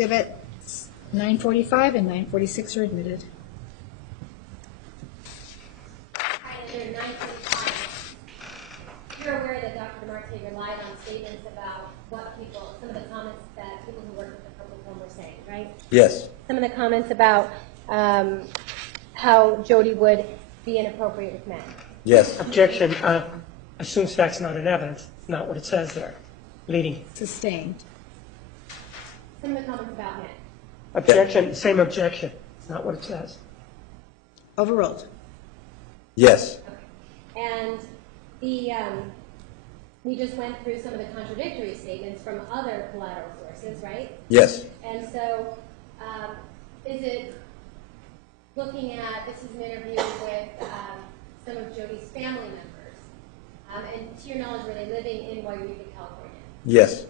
Exhibits 945 and 946 are admitted. Under 945, you're aware that Dr. DeMarte relied on statements about what people, some of the comments that people who worked with the Purple Plum were saying, right? Yes. Some of the comments about how Jodi would be inappropriate with men. Yes. Objection, assumes facts not in evidence. Not what it says there. Leading. Sustained. Some of the comments about men. Objection, same objection. It's not what it says. Overruled. Yes. And the we just went through some of the contradictory statements from other collateral sources, right? Yes. And so, is it looking at, this is an interview with some of Jodi's family members, and to your knowledge, were they living in Eureka, California? Yes.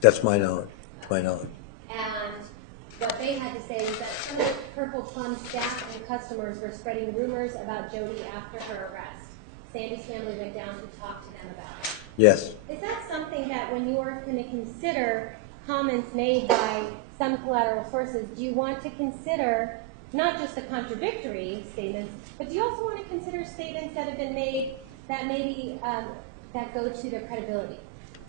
That's my knowledge. My knowledge. And what they had to say was that some of the Purple Plum staff and customers were spreading rumors about Jodi after her arrest. Sandy's family went down to talk to them about it. Yes. Is that something that when you are going to consider comments made by some collateral sources, do you want to consider not just the contradictory statements, but do you also want to consider statements that have been made that maybe that go to their credibility?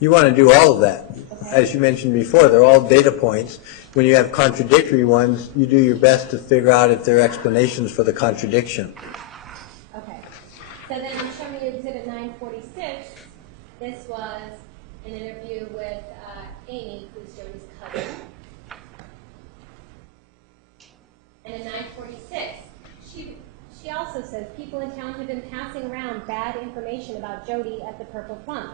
You want to do all of that. Okay. As you mentioned before, they're all data points. When you have contradictory ones, you do your best to figure out if there are explanations for the contradiction. Okay. So then I'm showing you Exhibit 946. This was an interview with Amy, who's Jodi's cousin. And in 946, she also says, people in town have been passing around bad information about Jodi at the Purple Plum.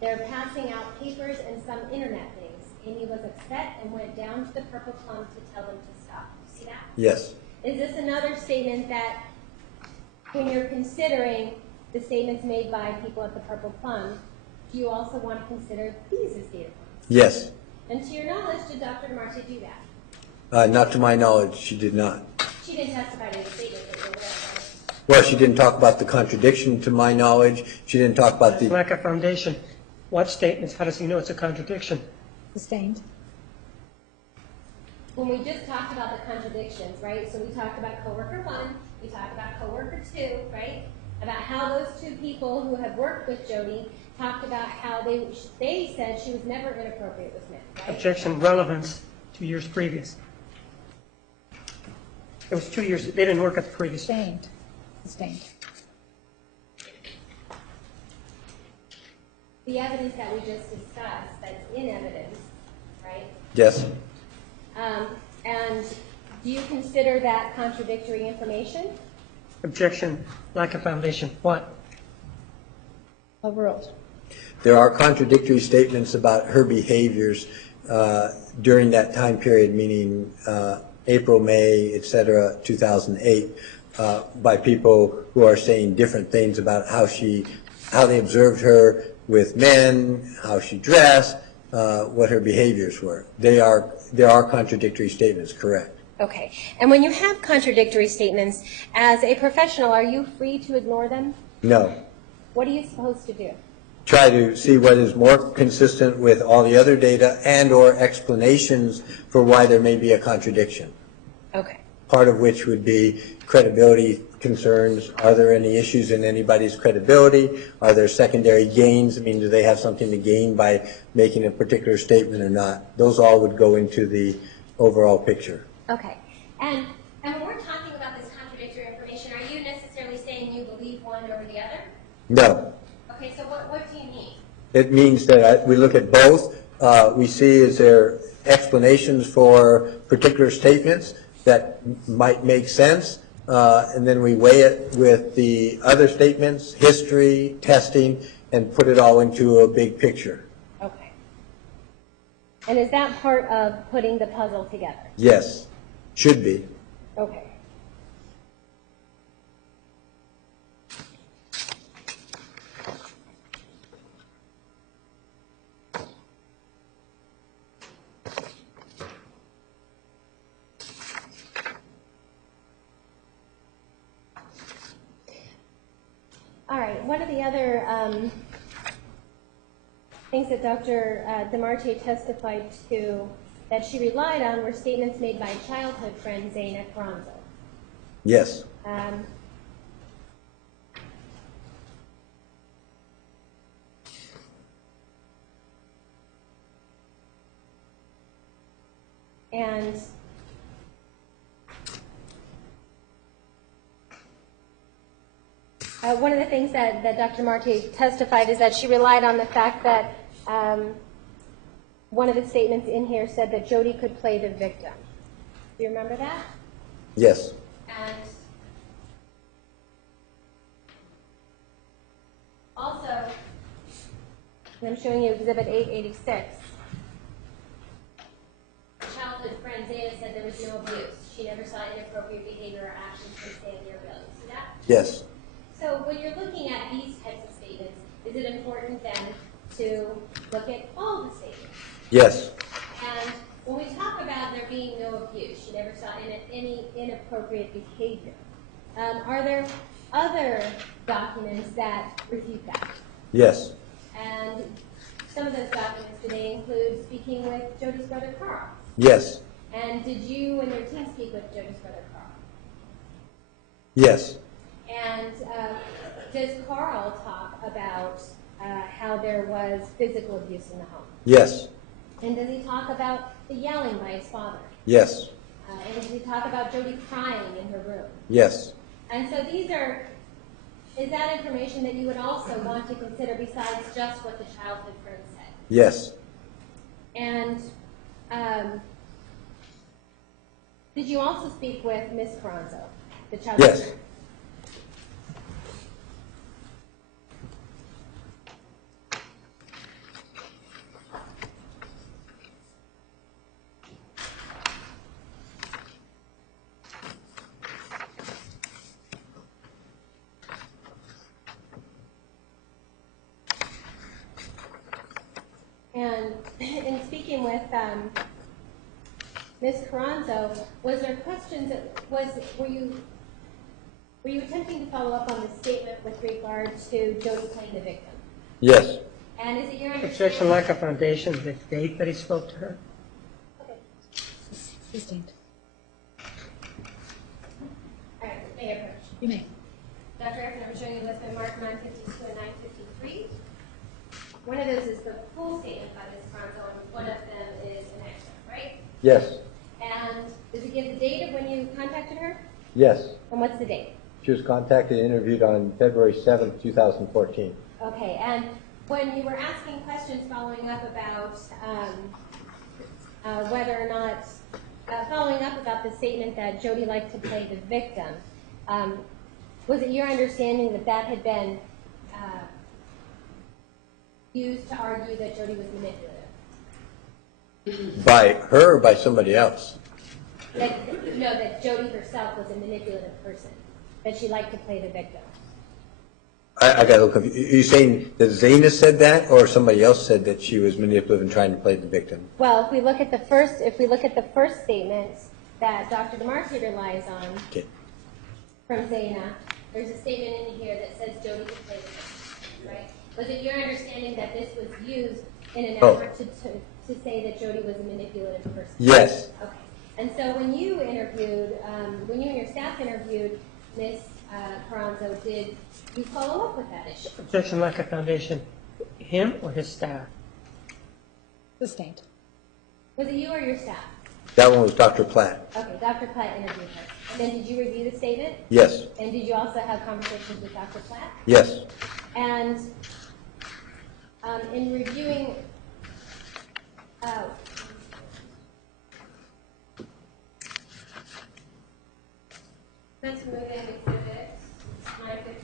They're passing out papers and some internet things. Amy was upset and went down to the Purple Plum to tell them to stop. See that? Yes. Is this another statement that when you're considering the statements made by people at the Purple Plum, do you also want to consider these as data points? Yes. And to your knowledge, did Dr. DeMarte do that? Not to my knowledge, she did not. She didn't testify to the statement that you're aware of. Well, she didn't talk about the contradiction to my knowledge. She didn't talk about the... Lack of foundation. What statements? How does he know it's a contradiction? Sustained. When we just talked about the contradictions, right? So we talked about coworker 1, we talked about coworker 2, right? About how those two people who have worked with Jodi talked about how they said she was never inappropriate with men, right? Objection, relevance, 2 years previous. It was 2 years. They didn't work at the previous. Sustained. Sustained. The evidence that we just discussed that's in evidence, right? Yes. And do you consider that contradictory information? Objection, lack of foundation. What? Overruled. There are contradictory statements about her behaviors during that time period, meaning April, May, etc., 2008, by people who are saying different things about how they observed her with men, how she dressed, what her behaviors were. There are contradictory statements, correct. Okay. And when you have contradictory statements, as a professional, are you free to ignore them? No. What are you supposed to do? Try to see what is more consistent with all the other data and or explanations for why there may be a contradiction. Okay. part of which would be credibility concerns. Are there any issues in anybody's credibility? Are there secondary gains? I mean, do they have something to gain by making a particular statement or not? Those all would go into the overall picture. Okay. And when we're talking about this contradictory information, are you necessarily saying you believe one over the other? No. Okay, so what do you mean? It means that we look at both. We see is there explanations for particular statements that might make sense, and then we weigh it with the other statements, history, testing, and put it all into a big picture. Okay. And is that part of putting the puzzle together? Yes, should be. Okay. All right, one of the other things that Dr. DeMarte testified to that she relied on were statements made by childhood friend Zaina Carranzo. Yes. And one of the things that Dr. Marte testified is that she relied on the fact that one of the statements in here said that Jodi could play the victim. Do you remember that? Yes. And also, I'm showing you Exhibit 886. Childhood friend Zeta said there was no abuse. She never saw inappropriate behavior or actions from Sandy or Bill. You see that? Yes. So when you're looking at these types of statements, is it important then to look at all the statements? Yes. And when we talk about there being no abuse, she never saw any inappropriate behavior, are there other documents that refute that? Yes. And some of those documents, do they include speaking with Jodi's brother Carl? Yes. And did you and your team speak with Jodi's brother Carl? Yes. And does Carl talk about how there was physical abuse in the home? Yes. And does he talk about the yelling by his father? Yes. And does he talk about Jodi crying in her room? Yes. And so is that information that you would also want to consider besides just what the childhood friend said? Yes. And did you also speak with Miss Carranzo, the childhood Yes. friend? And in speaking with Ms. Carranzo, was there questions were you attempting to follow up on the statement with regard to Jodi playing the victim? Yes. And is it your Objection, understanding? lack of foundation, the date that he spoke to her. Okay. Sustained. All right, may I approach? You may. Dr. Erickson, I'm showing you listed mark 952 and 953. One of those is the full statement by Ms. Carranzo, and one of them is an excerpt, right? Yes. And does it give the date of when you contacted her? Yes. And what's the date? She was contacted and interviewed on February 7th, 2014. Okay, and when you were asking questions following up about whether or not, following up about the statement that Jodi liked to play the victim, was it your understanding that that had been used to argue that Jodi was manipulative? By her or by somebody else? That Jodi herself was a manipulative person, that she liked to play the victim. I got a little confused. Are you saying that Zaina said that, or somebody else said that she was manipulative and trying to play the victim? Well, if we look at the first statement that Dr. DeMarte relies on Okay. from Zaina, there's a statement in here that says Jodi could play the victim, right? Was it your understanding that this was used in an effort to say that Jodi was a manipulative person? Yes. Okay. And so when you interviewed, when you and your staff interviewed Ms. Carranzo, did you follow up with that issue? Objection, lack of foundation. Him or his staff? Sustained. Was it you or your staff? That one was Dr. Platt. Okay, Dr. Platt interviewed her. And then did you review the statement? Yes. And did you also have conversations with Dr. Platt? Yes. And in reviewing, let's move in exhibit 952.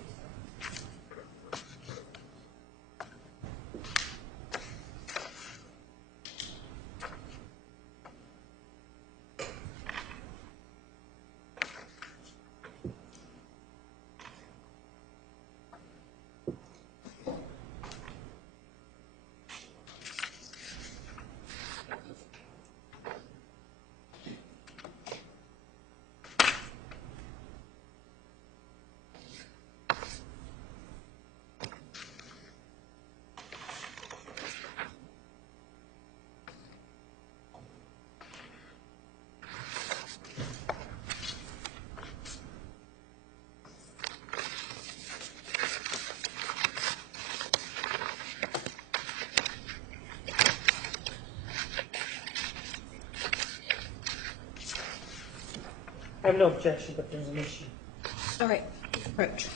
I have no objection, but there's an issue. All right, approach.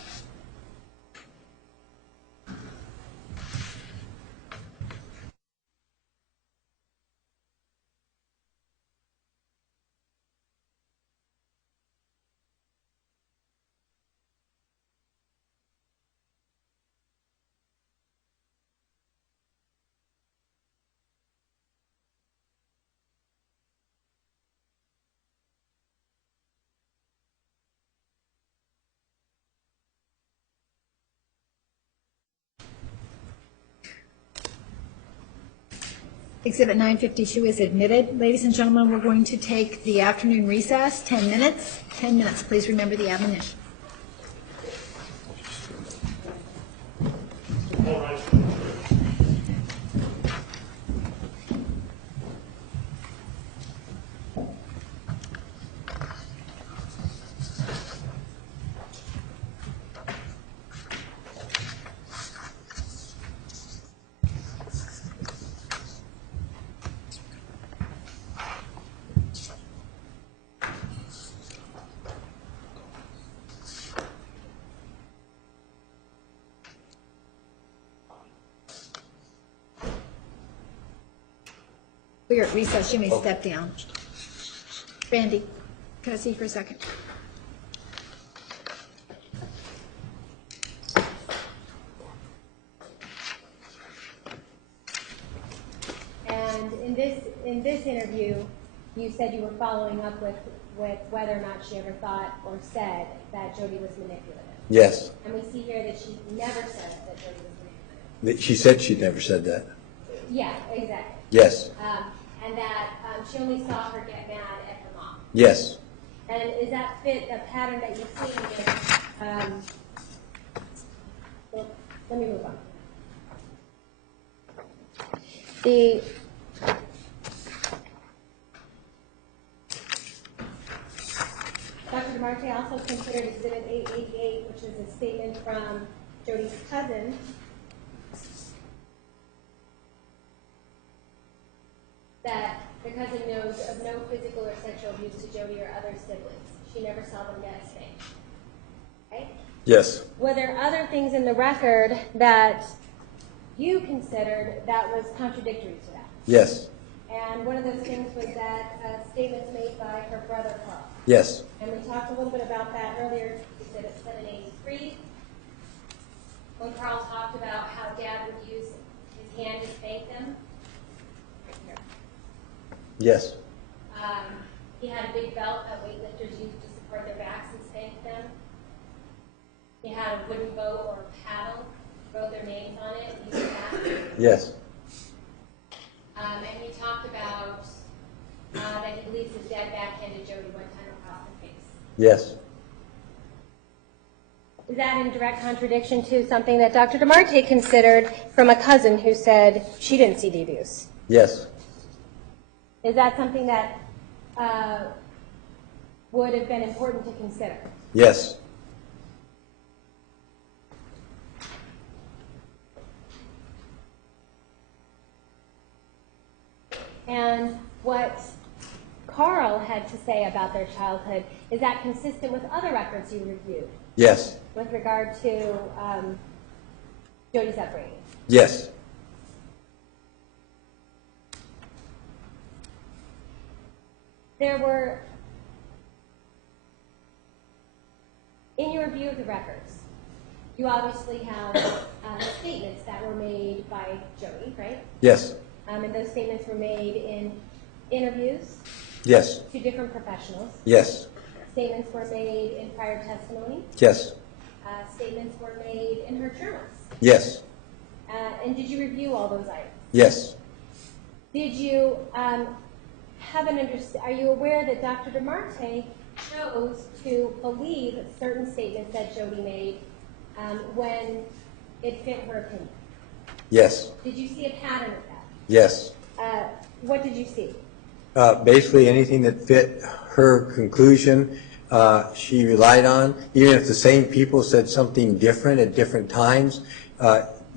Exhibit 952 is admitted. Ladies and gentlemen, we're going to take the afternoon recess, 10 minutes. 10 minutes, please remember the admonition. We are at recess. You may step down. Randy, can I see you for a second? And in this interview, you said you were following up with whether or not she ever thought or said that Jodi was manipulative. Yes. And we see here that she never said that Jodi was manipulative. She said she never said that. Yeah, exactly. Yes. And that she only saw her get mad at her mom. Yes. And is that fit a pattern that you've seen with, well, let me move on. Dr. DeMarte also considered Exhibit 888, which is a statement from Jodi's cousin, that the cousin knows of no physical or sexual abuse to Jodi or other siblings. She never saw them get spanked. Okay? Yes. Were there other things in the record that you considered that was contradictory to that? Yes. And one of those things was that statements made by her brother Carl. Yes. And we talked a little bit about that earlier. We said at 783, when Carl talked about how Dad would use his hand to spank them. Right here. Yes. He had a big belt that weightlifters used to support their backs and spank them. He had a wooden boat or a paddle, wrote their names on it, used that. Yes. And he talked about that he believes his dad backhanded Jodi one time across the face. Yes. Is that in direct contradiction to something that Dr. DeMarte considered from a cousin who said she didn't see the abuse? Yes. Is that something that would have been important to consider. Yes. And what Carl had to say about their childhood, is that consistent with other records you reviewed Yes. with regard to Jodi's upbringing? Yes. There were, in your review of the records, you obviously have statements that were made by Jodi, right? Yes. And those statements were made in interviews Yes. to different professionals. Yes. Statements were made in prior testimony. Yes. Statements were made in her journals. Yes. And did you review all those items? Yes. Did you are you aware that Dr. DeMarte chose to believe certain statements that Jodi made when it fit her opinion? Yes. Did you see a pattern of that? Yes. What did you see? Basically anything that fit her conclusion, she relied on. Even if the same people said something different at different times,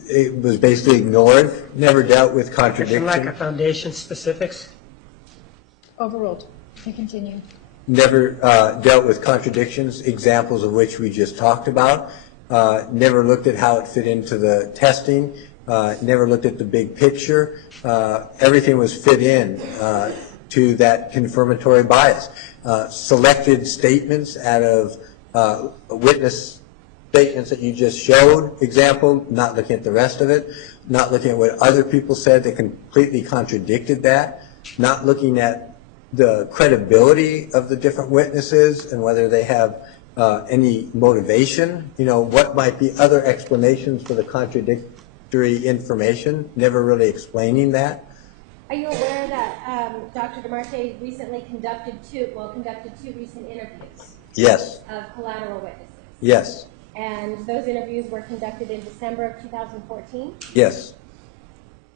it was basically ignored, never dealt with It's contradiction. lack of foundation specifics. Overruled. You continue. Never dealt with contradictions, examples of which we just talked about. Never looked at how it fit into the testing. Never looked at the big picture. Everything was fit in to that confirmatory bias. Selected statements out of witness statements that you just showed, example, not looking at the rest of it, not looking at what other people said that completely contradicted that, not looking at the credibility of the different witnesses and whether they have any motivation, what might be other explanations for the contradictory information, never really explaining that. Are you aware that Dr. DeMarte recently conducted two recent interviews Yes. of collateral witnesses? Yes. And those interviews were conducted in December of 2014. Yes.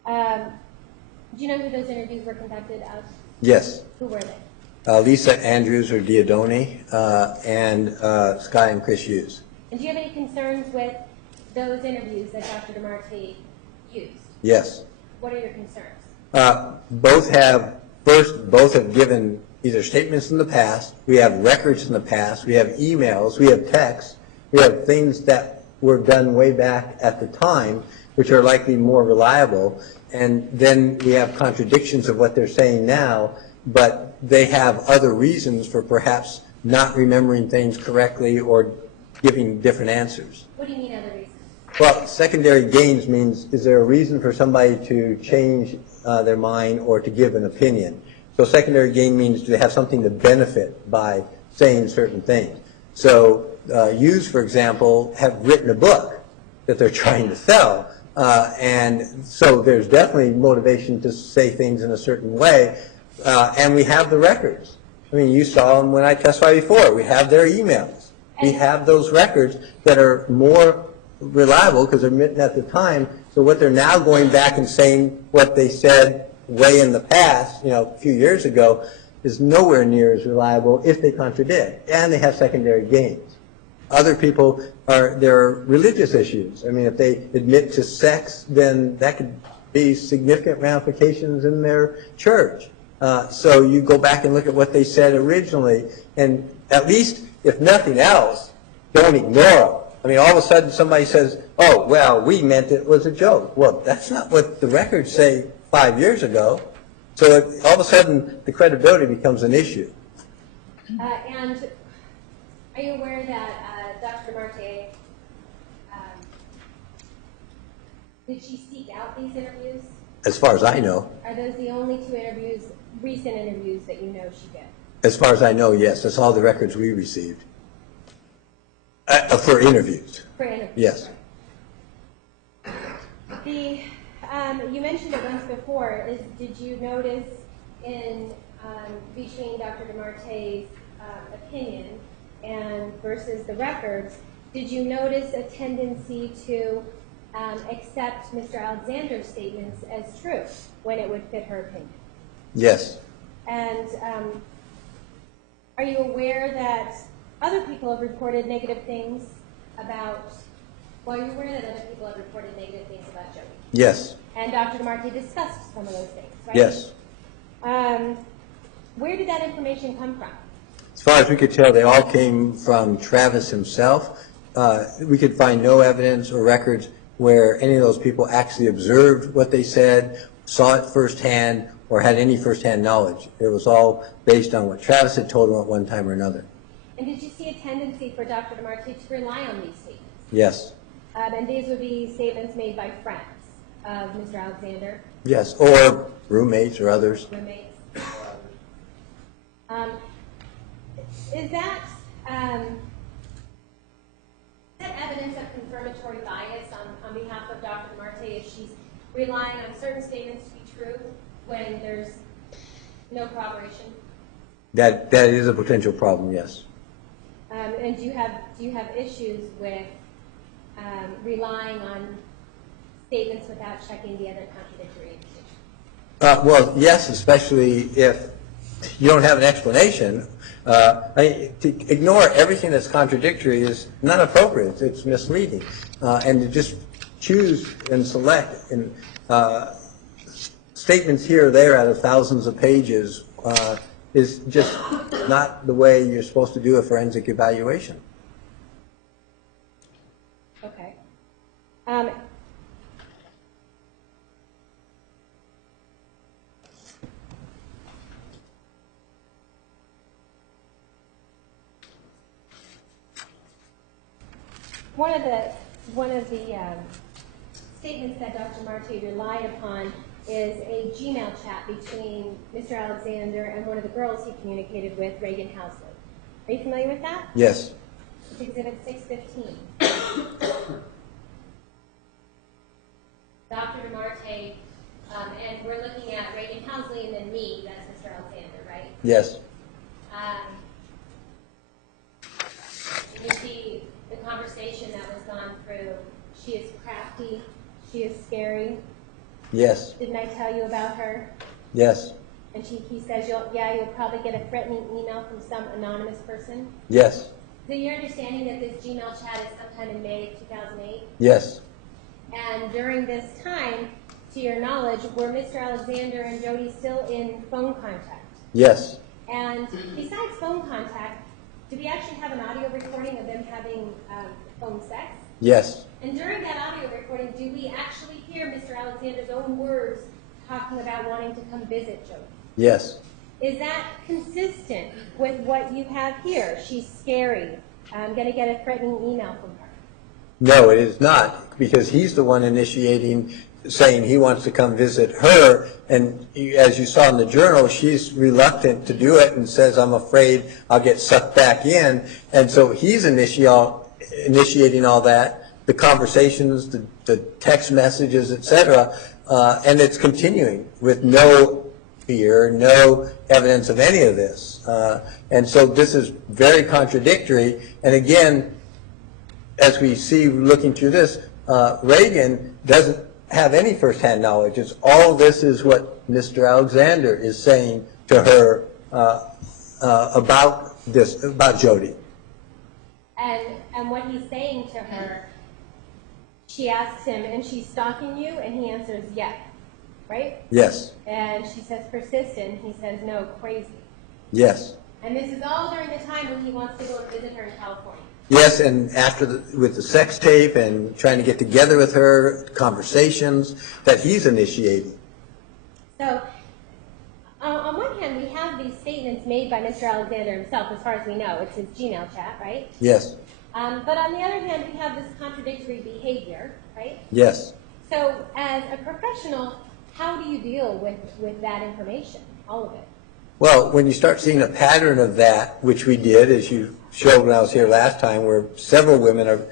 Do you know who those interviews were conducted of? Yes. Who were they? Lisa Andrews or Diodoni, and Sky and Chris Hughes. And do you have any concerns with those interviews that Dr. DeMarte used? Yes. What are your concerns? Both have given either statements in the past, we have records in the past, we have emails, we have texts, we have things that were done way back at the time, which are likely more reliable, and then we have contradictions of what they're saying now, but they have other reasons for perhaps not remembering things correctly or giving different answers. What do you mean other reasons? Well, secondary gains means, is there a reason for somebody to change their mind or to give an opinion? So secondary gain means, do they have something to benefit by saying certain things? So Hughes, for example, have written a book that they're trying to sell. And so there's definitely motivation to say things in a certain way. And we have the records. I mean, you saw them when I testified before. We have their emails. We have those records that are more reliable because they're written at the time. So what they're now going back and saying what they said way in the past, a few years ago, is nowhere near as reliable if they contradict. And they have secondary gains. Other people there are religious issues. I mean, if they admit to sex, then that could be significant ramifications in their church. So you go back and look at what they said originally, and at least, if nothing else, don't ignore them. I mean, all of a sudden somebody says, oh, well, we meant it was a joke. Well, that's not what the records say 5 years ago. So all of a sudden, the credibility becomes an issue. And are you aware that Dr. DeMarte, did she seek out these interviews? As far as I know. Are those the only two interviews, recent interviews, that you know she did? As far as I know, yes. That's all the records we received. For interviews. For interviews? Yes. You mentioned it once before. Did you notice in between Dr. DeMarte's opinion and versus the records, did you notice a tendency to accept Mr. Alexander's statements as true when it would fit her opinion? Yes. And Are you aware that other people have reported negative things about, well, are you aware that other people have reported negative things about Jodi? Yes. And Dr. DeMarte discussed some of those things, right? Yes. Where did that information come from? As far as we could tell, they all came from Travis himself. We could find no evidence or records where any of those people actually observed what they said, saw it firsthand, or had any firsthand knowledge. It was all based on what Travis had told them at one time or another. And did you see a tendency for Dr. DeMarte to rely on these statements? Yes. And these would be statements made by friends of Mr. Alexander, Yes, or roommates or others. roommates. Is that evidence of confirmatory bias on behalf of Dr. DeMarte if she's relying on certain statements to be true when there's no corroboration? That is a potential problem, yes. And do you have issues with relying on statements without checking the other contradictory information? Well, yes, especially if you don't have an explanation. To ignore everything that's contradictory is not appropriate. It's misleading. And to just choose and select statements here or there out of thousands of pages is just not the way you're supposed to do a forensic evaluation. Okay. One of the statements that Dr. Marte relied upon is a Gmail chat between Mr. Alexander and one of the girls he communicated with, Reagan Housley. Are you familiar with that? Yes. It's Exhibit 615. Dr. DeMarte, and we're looking at Reagan Housley and then me, that's Mr. Alexander, right? Yes. You see the conversation that was gone through. She is crafty. She is scary. Yes. Didn't I tell you about her? Yes. And he says, you'll probably get a threatening email from some anonymous person. Yes. So you're understanding that this Gmail chat is sometime in May of 2008? Yes. And during this time, to your knowledge, were Mr. Alexander and Jodi still in phone contact? Yes. And besides phone contact, do we actually have an audio recording of them having phone sex? Yes. And during that audio recording, do we actually hear Mr. Alexander's own words talking about wanting to come visit Jodi? Yes. Is that consistent with what you have here? She's scary. I'm going to get a threatening email from her. No, it is not, because he's the one initiating, saying he wants to come visit her, and as you saw in the journal, she's reluctant to do it and says, I'm afraid I'll get sucked back in, and so he's initiating all that, the conversations, the text messages, etc., and it's continuing with no fear, no evidence of any of this. And so this is very contradictory, and again, as we see looking through this, Reagan doesn't have any firsthand knowledge. It's all this is what Mr. Alexander is saying to her about Jodi. And what he's saying to her, she asks him, and she's stalking you? And he answers, yes. Right? Yes. And she says, persistent. He says, no, crazy. Yes. And this is all during the time when he wants to go and visit her in California. Yes, and after with the sex tape and trying to get together with her, conversations that he's initiating. So, on one hand, we have these statements made by Mr. Alexander himself, as far as we know. It's his Gmail chat, right? Yes. But on the other hand, we have this contradictory behavior, right? Yes. So, as a professional, how do you deal with that information, all of it? Well, when you start seeing a pattern of that, which we did, as you showed when I was here last time, where several women are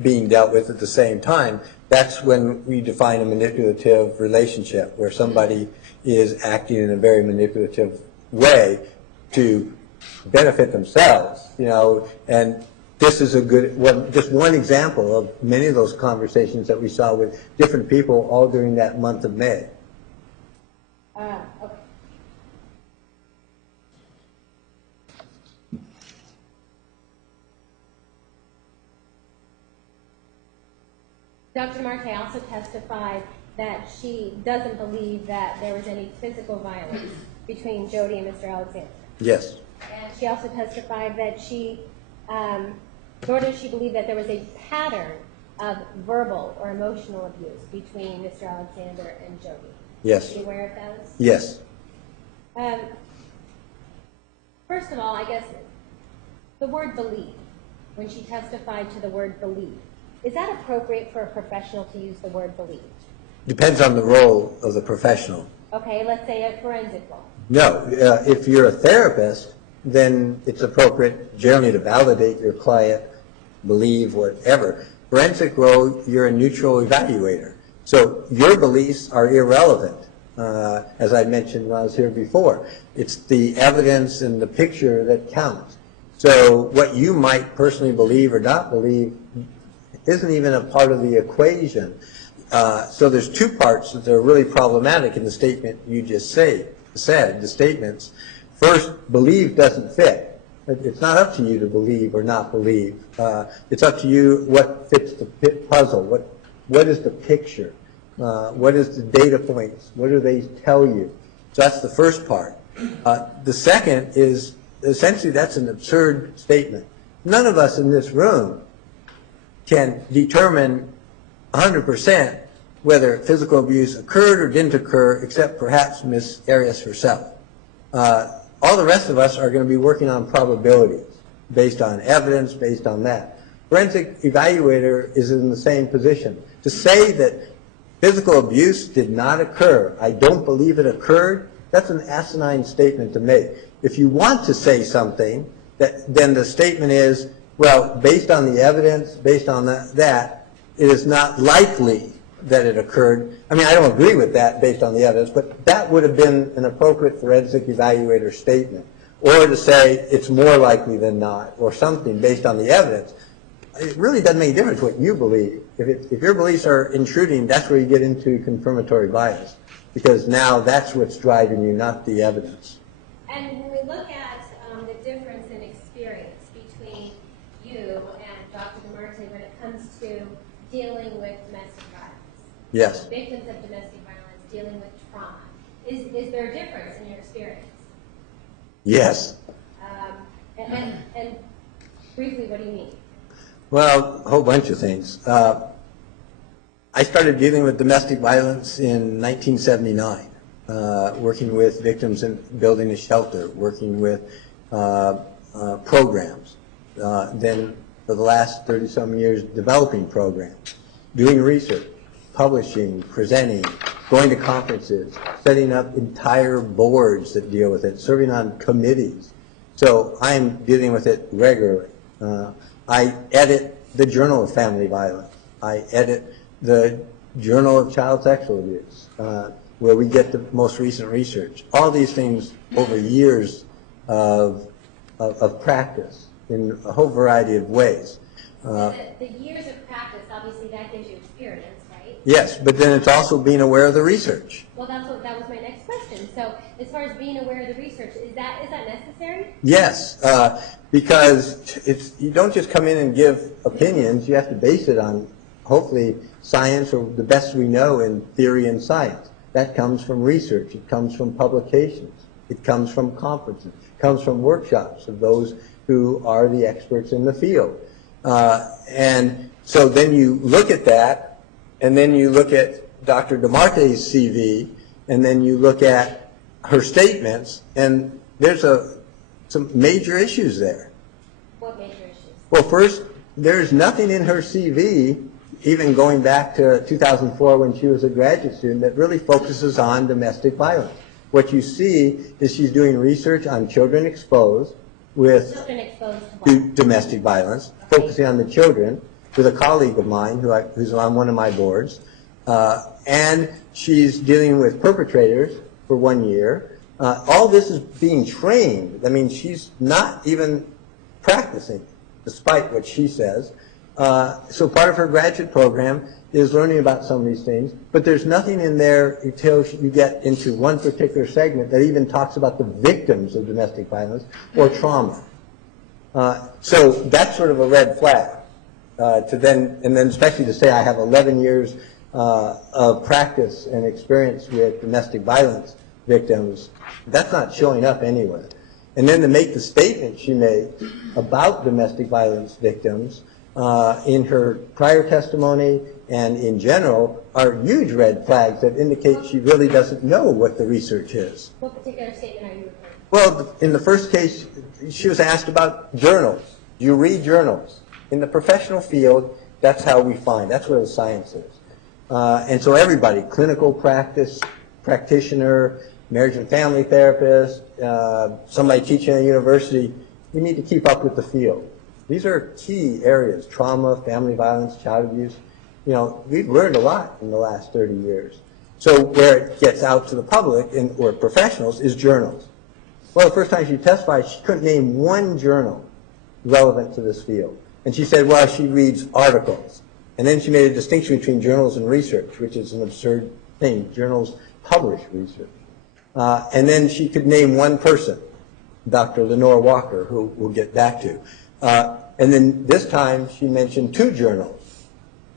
being dealt with at the same time, that's when we define a manipulative relationship, where somebody is acting in a very manipulative way to benefit themselves, and this is just one example of many of those conversations that we saw with different people all during that month of May. Okay. Dr. Marte also testified that she doesn't believe that there was any physical violence between Jodi and Mr. Alexander. Yes. And she also testified that nor does she believe that there was a pattern of verbal or emotional abuse between Mr. Alexander and Jodi. Yes. Are you aware of those? Yes. First of all, I guess the word believe, when she testified to the word believe, is that appropriate for a professional to use the word believe? Depends on the role of the professional. Okay, let's say a forensic role. No, if you're a therapist, then it's appropriate generally to validate your client, believe whatever. Forensic role, you're a neutral evaluator. So your beliefs are irrelevant, as I mentioned when I was here before. It's the evidence and the picture that counts. So what you might personally believe or not believe isn't even a part of the equation. So there's two parts that are really problematic in the statement you just said, the statements. First, believe doesn't fit. It's not up to you to believe or not believe. It's up to you what fits the puzzle. What is the picture? What is the data points? What do they tell you? So that's the first part. The second is essentially that's an absurd statement. None of us in this room can determine 100% whether physical abuse occurred or didn't occur, except perhaps Ms. Arias herself. All the rest of us are going to be working on probabilities, based on evidence, based on that. Forensic evaluator is in the same position. To say that physical abuse did not occur, I don't believe it occurred, that's an asinine statement to make. If you want to say something, then the statement is, well, based on the evidence, based on that, it is not likely that it occurred. I mean, I don't agree with that based on the evidence, but that would have been an appropriate forensic evaluator statement. Or to say it's more likely than not, or something based on the evidence. It really doesn't make a difference what you believe. If your beliefs are intruding, that's where you get into confirmatory bias, because now that's what's driving you, not the evidence. And when we look at the difference in experience between you and Dr. DeMarte when it comes to dealing with domestic violence, Yes. victims of domestic violence, dealing with trauma, is there a difference in your experience? Yes. And briefly, what do you mean? Well, a whole bunch of things. I started dealing with domestic violence in 1979, working with victims and building a shelter, working with programs. Then for the last 30-some years, developing programs, doing research, publishing, presenting, going to conferences, setting up entire boards that deal with it, serving on committees. So I'm dealing with it regularly. I edit the Journal of Family Violence. I edit the Journal of Child Sexual Abuse, where we get the most recent research. All these things over years of practice in a whole variety of ways. So the years of practice, obviously, that gives you experience, right? Yes, but then it's also being aware of the research. Well, that was my next question. So, as far as being aware of the research, is that necessary? Yes, because you don't just come in and give opinions. You have to base it on, hopefully, science or the best we know in theory and science. That comes from research. It comes from publications. It comes from conferences. It comes from workshops of those who are the experts in the field. And so then you look at that, and then you look at Dr. DeMarte's CV, and then you look at her statements, and there's some major issues there. What major issues? Well, first, there's nothing in her CV, even going back to 2004 when she was a graduate student, that really focuses on domestic violence. What you see is she's doing research on children exposed with Children exposed to to what? domestic violence, focusing on the children, with a colleague of mine who's on one of my boards. And she's dealing with perpetrators for 1 year. All this is being trained. I mean, she's not even practicing, despite what she says. So part of her graduate program is learning about some of these things, but there's nothing in there until you get into one particular segment that even talks about the victims of domestic violence or trauma. So that's sort of a red flag. and then especially to say I have 11 years of practice and experience with domestic violence victims, that's not showing up anywhere. And then to make the statement she made about domestic violence victims in her prior testimony and in general are huge red flags that indicate she really doesn't know what the research is. What particular statement are you referring to? Well, in the first case, she was asked about journals. Do you read journals? In the professional field, that's how we find. That's where the science is. And so everybody, clinical practitioner, marriage and family therapist, somebody teaching at a university, we need to keep up with the field. These are key areas: trauma, family violence, child abuse. You know, we've learned a lot in the last 30 years. So where it gets out to the public or professionals is journals. Well, the first time she testified, she couldn't name one journal relevant to this field. And she said, well, she reads articles. And then she made a distinction between journals and research, which is an absurd thing. Journals publish research. And then she could name one person, Dr. Lenore Walker, who we'll get back to. And then this time she mentioned 2 journals.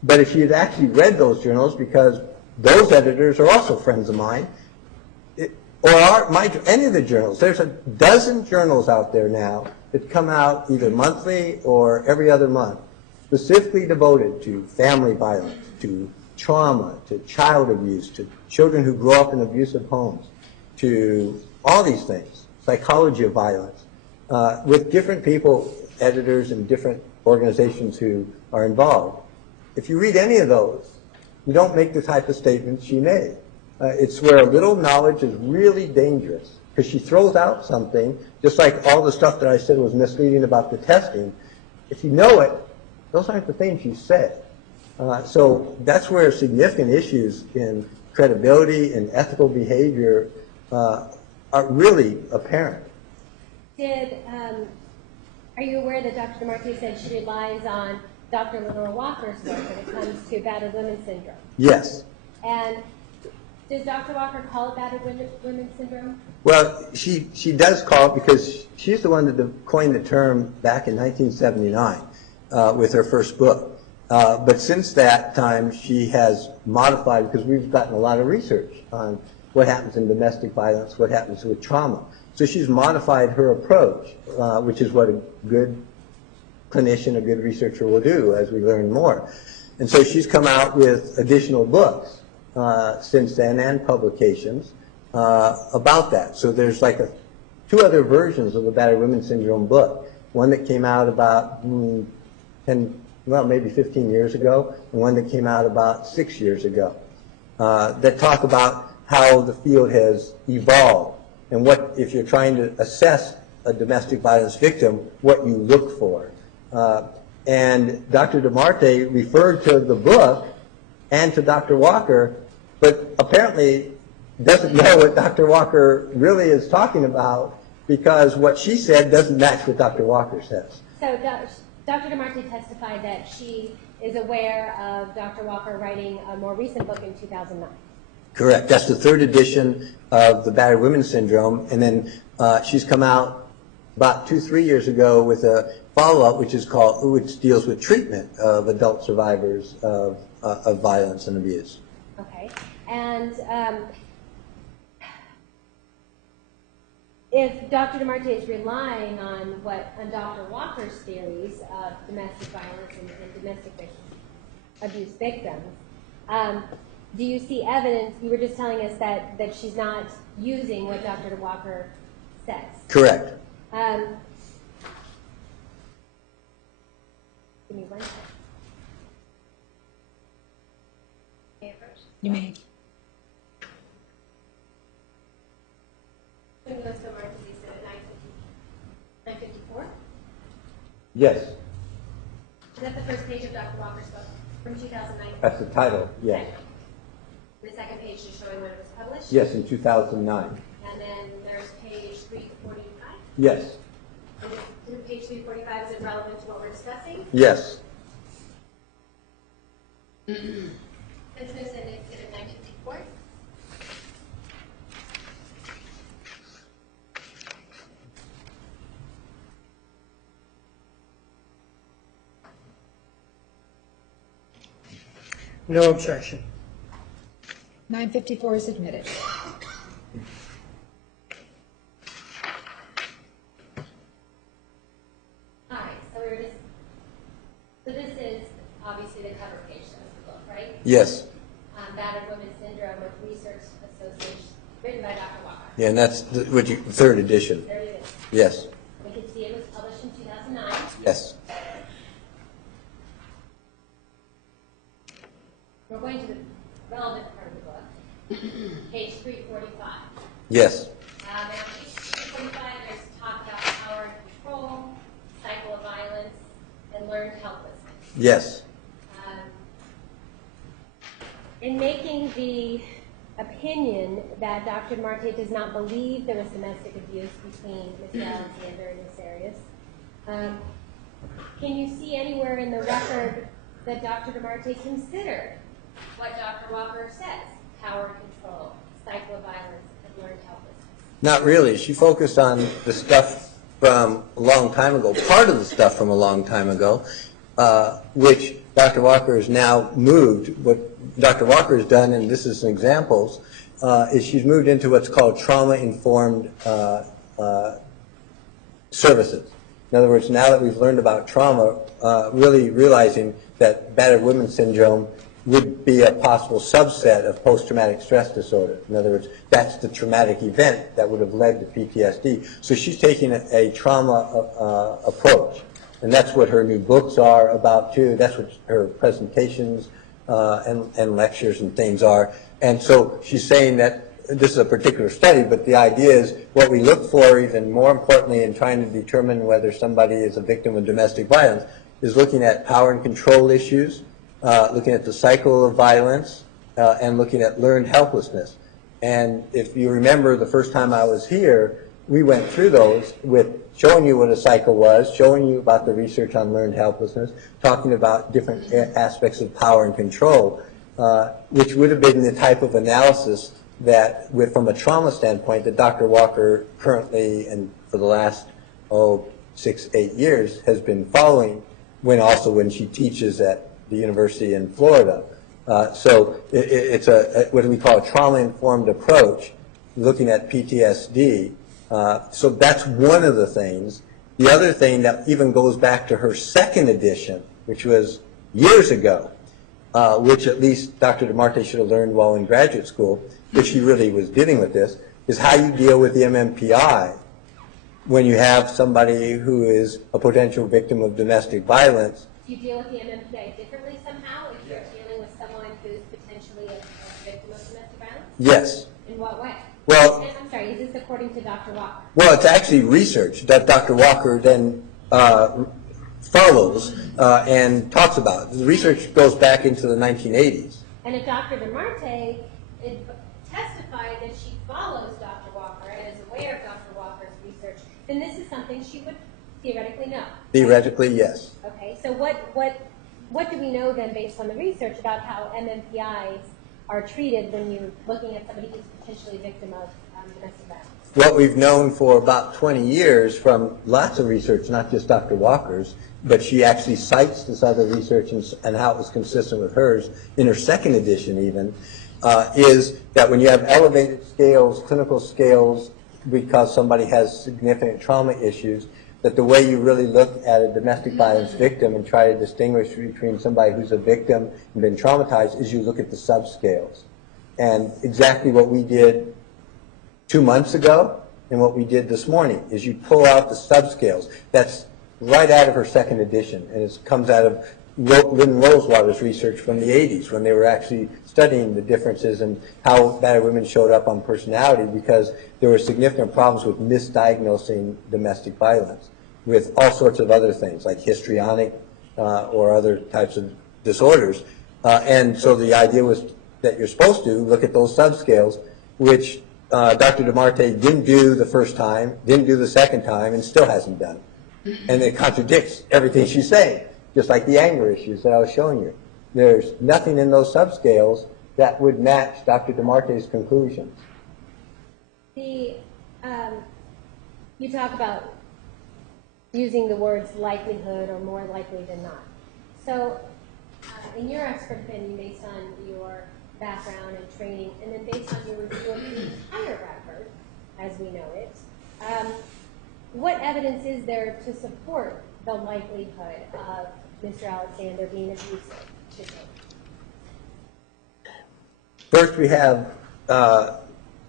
But if she had actually read those journals, because those editors are also friends of mine, any of the journals, there's a dozen journals out there now that come out either monthly or every other month, specifically devoted to family violence, to trauma, to child abuse, to children who grow up in abusive homes, to all these things, psychology of violence, with different people, editors and different organizations who are involved. If you read any of those, you don't make the type of statements she made. It's where a little knowledge is really dangerous, because she throws out something, just like all the stuff that I said was misleading about the testing. If you know it, those aren't the things you said. So that's where significant issues in credibility and ethical behavior are really apparent. Are you aware that Dr. DeMarte said she relies on Dr. Lenore Walker's work when it comes to battered women syndrome? Yes. And does Dr. Walker call it battered women syndrome? Well, she does call it, because she's the one that coined the term back in 1979 with her first book. But since that time, she has modified, because we've gotten a lot of research on what happens in domestic violence, what happens with trauma. So she's modified her approach, which is what a good clinician, a good researcher will do as we learn more. And so she's come out with additional books since then, and publications about that. So there's like 2 other versions of the battered women syndrome book. One that came out about maybe 15 years ago, and one that came out about 6 years ago, that talk about how the field has evolved, and what, if you're trying to assess a domestic violence victim, what you look for. And Dr. DeMarte referred to the book and to Dr. Walker, but apparently doesn't know what Dr. Walker really is talking about, because what she said doesn't match what Dr. Walker says. So Dr. DeMarte testified that she is aware of Dr. Walker writing a more recent book in 2009. Correct. That's the 3rd edition of the battered women syndrome. And then she's come out about 2-3 years ago with a follow-up, which deals with treatment of adult survivors of violence and abuse. Okay. And if Dr. DeMarte is relying on Dr. Walker's theories of domestic violence and domestic abuse victims, do you see evidence? You were just telling us that she's not using what Dr. Walker says. Correct. Give me one second. You may. Can we go to emergency at 9:54? Yes. Is that the first page of Dr. Walker's book from 2009? That's the title, yes. The second page is showing when it was published? Yes, in 2009. And then there's page 345? Yes. And through page 345, is it relevant to what we're discussing? Yes. It's going to say exhibit 954. No objection. 954 is admitted. All right, so so this is obviously the cover page of the book, right? Yes. Battered Women's Syndrome with Research Association, written by Dr. Walker. Yeah, and that's the third edition. There it is. Yes. We can see it was published in 2009. Yes. We're going to the relevant part of the book, page 345. Yes. Now, page 345, there's talk about power and control, cycle of violence, and learned helplessness. Yes. In making the opinion that Dr. Marte does not believe there was domestic abuse between Ms. Alexander and Ms. Arias, can you see anywhere in the record that Dr. Marte considered what Dr. Walker says, power and control, cycle of violence, and learned helplessness? Not really. She focused on the stuff from a long time ago, part of the stuff from a long time ago, which Dr. Walker has now moved. What Dr. Walker has done, and this is some examples, is she's moved into what's called trauma-informed services. In other words, now that we've learned about trauma, really realizing that battered women syndrome would be a possible subset of post-traumatic stress disorder. In other words, that's the traumatic event that would have led to PTSD. So she's taking a trauma approach. And that's what her new books are about, too. That's what her presentations and lectures and things are. And so she's saying that this is a particular study, but the idea is what we look for, even more importantly, in trying to determine whether somebody is a victim of domestic violence, is looking at power and control issues, looking at the cycle of violence, and looking at learned helplessness. And if you remember the first time I was here, we went through those with showing you what a cycle was, showing you about the research on learned helplessness, talking about different aspects of power and control, which would have been the type of analysis that, from a trauma standpoint, that Dr. Walker currently and for the last 6-8 years has been following, when she teaches at the university in Florida. So it's what we call a trauma-informed approach, looking at PTSD. So that's one of the things. The other thing that even goes back to her second edition, which was years ago, which at least Dr. DeMarte should have learned while in graduate school, if she really was dealing with this, is how you deal with the MMPI when you have somebody who is a potential victim of domestic violence. Do you deal with the MMPI differently somehow if you're dealing with someone who's potentially a victim of domestic violence? Yes. In what way? Well, And I'm sorry, is this according to Dr. Walker? well, it's actually research that Dr. Walker then follows and talks about. The research goes back into the 1980s. And if Dr. DeMarte testified that she follows Dr. Walker and is aware of Dr. Walker's research, then this is something she would theoretically know. Theoretically, yes. Okay, so what do we know then based on the research about how MMPIs are treated when you're looking at somebody who's potentially a victim of domestic violence? What we've known for about 20 years from lots of research, not just Dr. Walker's, but she actually cites this other research and how it was consistent with hers in her second edition even, is that when you have elevated scales, clinical scales, because somebody has significant trauma issues, that the way you really look at a domestic violence victim and try to distinguish between somebody who's a victim and been traumatized is you look at the subscales. And exactly what we did 2 months ago and what we did this morning is you pull out the subscales. That's right out of her second edition, and it comes out of Lynn Rosewater's research from the 80s when they were actually studying the differences and how battered women showed up on personality, because there were significant problems with misdiagnosing domestic violence with all sorts of other things like histrionic or other types of disorders. And so the idea was that you're supposed to look at those subscales, which Dr. DeMarte didn't do the first time, didn't do the second time, and still hasn't done. And it contradicts everything she's saying, just like the anger issues that I was showing you. There's nothing in those subscales that would match Dr. DeMarte's conclusions. You talk about using the words likelihood or more likely than not. So in your expert opinion, based on your background and training, and then based on your review of the entire record, as we know it, what evidence is there to support the likelihood of Mr. Alexander being abusive to him? First, we have text.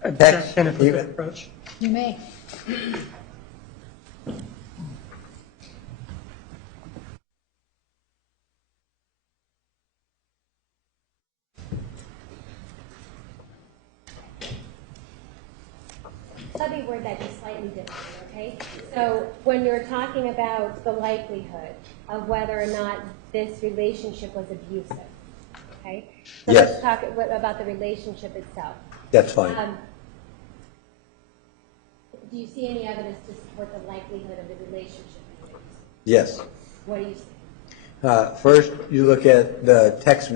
Objection to the approach. You may. Let me word that just slightly differently, okay? So when you're talking about the likelihood of whether or not this relationship was abusive, okay? So Yes. let's talk about the relationship itself. That's fine. Do you see any evidence to support the likelihood of the relationship being abusive? Yes. What do you see? First, you look at the text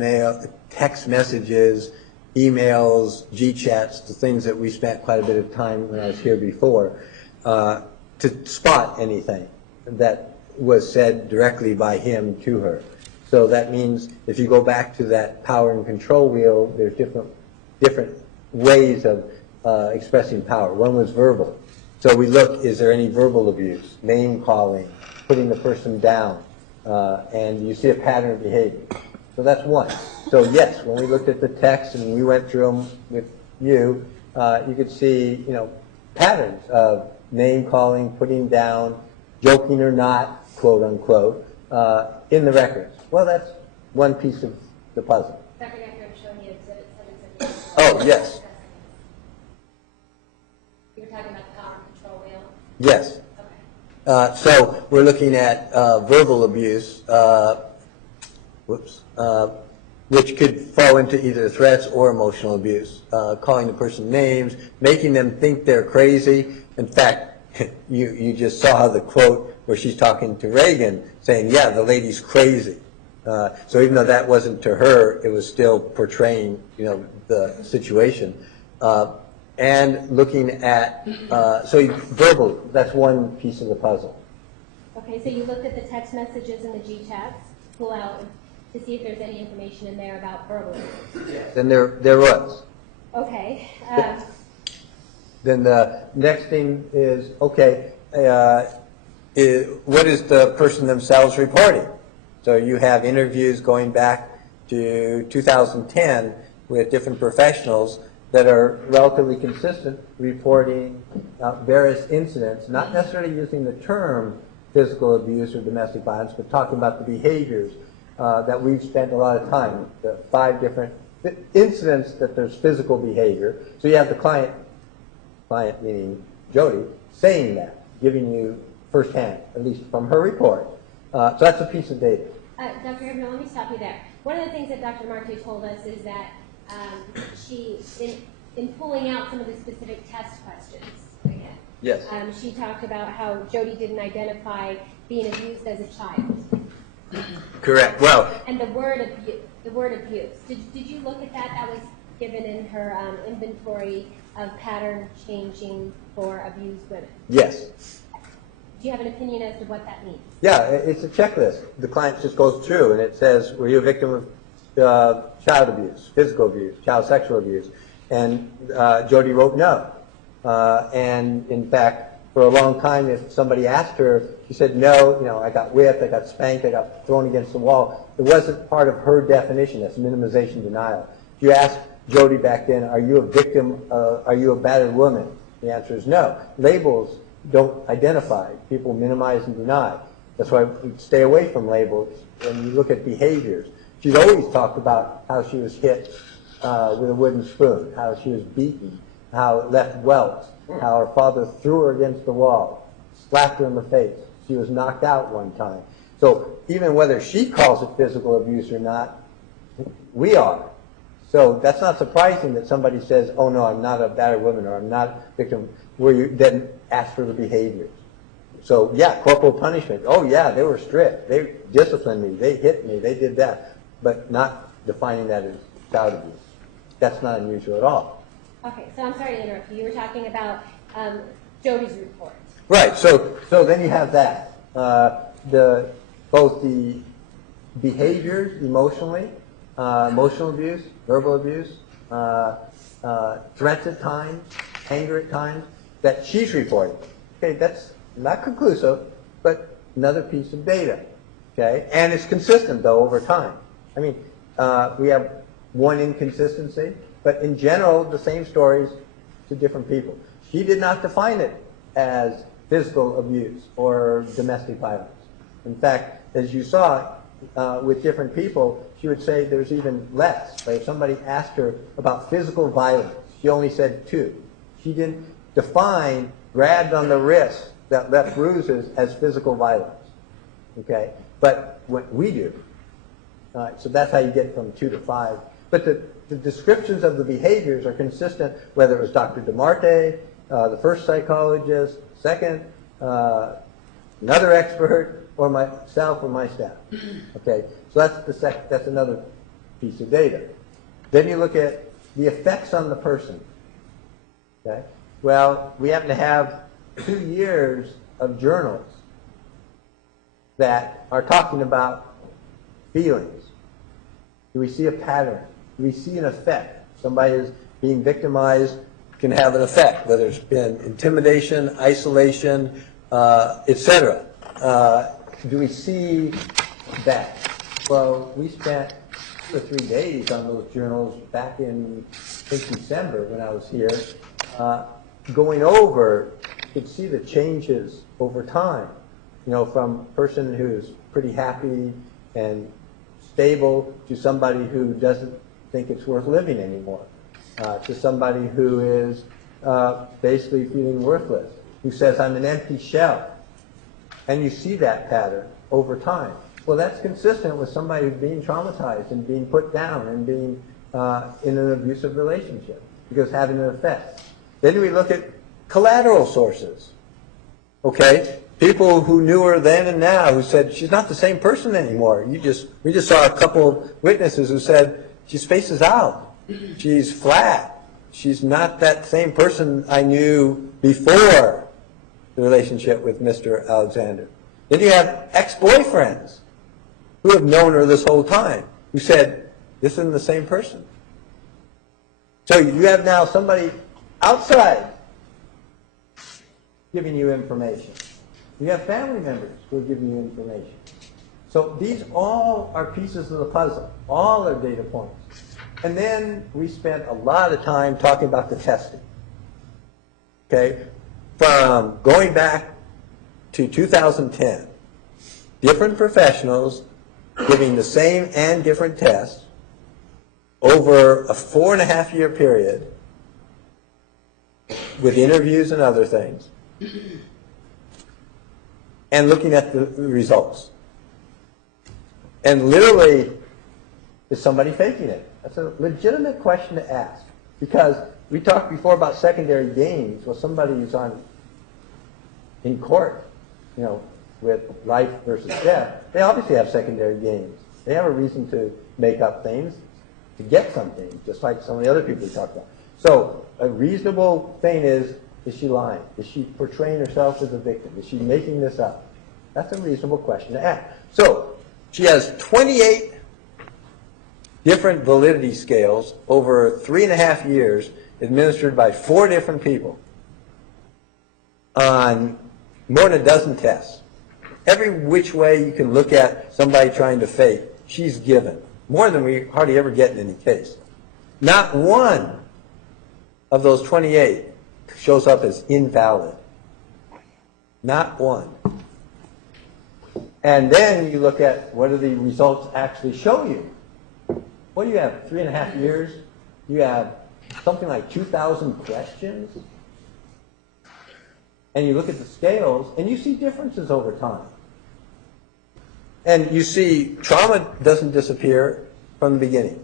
messages, emails, G-chats, the things that we spent quite a bit of time when I was here before, to spot anything that was said directly by him to her. So that means if you go back to that power and control wheel, there's different ways of expressing power. One was verbal. So we look, is there any verbal abuse, name calling, putting the person down, and you see a pattern of behavior. So that's one. So yes, when we looked at the text and we went through them with you, you could see, patterns of name calling, putting down, joking or not, quote unquote, in the records. Well, that's one piece of the puzzle. Dr. Decker, I'm showing you Exhibit 778. Oh, yes. You were talking about the power and control wheel? Yes. Okay. So we're looking at verbal abuse, which could fall into either threats or emotional abuse, calling the person names, making them think they're crazy. In fact, you just saw the quote where she's talking to Reagan saying, yeah, the lady's crazy. So even though that wasn't to her, it was still portraying, the situation. And looking at, verbal, that's one piece of the puzzle. Okay, so you looked at the text messages and the G-chats to pull out to see if there's any information in there about verbal abuse. Then there was. Okay. Then the next thing is, okay, what is the person themselves reporting? So you have interviews going back to 2010 with different professionals that are relatively consistent, reporting various incidents, not necessarily using the term physical abuse or domestic violence, but talking about the behaviors that we've spent a lot of time, the 5 different incidents that there's physical behavior. So you have the client meaning Jodi, saying that, giving you firsthand, at least from her report. So that's a piece of data. Dr. Hebner, let me stop you there. One of the things that Dr. Marte told us is that she, in pulling out some of the specific test questions, again, Yes. She talked about how Jodi didn't identify being abused as a child. Correct. Well, And the word abuse. Did you look at that? That was given in her inventory of pattern changing for abused women. yes. Do you have an opinion as to what that means? Yeah, it's a checklist. The client just goes through and it says, were you a victim of child abuse, physical abuse, child sexual abuse? And Jodi wrote no. And in fact, for a long time, if somebody asked her, she said, no, I got whipped, I got spanked, I got thrown against the wall. It wasn't part of her definition. That's minimization denial. If you asked Jodi back then, are you a victim, are you a battered woman? The answer is no. Labels don't identify. People minimize and deny. That's why we stay away from labels when you look at behaviors. She's always talked about how she was hit with a wooden spoon, how she was beaten, how it left welts, how her father threw her against the wall, slapped her in the face. She was knocked out one time. So even whether she calls it physical abuse or not, we are. So that's not surprising that somebody says, oh no, I'm not a battered woman or I'm not a victim, where you then ask for the behaviors. So yeah, corporal punishment. Oh yeah, they were strict. They disciplined me. They hit me. They did that. But not defining that as child abuse. That's not unusual at all. Okay, so I'm sorry to interrupt you. You were talking about Jodi's report. Right. So then you have that. Both the behaviors emotionally, emotional abuse, verbal abuse, threats at times, anger at times, that she's reporting. Okay, that's not conclusive, but another piece of data. Okay, and it's consistent though over time. I mean, we have one inconsistency, but in general, the same stories to different people. She did not define it as physical abuse or domestic violence. In fact, as you saw with different people, she would say there's even less. Like if somebody asked her about physical violence, she only said 2. She didn't define grabbed on the wrist that left bruises as physical violence. Okay, but what we do, so that's how you get from 2 to 5. But the descriptions of the behaviors are consistent, whether it was Dr. DeMarte, the first psychologist, second, another expert, or myself or my staff. Okay, so that's another piece of data. Then you look at the effects on the person. Okay, well, we happen to have 2 years of journals that are talking about feelings. Do we see a pattern? Do we see an effect? Somebody is being victimized can have an effect, whether it's been intimidation, isolation, etc. Do we see that? Well, we spent 2 or 3 days on those journals back in, I think, December when I was here, going over, you could see the changes over time. You know, from a person who's pretty happy and stable to somebody who doesn't think it's worth living anymore, to somebody who is basically feeling worthless, who says, I'm an empty shell. And you see that pattern over time. Well, that's consistent with somebody who's being traumatized and being put down and being in an abusive relationship, because having an effect. Then we look at collateral sources. Okay? People who knew her then and now who said, she's not the same person anymore. We just saw a couple of witnesses who said, she spaces out. She's flat. She's not that same person I knew before the relationship with Mr. Alexander. Then you have ex-boyfriends who have known her this whole time, who said, this isn't the same person. So you have now somebody outside giving you information. You have family members who are giving you information. So these all are pieces of the puzzle. All are data points. And then we spent a lot of time talking about the testing. Okay? From going back to 2010, different professionals giving the same and different tests over a 4.5-year period with interviews and other things, and looking at the results. And literally, is somebody faking it? That's a legitimate question to ask. Because we talked before about secondary gains. Well, somebody who's in court, you know, with life versus death, they obviously have secondary gains. They have a reason to make up things to get something, just like some of the other people we talked about. So a reasonable thing is she lying? Is she portraying herself as a victim? Is she making this up? That's a reasonable question to ask. So she has 28 different validity scales over 3.5 years administered by 4 different people on more than a dozen tests. Every which way you can look at somebody trying to fake, she's given. More than we hardly ever get in any case. Not one of those 28 shows up as invalid. Not one. And then you look at what do the results actually show you. What do you have, 3.5 years? You have something like 2,000 questions. And you look at the scales, and you see differences over time. And you see trauma doesn't disappear from the beginning.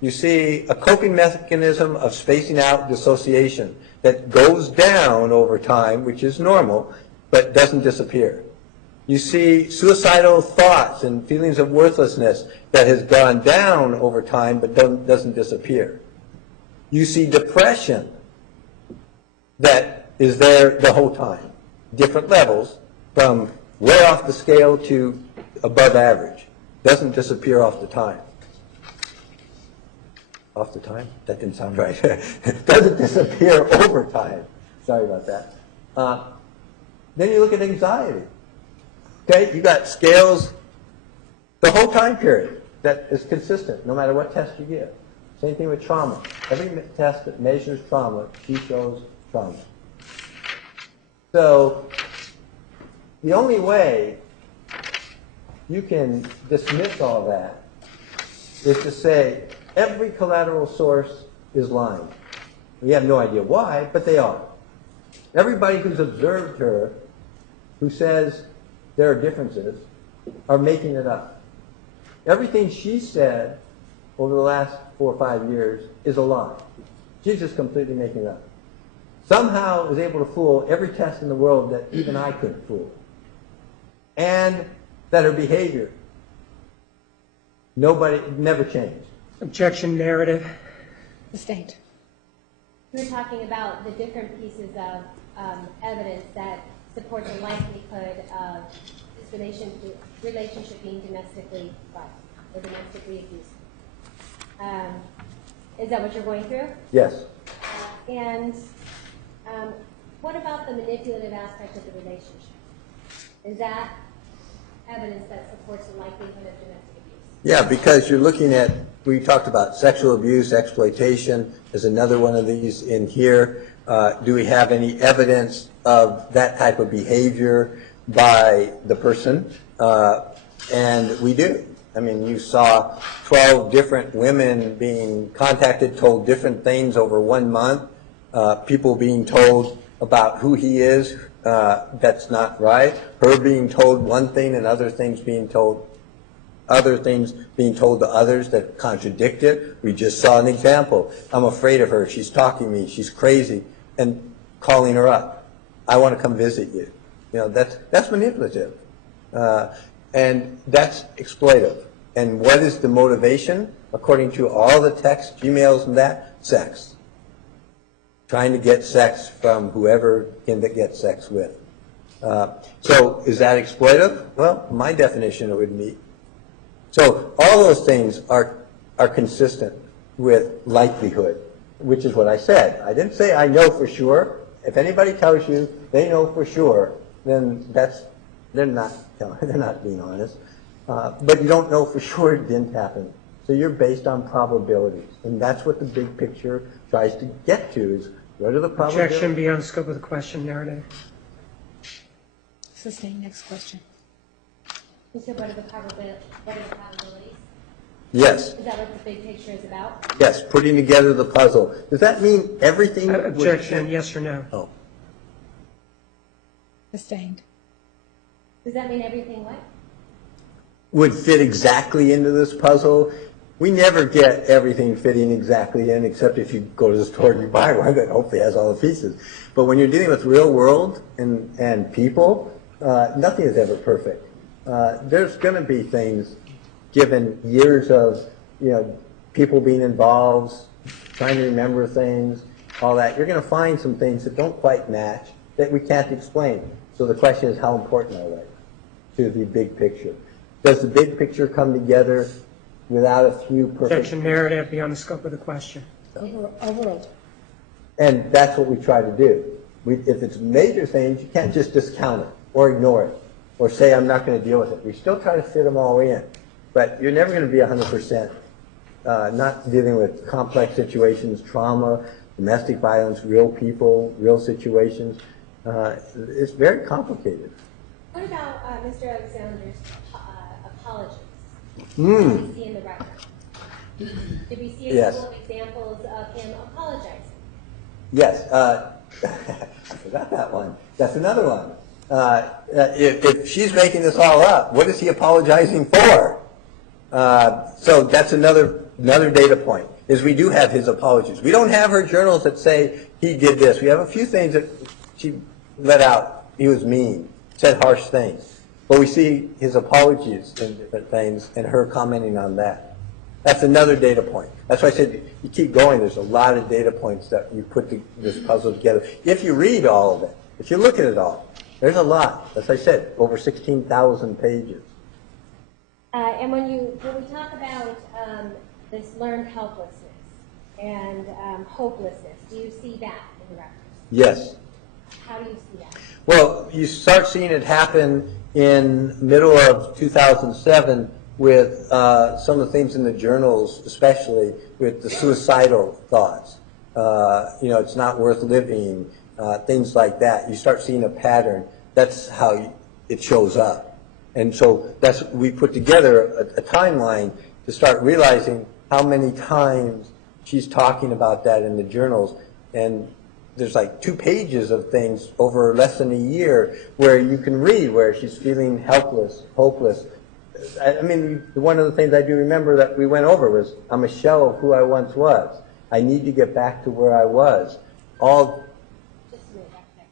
You see a coping mechanism of spacing out dissociation that goes down over time, which is normal, but doesn't disappear. You see suicidal thoughts and feelings of worthlessness that has gone down over time but doesn't disappear. You see depression that is there the whole time. Different levels from way off the scale to above average. doesn't disappear off the time. Off the time? That didn't sound right. Doesn't disappear over time. Sorry about that. Then you look at anxiety. Okay, you got scales the whole time period that is consistent, no matter what test you give. Same thing with trauma. Every test that measures trauma, she shows trauma. So the only way you can dismiss all that is to say every collateral source is lying. We have no idea why, but they are. Everybody who's observed her, who says there are differences, are making it up. Everything she said over the last 4 or 5 years is a lie. She's just completely making it up. Somehow is able to fool every test in the world that even I couldn't fool. And that her behavior, never changed. Objection narrative. Sustained. We were talking about the different pieces of evidence that support the likelihood of this relationship being domestically violent or domestically abusive. Is that what you're going through? Yes. And what about the manipulative aspect of the relationship? Is that evidence that supports the likelihood of domestic abuse? Yeah, because you're looking at, we talked about sexual abuse, exploitation. There's another one of these in here. Do we have any evidence of that type of behavior by the person? And we do. I mean, you saw 12 different women being contacted, told different things over 1 month, people being told about who he is, that's not right, her being told one thing and other things being told to others that contradict it. We just saw an example. I'm afraid of her, she's talking to me, she's crazy, and calling her up. I want to come visit you. You know, that's manipulative. And that's exploitive. And what is the motivation? According to all the texts, Gmails and that, sex. Trying to get sex from whoever can get sex with. So is that exploitive? Well, my definition it would meet. So all those things are consistent with likelihood, which is what I said. I didn't say I know for sure. If anybody tells you they know for sure, then they're not being honest. But you don't know for sure it didn't happen. So you're based on probabilities. And that's what the big picture tries to get to, is what are the probabilities? Objection beyond the scope of the question narrative. Sustained. Next question. You said what are the probabilities? Yes. Is that what the big picture is about? Yes, putting together the puzzle. Does that mean everything? Objection, yes or no? Oh. Sustained. Does that mean everything what? Would fit exactly into this puzzle. We never get everything fitting exactly in, except if you go to the store and you buy one that hopefully has all the pieces. But when you're dealing with real world and people, nothing is ever perfect. There's going to be things, given years of people being involved, trying to remember things, all that. You're going to find some things that don't quite match, that we can't explain. So the question is, how important are they to the big picture? Does the big picture come together without a few perfect... Objection narrative beyond the scope of the question. Overruled. And that's what we try to do. If it's major things, you can't just discount it or ignore it or say, I'm not going to deal with it. We still try to fit them all in. But you're never going to be 100%. Not dealing with complex situations, trauma, domestic violence, real people, real situations. It's very complicated. What about Mr. Alexander's apologies? Hmm. Did we see in the record? Did we see a Yes. couple of examples of him apologizing? Yes. I forgot that one. That's another one. If she's making this all up, what is he apologizing for? So that's another data point, is we do have his apologies. We don't have her journals that say he did this. We have a few things that she let out. He was mean, said harsh things. But we see his apologies and different things and her commenting on that. That's another data point. That's why I said you keep going. There's a lot of data points that you put this puzzle together. If you read all of it, if you look at it all, there's a lot. As I said, over 16,000 pages. And when we talk about this learned helplessness and hopelessness, do you see that in the records? Yes. How do you see that? Well, you start seeing it happen in middle of 2007 with some of the things in the journals, especially with the suicidal thoughts. It's not worth living, things like that. You start seeing a pattern. That's how it shows up. And so we put together a timeline to start realizing how many times she's talking about that in the journals. And there's like 2 pages of things over less than a year where you can read where she's feeling helpless, hopeless. I mean, one of the things I do remember that we went over was, I'm a shell of who I once was. I need to get back to where I was. All. Just a minute back there.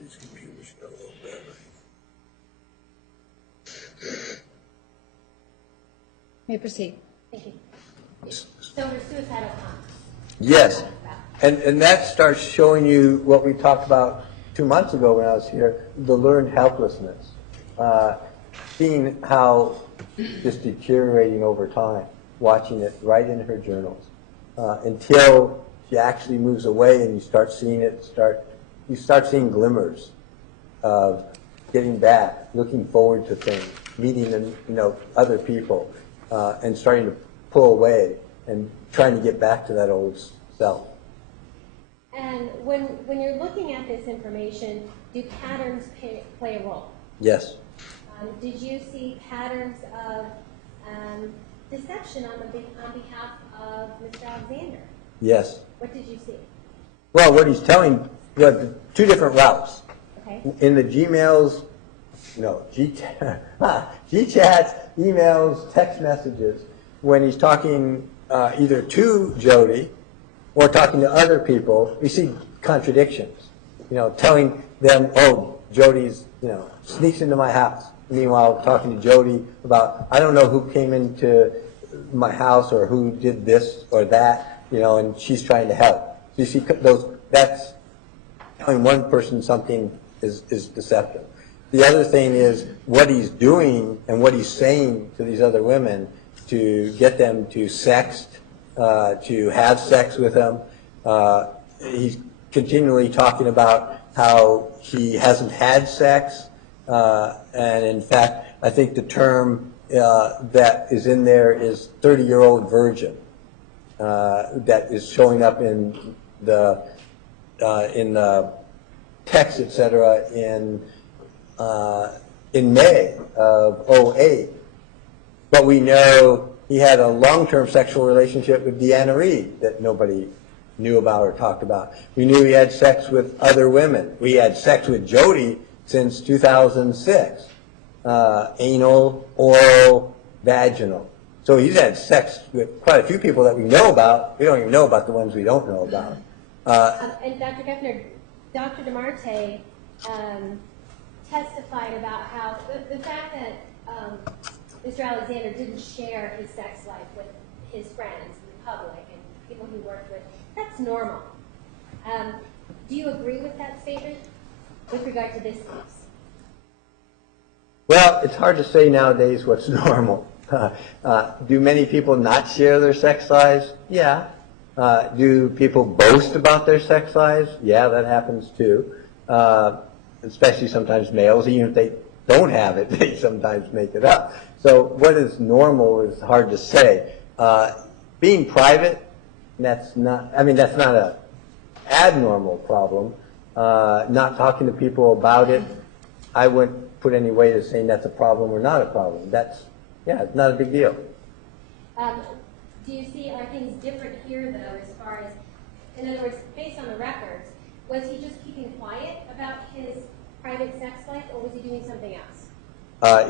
These computers got a little better. May proceed. Thank you. So her suicidal comments. Yes, and that starts showing you what we talked about 2 months ago when I was here, the learned helplessness. Seeing how just deteriorating over time, watching it right in her journals, until she actually moves away and you start seeing it, you start seeing glimmers of getting back, looking forward to things, meeting other people, and starting to pull away and trying to get back to that old self. And when you're looking at this information, do patterns play a role? Yes. Did you see patterns of deception on behalf of Mr. Alexander? Yes. What did you see? Well, what he's telling, 2 different routes. Okay. In the Gmails, Gchats, emails, text messages, when he's talking either to Jodi or talking to other people, we see contradictions. Telling them, oh, Jodi's, sneaks into my house. Meanwhile, talking to Jodi about, I don't know who came into my house or who did this or that, and she's trying to help. So you see that's telling one person something is deceptive. The other thing is what he's doing and what he's saying to these other women to get them to sext, to have sex with him. He's continually talking about how he hasn't had sex, and in fact, I think the term that is in there is 30-year-old virgin, that is showing up in the text, etc., in May of 2008. But we know he had a long-term sexual relationship with Deanna Reed that nobody knew about or talked about. We knew he had sex with other women. We had sex with Jodi since 2006. Anal, oral, vaginal. So he's had sex with quite a few people that we know about. We don't even know about the ones we don't know about. And Dr. Geffner, Dr. DeMarte testified about how the fact that Mr. Alexander didn't share his sex life with his friends in the public and people he worked with, that's normal. Do you agree with that statement with regard to this case? Well, it's hard to say nowadays what's normal. Do many people not share their sex lives? Yeah. Do people boast about their sex lives? Yeah, that happens too. Especially sometimes males, even if they don't have it, they sometimes make it up. So what is normal is hard to say. Being private, that's not an abnormal problem. Not talking to people about it, I wouldn't put any weight as saying that's a problem or not a problem. It's not a big deal. Do you see, are things different here, though, as far as, in other words, based on the records, was he just keeping quiet about his private sex life, or was he doing something else?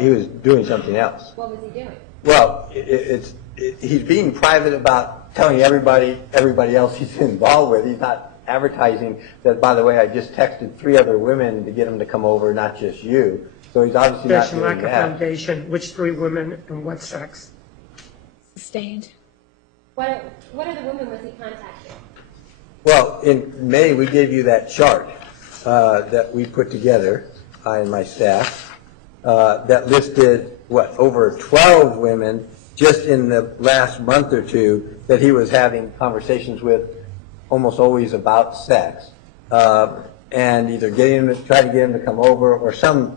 He was doing something else. What was he doing? Well, he's being private about telling everybody else he's involved with. He's not advertising that, by the way, I just texted 3 other women to get them to come over, not just you. So he's obviously not Foundation, doing lack of that. foundation, which 3 women and what sex? Sustained. What other women was he contacting? Well, in May, we gave you that chart that we put together, I and my staff, that listed, over 12 women just in the last month or two that he was having conversations with, almost always about sex, and either try to get him to come over or something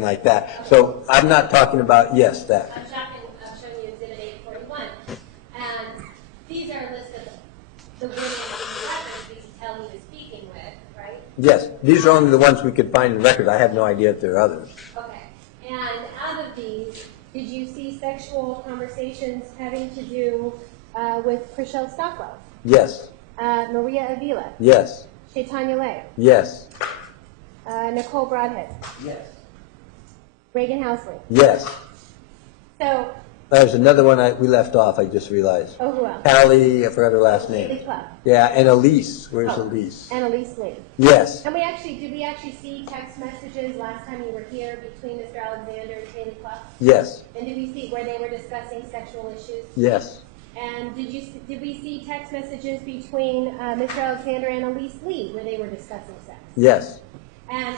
like that. So I'm not talking about, yes, that. I'm showing you Exhibit 841, and these are a list of the women in the records we can tell he was speaking with, right? Yes, these are only the ones we could find in records. I have no idea if there are others. Okay. And out of these, did you see sexual conversations having to do with Chriselle Stockwell, Yes, Maria Avila, yes, Chaitanya Lay, yes, Nicole Broadhead, yes, Reagan Housley? yes. So, There's another one we left off, I just realized. oh, who else? Hallie, I forgot her last Haley name. Club. Yeah, and Elise. Where's Oh. Elise? And Elise Lee. Yes, And did we actually see text messages last time you were here between Mr. Alexander and Haley Club? yes, And did we see where they were discussing sexual issues? yes, And did we see text messages between Mr. Alexander and Elise Lee where they were discussing sex? yes, And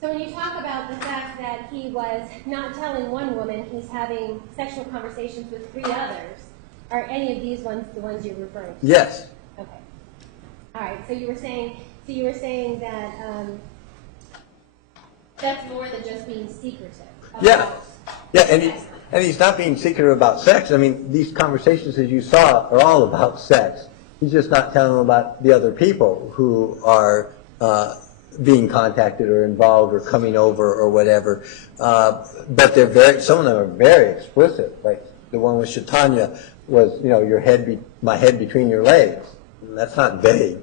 so when you talk about the fact that he was not telling one woman he's having sexual conversations with 3 others, are any of these ones the ones you're referring to? yes, Okay. All right. So you were saying that that's more than just being secretive. yeah, yeah, and he's not being secretive about sex. I mean, these conversations, as you saw, are all about sex. He's just not telling them about the other people who are being contacted or involved or coming over or whatever. But some of them are very explicit. Like the one with Chaitanya was, my head between your legs. That's not vague.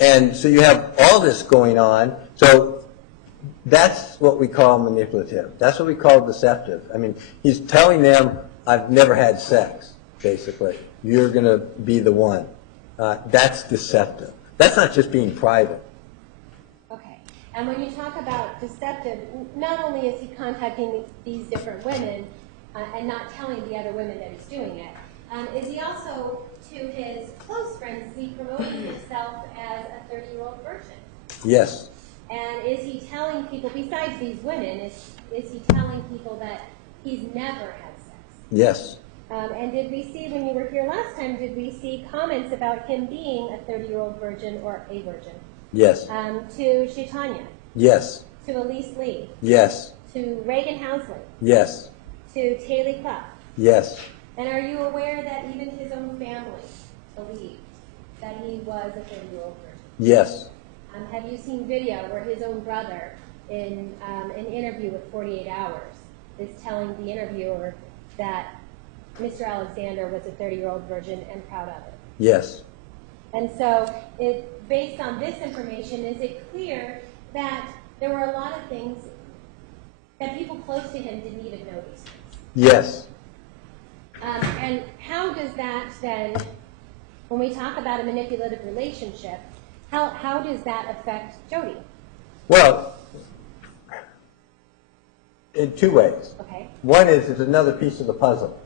And so you have all this going on. So that's what we call manipulative. That's what we call deceptive. I mean, he's telling them, I've never had sex, basically. You're going to be the one. That's deceptive. That's not just being private. Okay. And when you talk about deceptive, not only is he contacting these different women and not telling the other women that he's doing it, is he also, to his close friends, is he promoting himself as a 30-year-old virgin? Yes. And is he telling people, besides these women, is he telling people that he's never had sex? Yes. And did we see, when you were here last time, did we see comments about him being a 30-year-old virgin or a virgin? Yes. To Chaitanya, Yes. to Elise Lee, Yes. to Reagan Housley, Yes. to Taylor Clough. Yes. And are you aware that even his own family believed that he was a 30-year-old virgin? Yes. Have you seen video where his own brother, in an interview with 48 Hours, is telling the interviewer that Mr. Alexander was a 30-year-old virgin and proud of it? Yes. And so, based on this information, is it clear that there were a lot of things that people close to him didn't even know these things? Yes. And how does that then, when we talk about a manipulative relationship, how does that affect Jodi? Well, in 2 ways. Okay. One is it's another piece of the puzzle.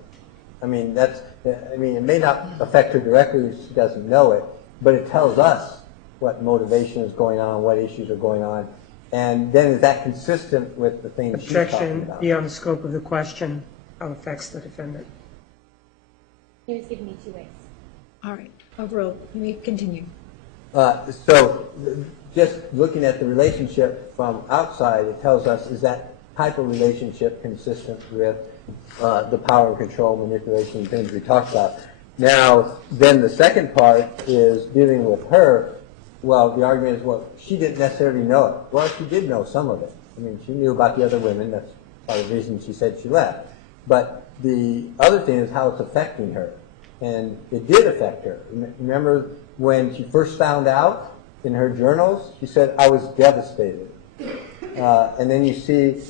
I mean, it may not affect her directly, she doesn't know it, but it tells us what motivation is going on, what issues are going on, and then is that consistent with the things she's talking Objection about? beyond the scope of the question, how affects the defendant. He was giving me 2 ways. All right, overruled. You may continue. So just looking at the relationship from outside, it tells us, is that type of relationship consistent with the power and control, manipulation, and things we talked about. Now, then the second part is dealing with her. Well, the argument is, well, she didn't necessarily know it. Well, she did know some of it. I mean, she knew about the other women. That's part of the reason she said she left. But the other thing is how it's affecting her. And it did affect her. Remember when she first found out in her journals, she said, I was devastated. And then you see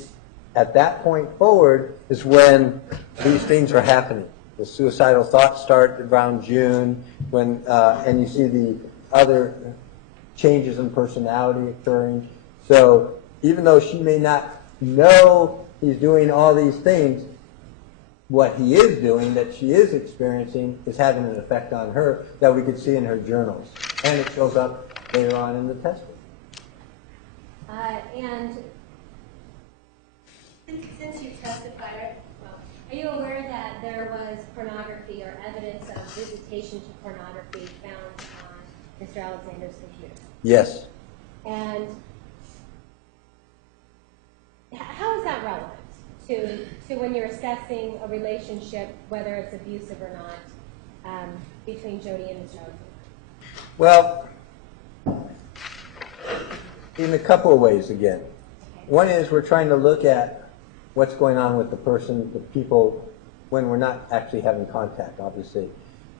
at that point forward is when these things are happening. The suicidal thoughts start around June, when and you see the other changes in personality occurring. So even though she may not know he's doing all these things, what he is doing, that she is experiencing, is having an effect on her that we could see in her journals. And it shows up later on in the testing. And since you testified, well, are you aware that there was pornography or evidence of visitation to pornography found on Mr. Alexander's computer? Yes. And how is that relevant to when you're assessing a relationship, whether it's abusive or not, between Jodi and Mr. Alexander? Well, in a couple of ways again. One is we're trying to look at what's going on with the person, the people, when we're not actually having contact, obviously.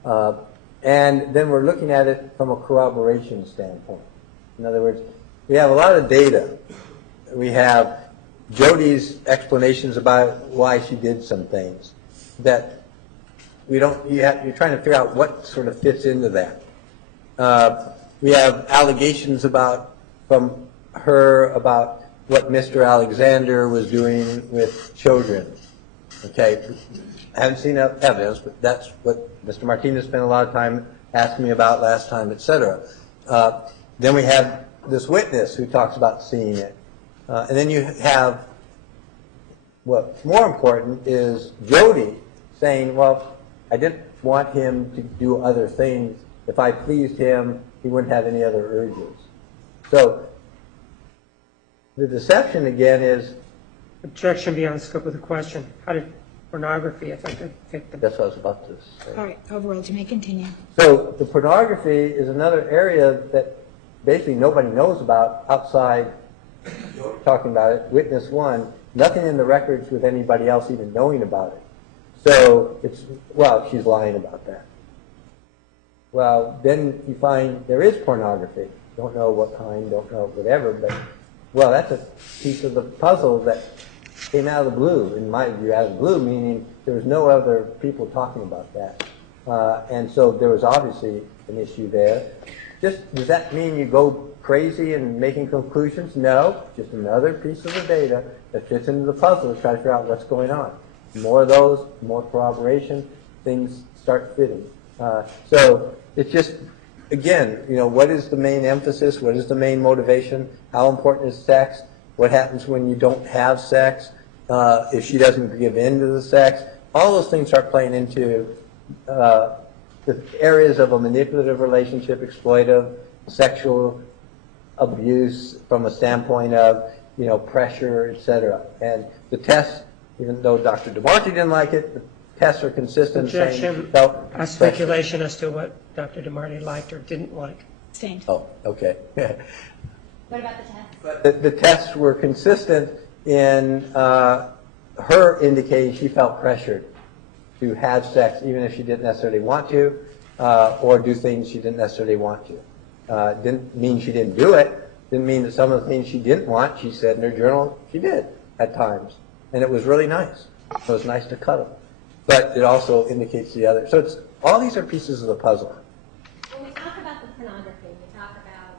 And then we're looking at it from a corroboration standpoint. In other words, we have a lot of data. We have Jodi's explanations about why she did some things that we don't, you're trying to figure out what sort of fits into that. We have allegations from her about what Mr. Alexander was doing with children. Okay, I haven't seen evidence, but that's what Mr. Martinez spent a lot of time asking me about last time, etc. Then we have this witness who talks about seeing it. And then you have, what's more important is Jodi saying, well, I didn't want him to do other things. If I pleased him, he wouldn't have any other urges. So the deception again is... Objection beyond the scope of the question. How did pornography affect the victim? That's what I was about to say. All right, overruled. You may continue. So the pornography is another area that basically nobody knows about outside talking about it. Witness one, nothing in the records with anybody else even knowing about it. So it's, well, she's lying about that. Well, then you find there is pornography. Don't know what kind, don't know whatever, but, well, that's a piece of the puzzle that came out of the blue, in my view, out of the blue, meaning there was no other people talking about that. And so there was obviously an issue there. Just, does that mean you go crazy and making conclusions? No, just another piece of the data that fits into the puzzle to try to figure out what's going on. More of those, more corroboration, things start fitting. So it's just, again, you know, what is the main emphasis? What is the main motivation? How important is sex? What happens when you don't have sex? If she doesn't give in to the sex? All those things start playing into the areas of a manipulative relationship, exploitive, sexual abuse from a standpoint of, you know, pressure, etc. And the tests, even though Dr. DeMarti didn't like it, the tests are consistent. Objection. A speculation as to what Dr. DeMarti liked or didn't like. Sustained. Oh, okay. What about the test? But the tests were consistent in her indicating she felt pressured to have sex even if she didn't necessarily want to, or do things she didn't necessarily want to. Didn't mean she didn't do it. Didn't mean that some of the things she didn't want, she said in her journal, she did at times. And it was really nice. It was nice to cuddle. But it also indicates the other. So it's, all these are pieces of the puzzle. When we talk about the pornography, we talk about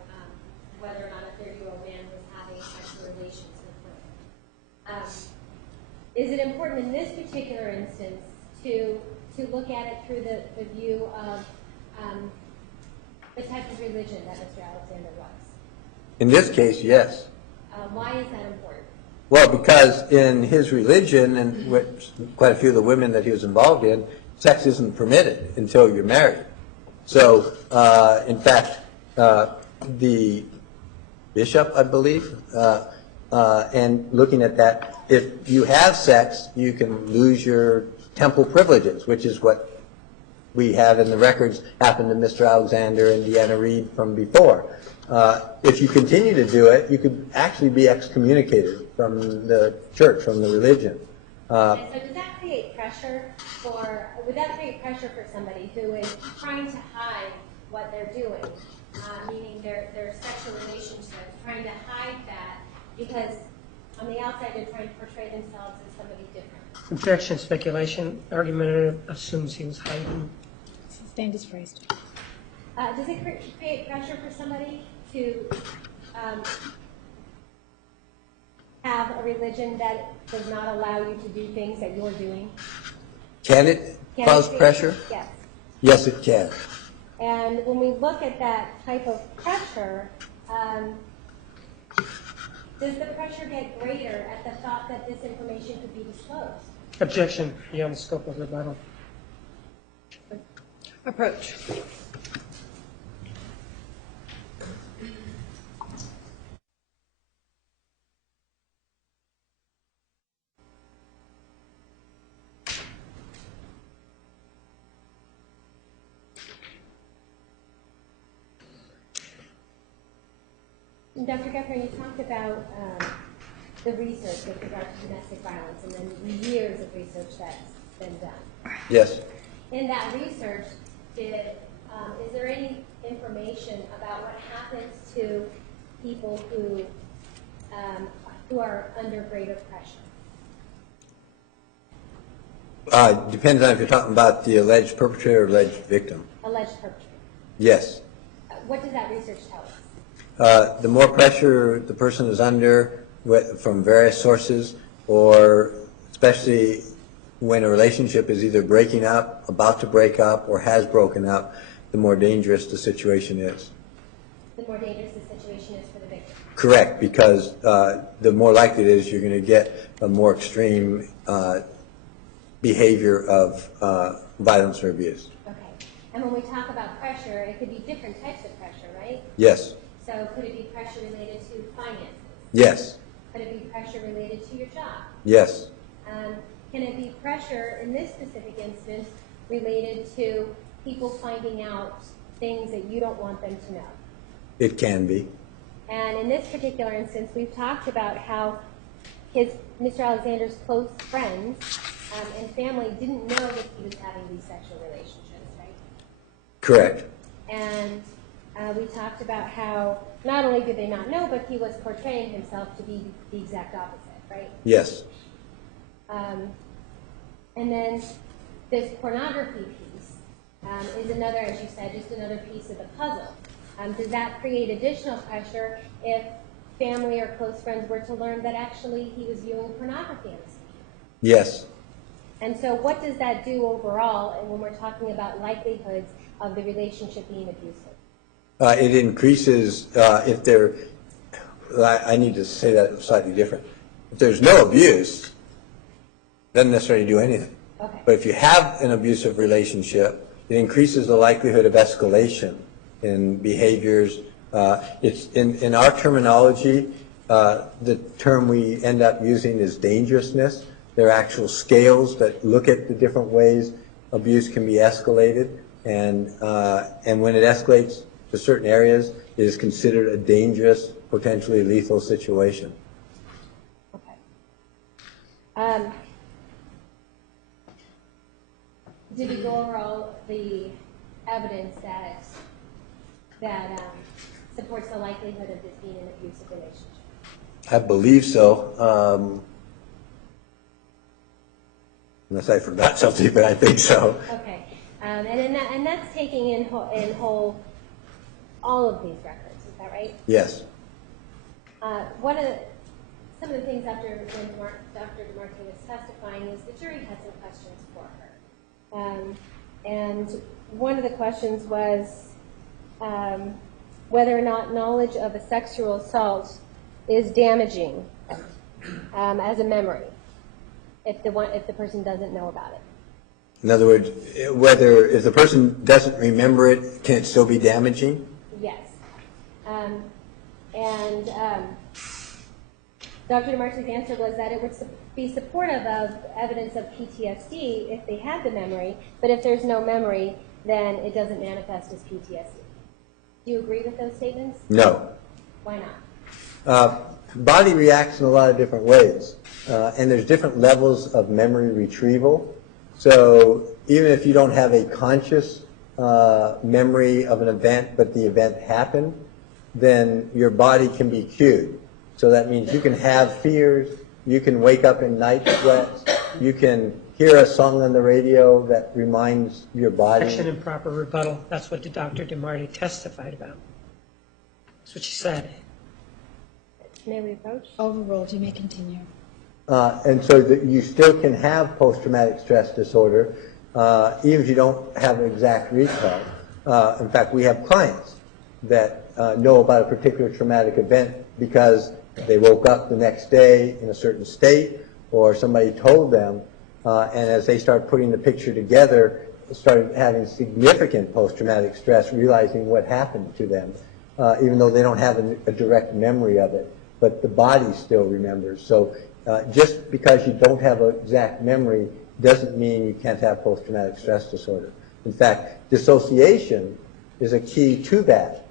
whether or not a 30-year-old man was having sexual relations with women. Is it important in this particular instance to look at it through the view of the type of religion that Mr. Alexander was? In this case, yes. Why is that important? Well, because in his religion, and with quite a few of the women that he was involved in, sex isn't permitted until you're married. So, in fact, the bishop, I believe, and looking at that, if you have sex, you can lose your temple privileges, which is what we have in the records happened to Mr. Alexander and Deanna Reed from before. If you continue to do it, you could actually be excommunicated from the church, from the religion. And so does that create pressure would that create pressure for somebody who is trying to hide what they're doing, meaning their sexual relationships, trying to hide that because on the outside they're trying to portray themselves as somebody different? Objection, speculation, argument assumes he was hiding. Sustained is phrased. Does it create pressure for somebody to have a religion that does not allow you to do things that you're doing? Can it Can cause it be? pressure? Yes. Yes, it can. And when we look at that type of pressure, does the pressure get greater at the thought that this information could be disclosed? Objection beyond the scope of rebuttal. Approach. Dr. Guthrie, you talked about the research with regard to domestic violence and then the years of research that's been done. Yes. In that research, is there any information about what happens to people who are under greater pressure? Depends on if you're talking about the alleged perpetrator or alleged victim. Alleged perpetrator. Yes. What does that research tell us? The more pressure the person is under from various sources, or especially when a relationship is either breaking up, about to break up, or has broken up, the more dangerous the situation is. The more dangerous the situation is for the victim. Correct, because the more likely it is you're going to get a more extreme behavior of violence or abuse. Okay. And when we talk about pressure, it could be different types of pressure, right? Yes. So could it be pressure related to finances? Yes. Could it be pressure related to your job? Yes. Can it be pressure, in this specific instance, related to people finding out things that you don't want them to know? It can be. And in this particular instance, we've talked about how Mr. Alexander's close friends and family didn't know that he was having these sexual relationships, right? Correct. And we talked about how not only did they not know, but he was portraying himself to be the exact opposite, right? Yes. And then this pornography piece is another, as you said, just another piece of the puzzle. Does that create additional pressure if family or close friends were to learn that actually he was viewing pornography on his computer? Yes. And so what does that do overall when we're talking about likelihoods of the relationship being abusive? It increases if there, I need to say that slightly different. If there's no abuse, it doesn't necessarily do anything. Okay. But if you have an abusive relationship, it increases the likelihood of escalation in behaviors. It's in our terminology, the term we end up using is dangerousness. There are actual scales that look at the different ways abuse can be escalated, and when it escalates to certain areas, it is considered a dangerous, potentially lethal situation. Okay. Did we go over all the evidence that supports the likelihood of this being an abusive relationship? I believe so. Unless I forgot something, but I think so. Okay. And that's taking in whole all of these records. Is that right? Yes. Some of the things Dr. DeMarte was testifying is the jury had some questions for her. And one of the questions was whether or not knowledge of a sexual assault is damaging as a memory if the person doesn't know about it. In other words, if the person doesn't remember it, can it still be damaging? Yes. Dr. DeMarte's answer was that it would be supportive of evidence of PTSD if they had the memory, but if there's no memory, then it doesn't manifest as PTSD. Do you agree with those statements? No. Why not? Body reacts in a lot of different ways, and there's different levels of memory retrieval. So even if you don't have a conscious memory of an event, but the event happened, then your body can be cued. So that means you can have fears, you can wake up in night sweats, you can hear a song on the radio that reminds your body. Action and proper rebuttal. That's what Dr. DeMarte testified about. That's what she said. May we approach? Overruled. You may continue. And so that you still can have post-traumatic stress disorder, even if you don't have an exact recall. In fact, we have clients that know about a particular traumatic event because they woke up the next day in a certain state, or somebody told them, and as they start putting the picture together, started having significant post-traumatic stress, realizing what happened to them, even though they don't have a direct memory of it, but the body still remembers. So just because you don't have an exact memory doesn't mean you can't have post-traumatic stress disorder. In fact, dissociation is a key to that.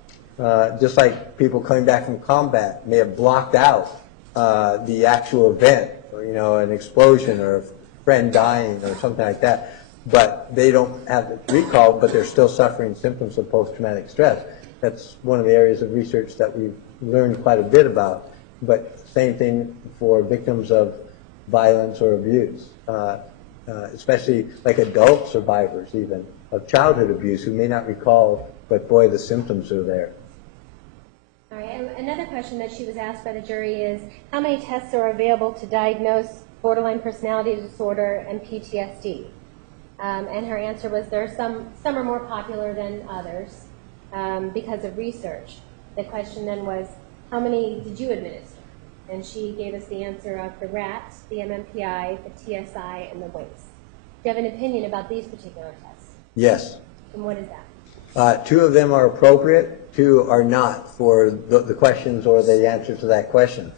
Just like people coming back from combat may have blocked out the actual event, or an explosion or a friend dying or something like that, but they don't have the recall, but they're still suffering symptoms of post-traumatic stress. That's one of the areas of research that we've learned quite a bit about. But same thing for victims of violence or abuse, especially like adult survivors even of childhood abuse who may not recall, but boy, the symptoms are there. All right, and another question that she was asked by the jury is, how many tests are available to diagnose borderline personality disorder and PTSD? And her answer was some are more popular than others because of research. The question then was, how many did you administer? And she gave us the answer of the RAT, the MMPI, the TSI, and the WAIS. Do you have an opinion about these particular tests? Yes. And what is that? 2 of them are appropriate, 2 are not for the questions or the answer to that question.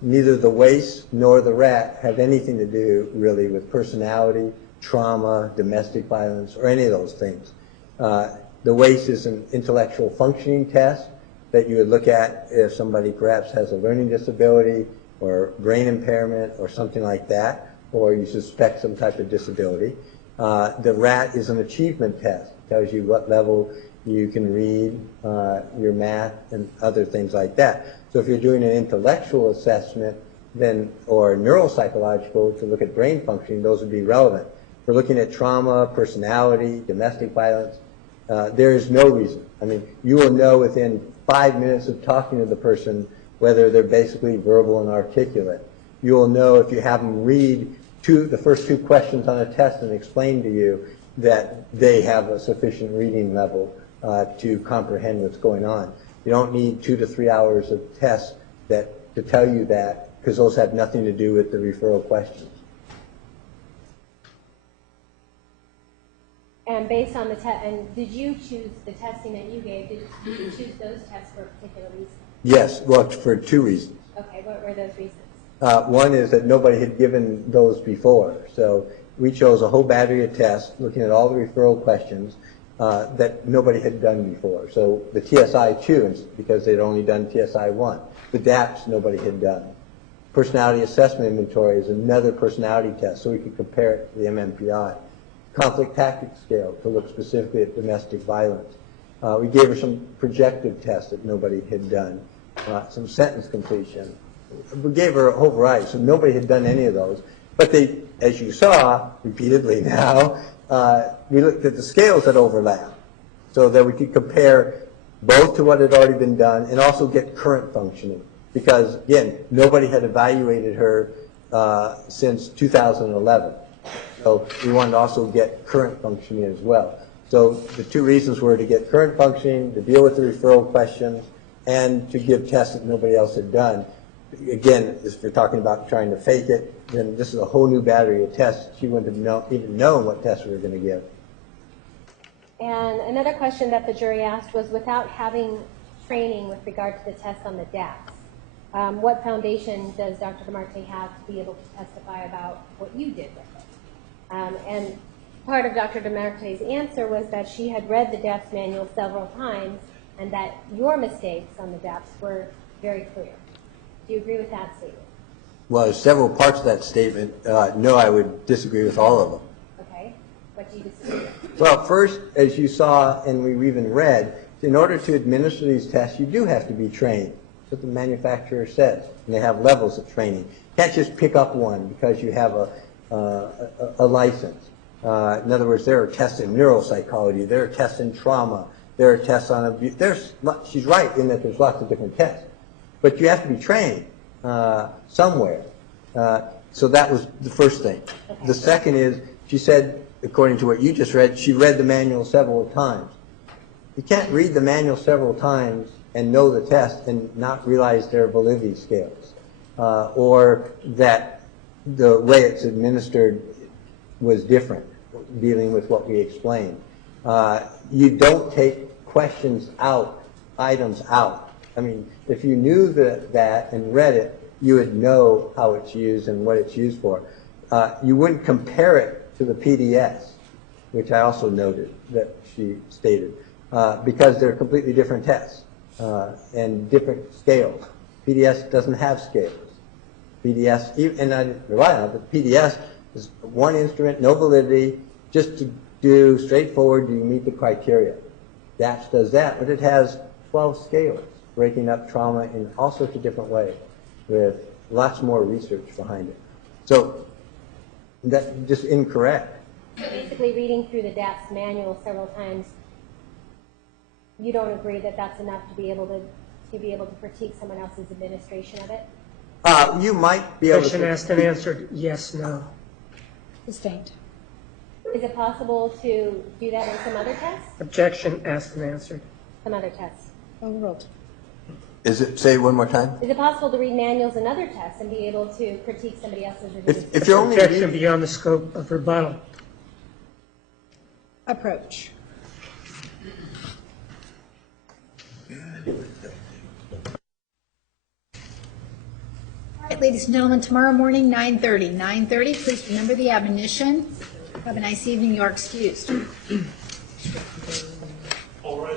Neither the WAIS nor the RAT have anything to do really with personality, trauma, domestic violence, or any of those things. The WAIS is an intellectual functioning test that you would look at if somebody perhaps has a learning disability or brain impairment or something like that, or you suspect some type of disability. The RAT is an achievement test. It tells you what level you can read, your math, and other things like that. So if you're doing an intellectual assessment then, or neuropsychological to look at brain functioning, those would be relevant. If we're looking at trauma, personality, domestic violence, there is no reason. I mean, you will know within 5 minutes of talking to the person whether they're basically verbal and articulate. You will know if you have them read the first 2 questions on a test and explain to you that they have a sufficient reading level to comprehend what's going on. You don't need 2 to 3 hours of tests to tell you that, because those have nothing to do with the referral questions. And based on the test, and did you choose the testing that you gave? Did you choose those tests for a particular reason? Yes, well, for 2 reasons. Okay, what were those reasons? One is that nobody had given those before. So we chose a whole battery of tests looking at all the referral questions that nobody had done before. So the TSI 2, because they'd only done TSI 1. The DAPS nobody had done. Personality Assessment Inventory is another personality test, so we could compare it to the MMPI. Conflict Tactics Scale to look specifically at domestic violence. We gave her some projective tests that nobody had done, some sentence completion. We gave her a whole variety, so nobody had done any of those. But they, as you saw repeatedly now, we looked at the scales that overlap so that we could compare both to what had already been done and also get current functioning. Because, again, nobody had evaluated her since 2011. So we wanted to also get current functioning as well. So the 2 reasons were to get current functioning, to deal with the referral questions, and to give tests that nobody else had done. Again, if you're talking about trying to fake it, then this is a whole new battery of tests. She wouldn't have even known what tests we were going to give. And another question that the jury asked was, without having training with regard to the test on the DAPS, what foundation does Dr. DeMarte have to be able to testify about what you did with it? And part of Dr. DeMarte's answer was that she had read the DAPS manual several times and that your mistakes on the DAPS were very clear. Do you agree with that statement? Well, there's several parts of that statement. No, I would disagree with all of them. Okay. What do you disagree with? Well, first, as you saw and we even read, in order to administer these tests, you do have to be trained. That's what the manufacturer says. And they have levels of training. You can't just pick up one because you have a license. In other words, there are tests in neuropsychology, there are tests in trauma, there are tests on abuse. She's right in that there's lots of different tests. But you have to be trained. somewhere. So that was the first thing. The second is, she said, according to what you just read, she read the manual several times. You can't read the manual several times and know the test and not realize there are validity scales, or that the way it's administered was different, dealing with what we explained. You don't take questions out, items out. I mean, if you knew that and read it, you would know how it's used and what it's used for. You wouldn't compare it to the PDS, which I also noted that she stated, because they're completely different tests and different scales. PDS doesn't have scales. PDS, and I didn't rely on it, but PDS is one instrument, no validity, just to do straightforward, do you meet the criteria. DAPS does that, but it has 12 scales, breaking up trauma in all sorts of different ways, with lots more research behind it. So that's just incorrect. Basically, reading through the DAPS manual several times, you don't agree that that's enough to be able to critique someone else's administration of it? You might be able Question to... asked and answered, yes, no. Sustained. Is it possible to do that in some other tests? Objection asked and answered. Some other tests. Overruled. Is it, say it one more time? Is it possible to read manuals in other tests and be able to critique somebody else's administration? If you're only Objection reading... beyond the scope of rebuttal. Approach. All right, ladies and gentlemen, tomorrow morning, 9:30. 9:30, please remember the admonition. Have a nice evening. You are excused. All right.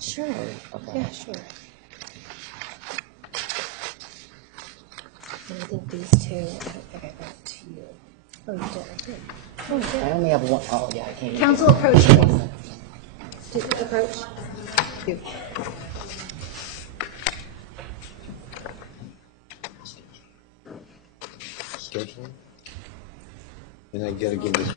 Sure. Yeah, sure. I think these two, I don't think I got to you. Oh, you did, I did. Oh, you I did. only have one. Oh, yeah, I can't. Council approach, please. To approach. Two. Schedule? And I gotta give this